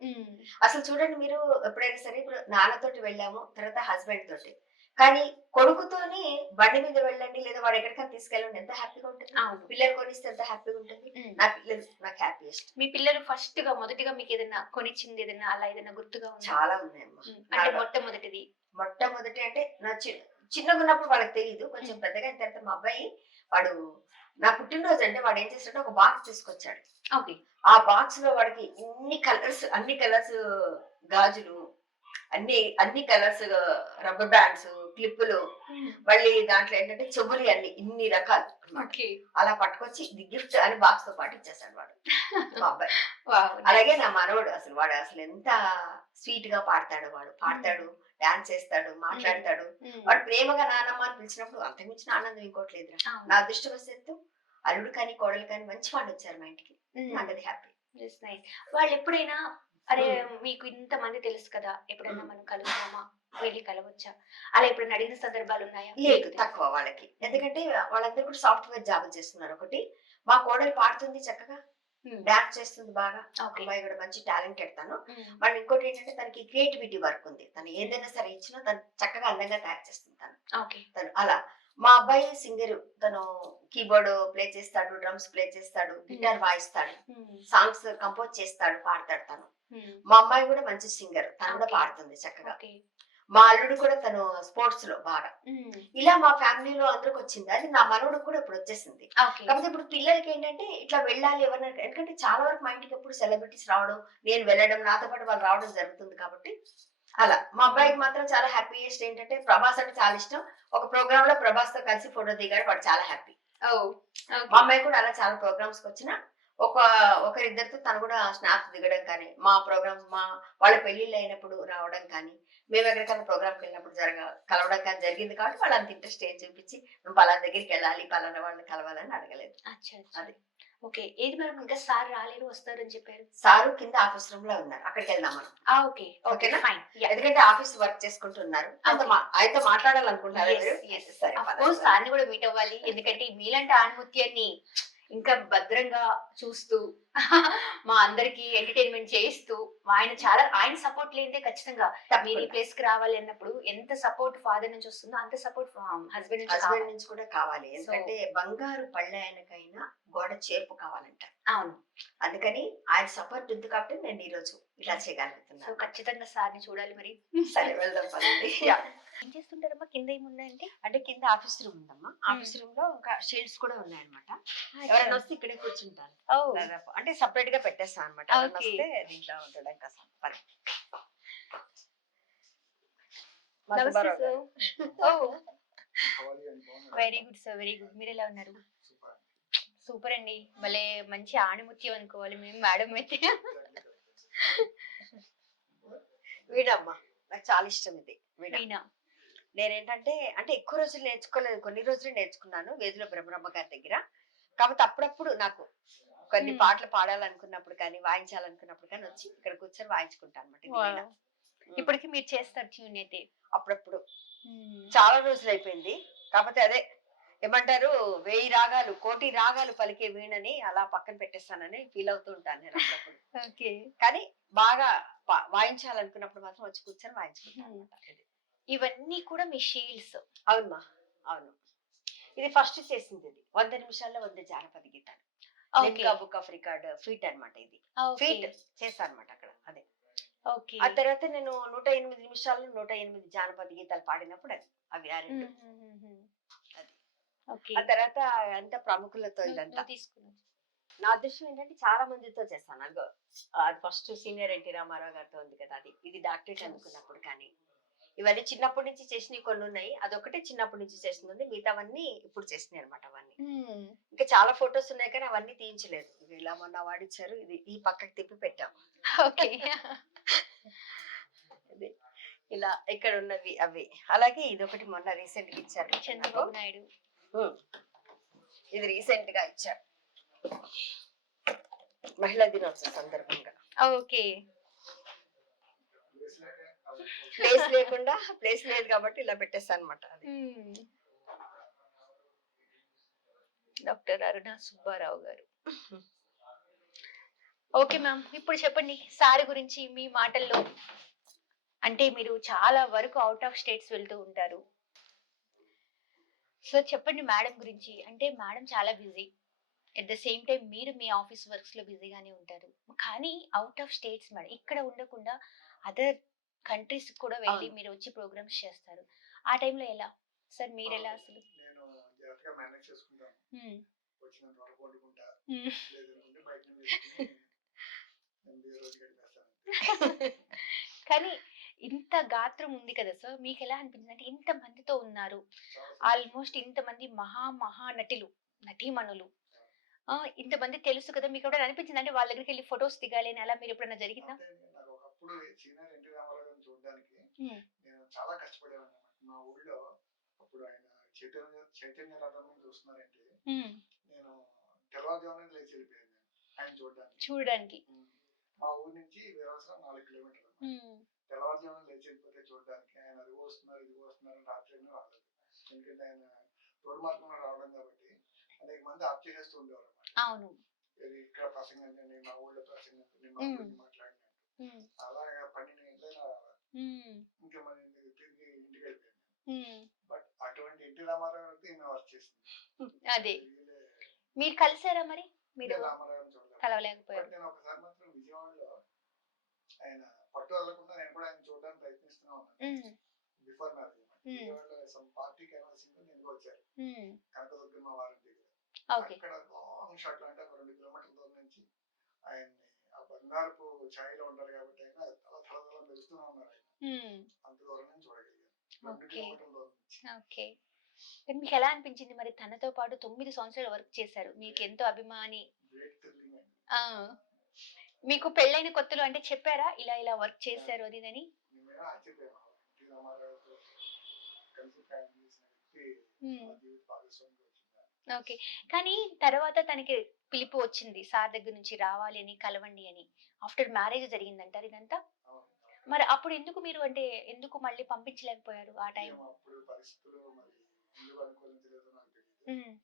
అసలు చూడండి మీరు ఎప్పుడైనా సరే, ఇప్పుడు నాన్నతోటి వెళ్ళాము, తర్వాత హస్బెండ్ తోటి కానీ కొడుకుతోని బండి మీద వెళ్ళండి లేదా వాడు ఎక్కడికైనా తీసుకెళ్ళండి ఎంత హ్యాపీగా ఉంటుంది. అవును. పిల్లలు కొనిస్తే ఎంత హ్యాపీగా ఉంటుంది. నా పిల్లలు నాకు హ్యాపీయెస్ట్. మీ పిల్లలు ఫస్ట్ గా మొదటిగా మీకు ఏదైనా కొనిచ్చింది ఏదైనా అలా ఏదైనా గుర్తుగా ఉందా? చాలా ఉన్నాయమ్మా. అంటే మొట్టమొదటిది మొట్టమొదటి అంటే నా చిన్నగా ఉన్నప్పుడు వాళ్ళకి తెలియదు. కొంచెం పెద్దగా అయిన తర్వాత మా అబ్బాయి వాడు నా పుట్టినరోజు అంటే వాడు ఏం చేస్తాడంటే ఒక బాక్స్ తీసుకొచ్చాడు. ఓకే. ఆ బాక్స్ లో వాడికి అన్ని కలర్స్ గాజులు, అన్ని కలర్స్ రబ్బర్ బ్యాండ్స్, క్లిప్పులు, మళ్ళీ దాంట్లో ఏంటంటే చెవులు అన్ని ఇన్ని రకాలు అన్నమాట. అలా పట్టుకొచ్చి ఇది గిఫ్ట్ అని బాక్స్ తో పాటు ఇచ్చేసాడు వాడు మా అబ్బాయి. అలాగే నా మనవడు వాడు అసలు ఎంత స్వీట్ గా పాడతాడు. వాడు పాడతాడు, డాన్స్ చేస్తాడు, మాట్లాడతాడు. వాడు ప్రేమగా నానమ్మ అని పిలిచినప్పుడు అంతకుమించిన ఆనందం ఇంకోటి లేదురా. నా అదృష్టవశాత్తు అల్లుడు కానీ కోడలు కానీ మంచి వాళ్ళు వచ్చారు మా ఇంటికి. నాకు అది హ్యాపీ. వాళ్ళు ఎప్పుడైనా అరే మీకు ఇంత మంది తెలుసు కదా, ఎప్పుడైనా మనం కలుస్తామా, వెళ్ళి కలవచ్చా, అలా ఎప్పుడైనా అడిగిన సందర్భాలు ఉన్నాయా? లేదు, తక్కువ వాళ్ళకి. ఎందుకంటే వాళ్ళందరూ కూడా సాఫ్ట్వేర్ జాబ్ చేస్తున్నారు. ఒకటి మా కోడలు పాడుతుంది చక్కగా, డాన్స్ చేస్తుంది బాగా. అమ్మాయి కూడా మంచి టాలెంటెడ్ తను. మళ్ళీ ఇంకోటి ఏంటంటే తనకి క్రియేటివిటీ వర్క్ ఉంది. తను ఏదైనా సరే ఇచ్చినా తను చక్కగా అందంగా తయారు చేస్తుంది తను అలా. మా అబ్బాయి సింగర్, తను కీబోర్డ్ ప్లే చేస్తాడు, డ్రమ్స్ ప్లే చేస్తాడు, గిటార్ వాయిస్తాడు, సాంగ్స్ కంపోజ్ చేస్తాడు, పాడతాడు తను. మా అమ్మాయి కూడా మంచి సింగర్, తను కూడా పాడుతుంది చక్కగా. మా అల్లుడు కూడా తను స్పోర్ట్స్ లో బాగా. ఇలా మా ఫ్యామిలీలో అందరికి వచ్చింది. అది నా మనవడు కూడా ఇప్పుడు వచ్చేసింది. కాకపోతే ఇప్పుడు పిల్లలకి ఏంటంటే ఇట్లా వెళ్ళాలి ఎవరైనా, ఎందుకంటే చాలా వరకు మా ఇంటికి ఎప్పుడు సెలబ్రిటీస్ రావడం, నేను వెళ్ళడం, నాతో పాటు వాళ్ళు రావడం జరుగుతుంది. కాబట్టి అలా మా అబ్బాయికి మాత్రం చాలా హ్యాపీయెస్ట్ ఏంటంటే ప్రభాస్ అంటే చాలా ఇష్టం. ఒక ప్రోగ్రామ్ లో ప్రభాస్ తో కలిసి ఫోటో దిగాడు, వాడు చాలా హ్యాపీ. మా అమ్మాయి కూడా అలా చాలా ప్రోగ్రామ్స్ కి వచ్చిన ఒకరిద్దరితో తను కూడా స్నాప్స్ దిగడం కానీ, మా ప్రోగ్రామ్స్ వాళ్ళ పెళ్లిళ్ళు అయినప్పుడు రావడం కానీ, మేము ఎక్కడికైనా ప్రోగ్రామ్కి వెళ్ళినప్పుడు కలవడం కానీ జరిగింది. కాబట్టి వాళ్ళు అంత ఇంట్రెస్ట్ ఏం చూపించి మేము పలానా దగ్గరికి వెళ్ళాలి, పలానా వాళ్ళని కలవాలని అడగలేదు. అది ఓకే. ఏది మేడం, ఇంకా సార్ రాలేరు, వస్తారని చెప్పారు. సారు కింద ఆఫీస్ రూమ్ లో ఉన్నారు, అక్కడికి వెళ్దాం మనం. ఓకే, ఓకేనా, ఫైన్. ఎందుకంటే ఆఫీస్ వర్క్ చేసుకుంటున్నారు, ఆయనతో మాట్లాడాలనుకుంటున్నారు. సార్ని కూడా మీట్ అవ్వాలి, ఎందుకంటే మీలాంటి ఆణిముత్యాన్ని ఇంకా భద్రంగా చూస్తూ మా అందరికి ఎంటర్టైన్మెంట్ చేయిస్తూ ఆయన సపోర్ట్ లేదే ఖచ్చితంగా మీరు ఈ ప్లేస్ కి రావాలి అన్నప్పుడు ఎంత సపోర్ట్ ఫాదర్ నుంచి వస్తుందో అంత సపోర్ట్ హస్బెండ్ నుంచి కూడా కావాలి. ఎందుకంటే బంగారు పళ్ళాయనకైనా గోడ చేర్పు కావాలంట. అవును, అందుకని ఆయన సపోర్ట్ ఉంది కాబట్టి నేను ఈ రోజు ఇలా చేయగలుగుతున్నాను. సో ఖచ్చితంగా సార్ని చూడాలి. మరి సరే, వెళ్దాం పదండి. ఏం చేస్తుంటారమ్మా? కింద ఏమున్నాయంటే? అంటే కింద ఆఫీస్ రూమ్ ఉందమ్మా. ఆఫీస్ రూమ్ లో ఇంకా షీల్డ్స్ కూడా ఉన్నాయన్నమాట. ఎవరైనా వస్తే ఇక్కడే కూర్చుంటారు. అంటే సపరేట్ గా పెట్టేస్తాను అనమాట. దీంట్లో ఉండడం కోసం. Very good sir, very good. మీరు ఎలా ఉన్నారు? సూపర్ అండి, భలే మంచి ఆణిముత్యం అనుకోవాలి మేము మేడం అయితే. వీడమ్మా నాకు చాలా ఇష్టం ఇది. వీణ నేనేంటంటే ఎక్కువ రోజులు నేర్చుకోలేదు, కొన్ని రోజులు నేర్చుకున్నాను వేదుల బ్రహ్మరమ్మ గారి దగ్గర. కాబట్టి అప్పుడప్పుడు నాకు కొన్ని పాటలు పాడాలనుకున్నప్పుడు కానీ, వాయించాలనుకున్నప్పుడు కానీ వచ్చి ఇక్కడ కూర్చొని వాయించుకుంటాను అనమాట. ఇప్పటికి మీరు చేస్తారు ట్యూన్ అయితే? అప్పుడప్పుడు. చాలా రోజులు అయిపోయింది. కాకపోతే అదే ఏమంటారు, 1000 రాగాలు 1,000,000 రాగాలు పలికే వీణని అలా పక్కన పెట్టేస్తానని ఫీల్ అవుతూ ఉంటాను నేను అప్పుడప్పుడు. కానీ బాగా వాయించాలనుకున్నప్పుడు మాత్రం వచ్చి కూర్చొని వాయించుకుంటాను. ఇవన్నీ కూడా మీ షీల్డ్స్? అవునమ్మా, అవును. ఇది ఫస్ట్ చేసింది. ఇది 100 నిమిషాల్లో 100 జానపద గీతాలు, బుక్ ఆఫ్ రికార్డ్ ఫీట్ అనమాట. ఇది ఫీట్ చేశాను అనమాట అక్కడ. అదే ఆ తర్వాత నేను 108 నిమిషాల్లో 108 జానపద గీతాలు పాడినప్పుడు అవి ఆ రెండు. ఆ తర్వాత అంత ప్రముఖులతో ఇదంతా తీసుకున్నాను. నా అదృష్టం ఏంటంటే చాలా మందితో చేస్తాను. అది ఫస్ట్ సీనియర్ ఎన్టీ రామారావు గారితో ఉంది కదా, ఇది డాక్టరేట్ అనుకున్నప్పుడు. కానీ ఇవన్నీ చిన్నప్పటి నుంచి చేసినవి కొన్ని ఉన్నాయి. అదొకటే చిన్నప్పటి నుంచి చేస్తుంది, మిగతావన్నీ ఇప్పుడు చేసినాయి అనమాట. అవన్నీ ఇంకా చాలా ఫొటోస్ ఉన్నాయి కానీ అవన్నీ తీయించలేదు. ఇలా మొన్న వాడిచ్చారు, ఇది ఈ పక్కకి తిప్పి పెట్టాం. ఇలా ఇక్కడ ఉన్నవి అవి. అలాగే ఇది ఒకటి మొన్న రీసెంట్ గా ఇచ్చారు చంద్రబాబు నాయుడు. ఇది రీసెంట్ గా ఇచ్చారు మహిళా దినోత్సవం సందర్భంగా. ఓకే. ప్లేస్ లేదు కాబట్టి ఇలా పెట్టేస్తాను అనమాట. డాక్టర్ అరుణ సుబ్బారావు గారు. ఓకే మ్యామ్, ఇప్పుడు చెప్పండి సార్ గురించి మీ మాటల్లో. అంటే మీరు చాలా వరకు అవుట్ ఆఫ్ స్టేట్స్ వెళ్తూ ఉంటారు, సో చెప్పండి మేడం గురించి. అంటే మేడం చాలా busy. At the same time మీరు మీ ఆఫీస్ వర్క్స్ లో బిజీగానే ఉంటారు. కానీ అవుట్ ఆఫ్ స్టేట్స్ మేడం. ఇక్కడ ఉండకుండా అదర్ కంట్రీస్ కూడా వెళ్ళి అవును. మీరు వచ్చి ప్రోగ్రామ్స్ చేస్తారు. ఆ టైంలో ఎలా? సార్ మీరెలా అసలు? నేను జాగ్రత్తగా మేనేజ్ చేసుకుంటాను. హ్మ్. వచ్చినంత వరకు వండుకుంటా. హ్మ్. లేదనుకుంటే బయట నుంచి తెచ్చుకొని నేను రోజు గడిపేస్తాను. కానీ ఇంత గాత్రం ఉంది కదా సార్. మీకెలా అనిపించింది? అంటే ఇంత మందితో ఉన్నారు. చాలా ఆల్మోస్ట్ ఇంతమంది మహా నటులు, నటీమణులు. ఇంతమంది తెలుసు కదా! మీకెప్పుడైనా అనిపించిందా? అంటే వాళ్ళ దగ్గరికెళ్ళి ఫోటోస్ దిగాలి అని అలా మీరెప్పుడైనా జరిగిందా? అంటే నాకు ఒకప్పుడు సీనియర్ ఎన్టీ రామారావు గారిని చూడడానికి హ్మ్. నేను చాలా కష్టపడేవాడినన్నమాట. మా ఊళ్ళో అప్పుడు ఆయన చైతన్య రథం చూస్తున్నారంటే హ్మ్. నేను తెల్లవారుజామునే లేచి వెళ్ళిపోయాను నేను ఆయన చూడడానికి. చూడడానికి. మా ఊరు నుంచి వీరవసరం 4 కిలోమీటర్లు. హ్మ్. తెల్లవారుజామున లేచి వెళ్ళిపోతే చూడడానికి ఆయన అది వస్తున్నారు ఇది వస్తున్నారు అని రాత్రి రాలేదు. ఎందుకంటే ఆయన రోడ్డు మార్గంలో రావడం కాబట్టి అనేక మంది ఆప్ చేసేస్తూ ఉండేవారు అన్నమాట. అవును. ఇక్కడ ప్రసంగం చేయండి, మా ఊళ్ళో ప్రసంగం చేయండి, మా హ్మ్. ఊరిని మాట్లాడినట్టు హ్మ్. అలాగా 12 గంటలైనా హ్మ్. ఇంకా మరి తిరిగి ఇంటికి వెళ్ళిపోయాను. హ్మ్. బట్ అటువంటి ఎన్టీ రామారావు గారితో ఈమె వర్క్ చేసింది. అదే. వీళ్ళే మీరు కలిసారా మరి? మీరు రామారావు గారిని చూడలేదు. కలవలేకపోయారు. బట్ నేను ఒకసారి మాత్రం విజయవాడలో ఆయన పట్టు వదలకుండా నేను కూడా ఆయన చూడడానికి ప్రయత్నిస్తూనే ఉన్నాను. హ్మ్. బిఫోర్ మ్యారేజ్ హ్మ్. విజయవాడలో సమ్ పార్టీ కనవలసింది నేను వచ్చారు. హ్మ్. కనకదుర్గమ్మ వారి దగ్గర. ఓకే. అక్కడ లాంగ్ షాట్ లో అంటే ఒక 2 కిలోమీటర్ల దూరం నుంచి ఆయన్ని ఆ బంగారపు ఛాయలో ఉంటారు కాబట్టి ఆయన తల తల తల మెరుస్తూనే ఉన్నారు ఆయన. హ్మ్. అంత దూరం నుంచి చూడగలిగాను. 2 ఓకే. కిలోమీటర్ల దూరం నుంచి. ఓకే. కానీ మీకెలా అనిపించింది మరి తనతో పాటు 9 సంవత్సరాలు వర్క్ చేశారు. మీకెంతో అభిమాని. గ్రేట్ థ్రిల్లింగ్ అండి. ఆ! మీకు పెళ్ళైన కొత్తలో అంటే చెప్పారా? ఇలా వర్క్ చేశారు అది ఇదని? మేమేమో ఆశ్చర్యపోయాము. ఎన్టీ రామారావుతో కలిసి ప్రయాణం చేసిన వ్యక్తి హ్మ్. మా జీవిత భాగస్వామిగా వచ్చిందా? ఓకే. కానీ తర్వాత తనకి పిలుపు వచ్చింది. సార్ దగ్గర నుంచి రావాలి అని, కలవండి అని. ఆఫ్టర్ మ్యారేజ్ జరిగిందంటారా ఇదంతా? అవును. మరి అప్పుడు ఎందుకు మీరు అంటే ఎందుకు మళ్ళీ పంపించలేకపోయారు ఆ టైం? ఏమో అప్పుడు పరిస్థితులు మరి ఎందుకు అనుకూలించలేదో నాకు తెలియదు. హ్మ్.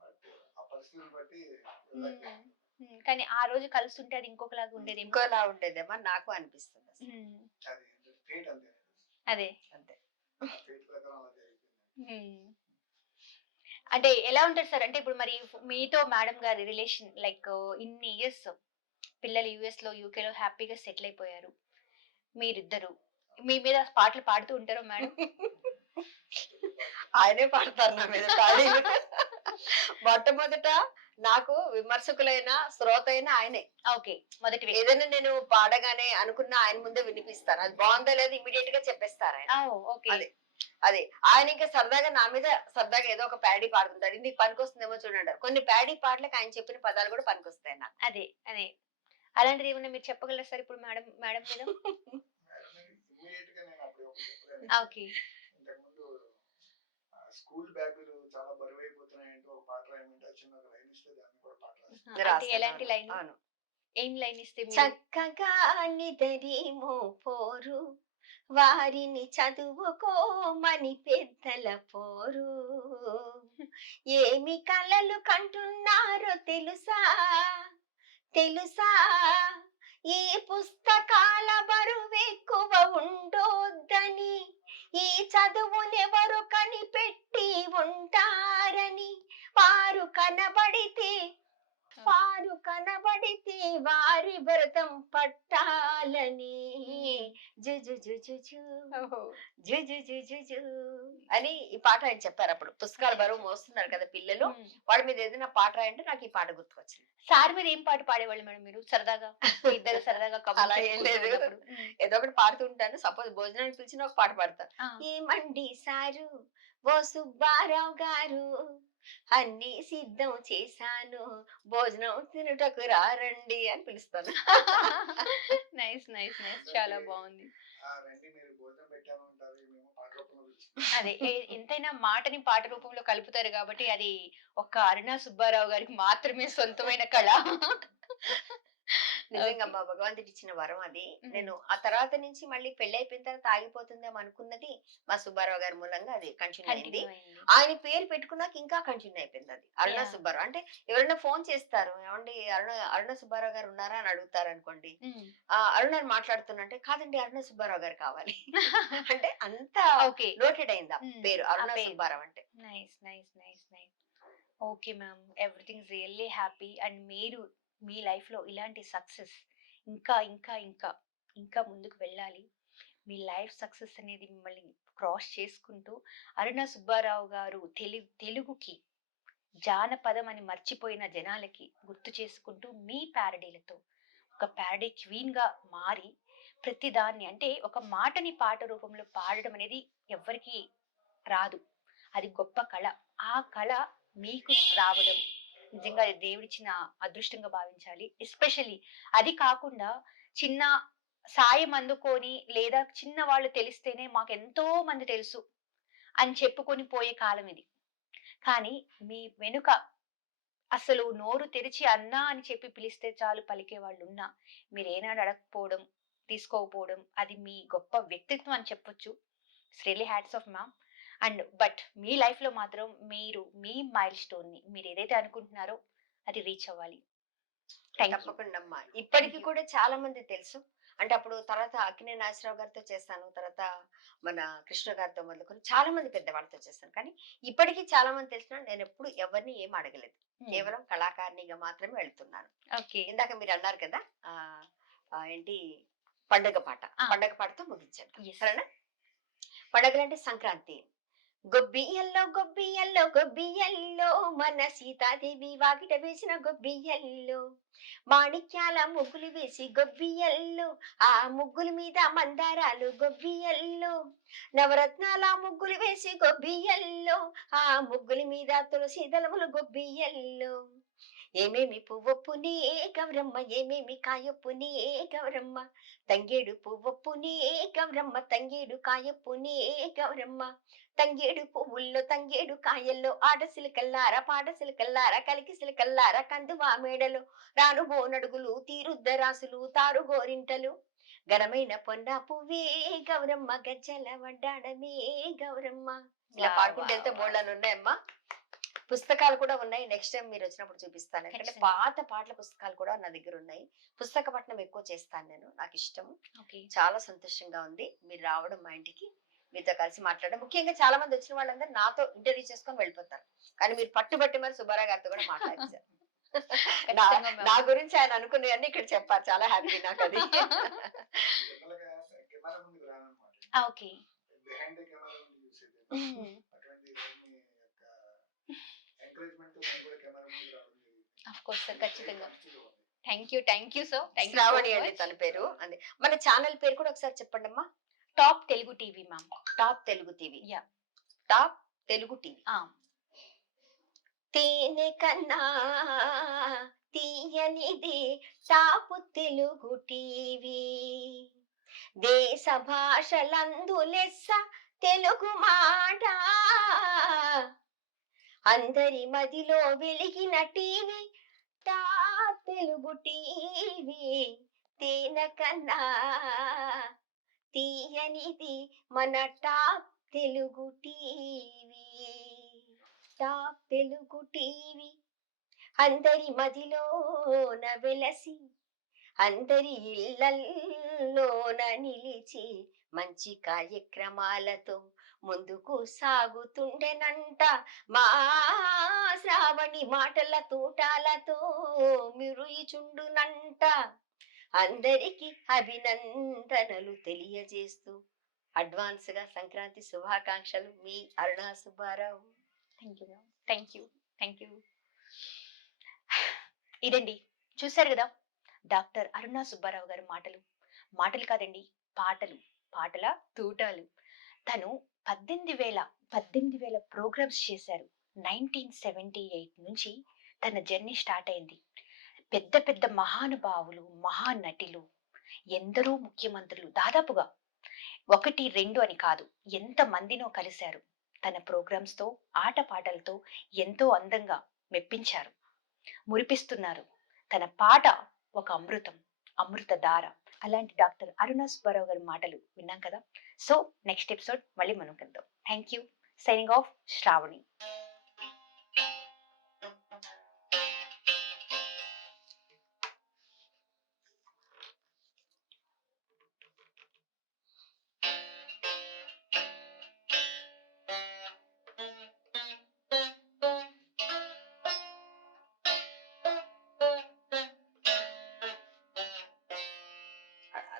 బట్ ఆ పరిస్థితులను బట్టి హ్మ్. వెళ్ళలేకపోయాను. హ్మ్. కానీ ఆ రోజు కలుస్తుంటే అది ఇంకొకలాగా ఉండేదేమో. ఇంకోలా ఉండేదేమో నాకు అనిపిస్తుంది అసలు. హ్మ్. అది ఫేట్ అంతే. అదే. అంతే. ఆ ఫేట్ ప్రకారం అలా జరిగిపోయింది. హ్మ్. అంటే ఎలా ఉంటది సార్? అంటే ఇప్పుడు మరి మీతో మేడం గారి రిలేషన్ లైక్ ఇన్ని ఇయర్స్ పిల్లలు యూఎస్‌లో, యూకేలో హ్యాపీగా సెటిల్ అయిపోయారు. మీరిద్దరు. మీ మీద పాటలు పాడుతూ ఉంటారా మేడం? ఆయనే పాడతారు నా మీద పాడీలు. మొట్టమొదట నాకు విమర్శకులైన శ్రోత అయిన ఆయనే. ఓకే. మొదటి వ్యక్తి. ఏదైనా నేను పాడగానే అనుకున్న ఆయన ముందే వినిపిస్తాను. అది బాగుందో లేదో ఇమీడియట్ గా చెప్పేస్తారు ఆయన. ఓకే. అదే. అదే ఆయన ఇంకా సరదాగా నా మీద సరదాగా ఏదో ఒక ప్యాడీ పాడుతుంటాడు. ఇది పనికొస్తుందేమో చూడండి. కొన్ని ప్యాడీ పాటలకు ఆయన చెప్పిన పదాలు కూడా పనికొస్తాయి నాకు. అదే. అలాంటిది ఏమన్నా మీరు చెప్పగలరా సార్ ఇప్పుడు మేడం మీద? ఇమ్మీడియట్ గా నేను అప్పుడు ఒకటి చెప్పలేను. ఓకే. ఇంతకుముందు స్కూల్ బ్యాగులు చాలా బరువైపోతున్నాయంటే ఒక పాట రాయమంటే ఆ చిన్న ఒక లైన్ ఇస్తే దాన్ని కూడా పాట రాస్తాను. అంటే రాస్తాను. ఎలాంటి లైన్? అవును. ఏం లైన్ ఇస్తే మీరు? చక్కగా నిదరేమో పోరు వారిని చదువుకోమని పెద్దల పోరు ఏమి కలలు కంటున్నారో తెలుసా ఈ పుస్తకాల బరువెక్కువ ఉండొద్దని ఈ చదువునెవరు కనిపెట్టి ఉంటారని వారు కనబడితే వారి వ్రతం పట్టాలని జుజు అని ఈ పాట ఆయన చెప్పారు. అప్పుడు పుస్తకాల బరువు మోస్తున్నారు కదా పిల్లలు, వాళ్ళ మీద ఏదైనా పాట రాయంటే నాకు ఈ పాట గుర్తుకొచ్చింది. సార్ మీద ఏం పాట పాడేవాళ్ళు మేడం మీరు? సరదాగా ఇద్దరు సరదాగా అలా ఏం లేదు. ఏదో ఒకటి పాడుతూ ఉంటాను. సపోజ్ భోజనానికి పిలిచిన ఒక పాట పాడతాను. ఏమండి సారు ఓ సుబ్బారావు గారు అన్ని సిద్ధం చేశాను భోజనం తినుటకు రారండి అని పిలుస్తాను. నైస్ చాలా బాగుంది. రండి మీరు భోజనం పెట్టాను అంటారు, మేము పాట రూపంలో పిలుస్తాం. అదే ఎంతైనా మాటని పాట రూపంలో కలుపుతారు కాబట్టి అది ఒక్క అరుణా సుబ్బారావు గారికి మాత్రమే సొంతమైన కళ. నిజంగా మా భగవంతుడి ఇచ్చిన వరం అది. నేను ఆ తర్వాత నుంచి మళ్ళీ పెళ్లి అయిపోయిన తర్వాత ఆగిపోతుందేమో అనుకున్నది మా సుబ్బారావు గారి మూలంగా అది కంటిన్యూ అయింది. ఆయన పేరు పెట్టుకున్నాక ఇంకా కంటిన్యూ అయిపోయింది అది. అరుణ Yeah. సుబ్బారావు అంటే ఎవరైనా ఫోన్ చేస్తారు, ఏమండి అరుణ సుబ్బారావు గారు ఉన్నారా అని అడుగుతారు అనుకోండి. అరుణ మాట్లాడుతున్నంటే కాదండి అరుణ సుబ్బారావు గారు కావాలి అంటే అంత ఓకే. నోటెడ్ అయింది ఆ పేరు అరుణ సుబ్బారావు అంటే. Nice nice nice nice. Okay ma'am, everything really happy. And మీరు మీ లైఫ్ లో ఇలాంటి సక్సెస్ ఇంకా ఇంకా ఇంకా ఇంకా ముందుకు వెళ్ళాలి. మీ లైఫ్ సక్సెస్ అనేది మిమ్మల్ని క్రాస్ చేసుకుంటూ అరుణ సుబ్బారావు గారు తెలుగుకి జానపదం అని మర్చిపోయిన జనాలకి గుర్తు చేసుకుంటూ మీ ప్యారడీలతో ఒక ప్యారడీ క్వీన్ గా మారి ప్రతిదాన్ని అంటే ఒక మాటని పాట రూపంలో పాడడం అనేది ఎవ్వరికి రాదు. అది గొప్ప కళ. ఆ కళ మీకు రావడం నిజంగా అది దేవుడిచ్చిన అదృష్టంగా భావించాలి. ఎస్పెషల్లీ అది కాకుండా చిన్న సాయం అందుకొని లేదా చిన్న వాళ్ళు తెలిస్తేనే మాకు ఎంతో మంది తెలుసు అని చెప్పుకొని పోయే కాలం ఇది. కానీ మీ వెనుక అసలు నోరు తెరిచి అన్నా అని చెప్పి పిలిస్తే చాలు పలికే వాళ్ళు ఉన్నా మీరు ఏనాడు అడగకపోవడం తీసుకోకపోవడం అది మీ గొప్ప వ్యక్తిత్వం అని చెప్పొచ్చు. It's really hats off ma'am. And but me life లో మాత్రం మీరు మీ మైల్ స్టోన్ ని మీరు ఏదైతే అనుకుంటున్నారో అది రీచ్ అవ్వాలి. తప్పకుండా అమ్మా. ఇప్పటికి కూడా చాలా మంది తెలుసు. అంటే అప్పుడు తర్వాత అక్కినే నాగేశ్వరరావు గారితో చేశాను, తర్వాత మన కృష్ణ గారితో మొదలుకొని చాలా మంది పెద్దవాళ్ళతో చేశాను. కానీ ఇప్పటికీ చాలా మంది తెలిసిన నేను ఎప్పుడు ఎవరిని ఏం అడగలేదు. కేవలం కళాకారిణిగా మాత్రమే వెళ్తున్నాను. ఇందాక మీరు అన్నారు కదా ఏంటి పండగ పాట, పండగ పాటతో ముగించాను సరేనా. పండగలంటే సంక్రాంతి. గొబ్బియల్లో గొబ్బియల్లో గొబ్బియల్లో మన సీతాదేవి వాకిట వేసిన గొబ్బియల్లో మాణిక్యాల ముగ్గులు వేసి గొబ్బియల్లో ఆ ముగ్గుల మీద మందారాలు గొబ్బియల్లో నవరత్నాల ముగ్గులు వేసి గొబ్బియల్లో ఆ ముగ్గుల మీద తులసి దళములు గొబ్బియల్లో ఏమేమి పువ్వొప్పునే గౌరమ్మ ఏమేమి కాయొప్పునే గౌరమ్మ తంగేడు పువ్వొప్పునే గౌరమ్మ తంగేడు కాయొప్పునే గౌరమ్మ తంగేడు పువ్వుల్లో తంగేడు కాయల్లో ఆడసిలకల్లారా పాడసిలకల్లారా కలికి సిలకల్లారా కందువా మేడలు రాను బోనడుగులు తీరుద్దరాసులు తారు గోరింటలు ఘనమైన పొన్న పువ్వే గౌరమ్మ గజ్జల వడ్డాడమే గౌరమ్మ. ఇలా పాడుకుంటూ వెళ్తే బోళ్ళని ఉన్నాయమ్మా. పుస్తకాలు కూడా ఉన్నాయి. నెక్స్ట్ టైం మీరు వచ్చినప్పుడు చూపిస్తాను. ఎందుకంటే పాత పాటల పుస్తకాలు కూడా నా దగ్గర ఉన్నాయి. పుస్తక పఠనం ఎక్కువ చేస్తాను నేను, నాకు ఇష్టం. చాలా సంతోషంగా ఉంది మీరు రావడం మా ఇంటికి, మీతో కలిసి మాట్లాడడం. ముఖ్యంగా చాలా మంది వచ్చిన వాళ్ళందరూ నాతో ఇంటర్వ్యూ చేసుకొని వెళ్ళిపోతారు. కానీ మీరు పట్టుబట్టి మరి సుబ్బారావు గారితో కూడా మాట్లాడారు. నా గురించి ఆయన అనుకునేవన్నీ ఇక్కడ చెప్పారు. చాలా హ్యాపీ నాకు అది. ఖచ్చితంగా. Thank you so. శ్రావణి అండి తన పేరు. అండి మన ఛానల్ పేరు కూడా ఒకసారి చెప్పండి అమ్మా. Top Telugu TV ma'am. Top Telugu TV. Top Telugu TV. తేనె కన్నా తీయనిది టాప్ తెలుగు టీవీ. దేశ భాషలందు లెస్స తెలుగు మాట అందరి మదిలో వెలిగిన టీవీ టాప్ తెలుగు టీవీ. తేనె కన్నా తీయనిది మన top Telugu TV. Top Telugu TV అందరి మదిలోన వెలసి అందరి ఇళ్ళల్లోన నిలిచి మంచి కార్యక్రమాలతో ముందుకు సాగుతుండెనంట. మా శ్రావణి మాటల తూటాలతో మిరుయిచుండునంట. అందరికి అభినందనలు తెలియజేస్తూ అడ్వాన్స్ గా సంక్రాంతి శుభాకాంక్షలు. మీ అరుణ సుబ్బారావు. Thank you. ఇదండి చూశారు కదా డాక్టర్ అరుణ సుబ్బారావు గారు మాటలు కాదండి, పాటల తూటాలు. తను 18,000 ప్రోగ్రామ్స్ చేశారు. 1978 నుంచి తన జర్నీ స్టార్ట్ అయింది. పెద్ద మహానుభావులు, మహానటులు, ఎందరో ముఖ్యమంత్రులు దాదాపుగా 1, 2 అని కాదు ఎంత మందినో కలిశారు. తన ప్రోగ్రామ్స్ తో ఆటపాటలతో ఎంతో అందంగా మెప్పించారు, మురిపిస్తున్నారు. తన పాట ఒక అమృతం. అమృతధార. అలాంటి డాక్టర్ అరుణ సుబ్బారావు గారి మాటలు విన్నాం కదా. సో నెక్స్ట్ ఎపిసోడ్ మళ్ళీ మనం కలుద్దాం. Thank you. Signing off, Sravani.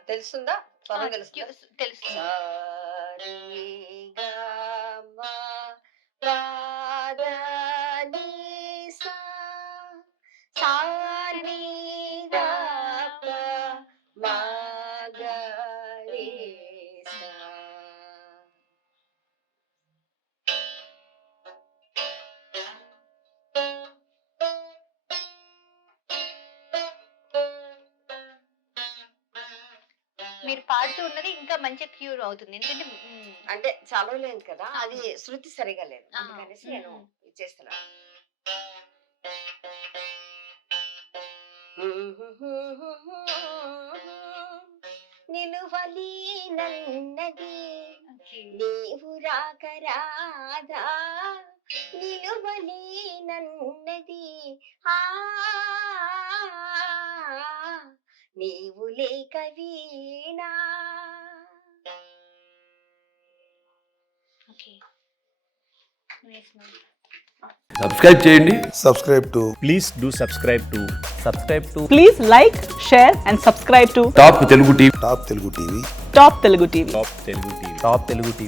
తెలుస్తుందా? స్వరం తెలుస్తుందా? తెలుసు. సారీగమా పాదనీసా సానీదాప మగరీసా. మీరు పాడుతూ ఉన్నది ఇంకా మంచి క్యూర్ అవుతుంది. ఎందుకంటే అంటే చదవలేదు కదా, అది శృతి సరిగా లేదు, అందుకనేసి నేను ఇచ్చేస్తున్నాను. నిలువలీనన్నది నీవు రాకరాదా, నిలువలీనన్నది ఆ నీవు లేక వీణా. ఓకే. సబ్స్క్రైబ్ చేయండి. subscribe to Please do subscribe to Please like, share and subscribe to top Telugu TV. Top Telugu TV. Top Telugu TV. Top Telugu TV. Top Telugu TV.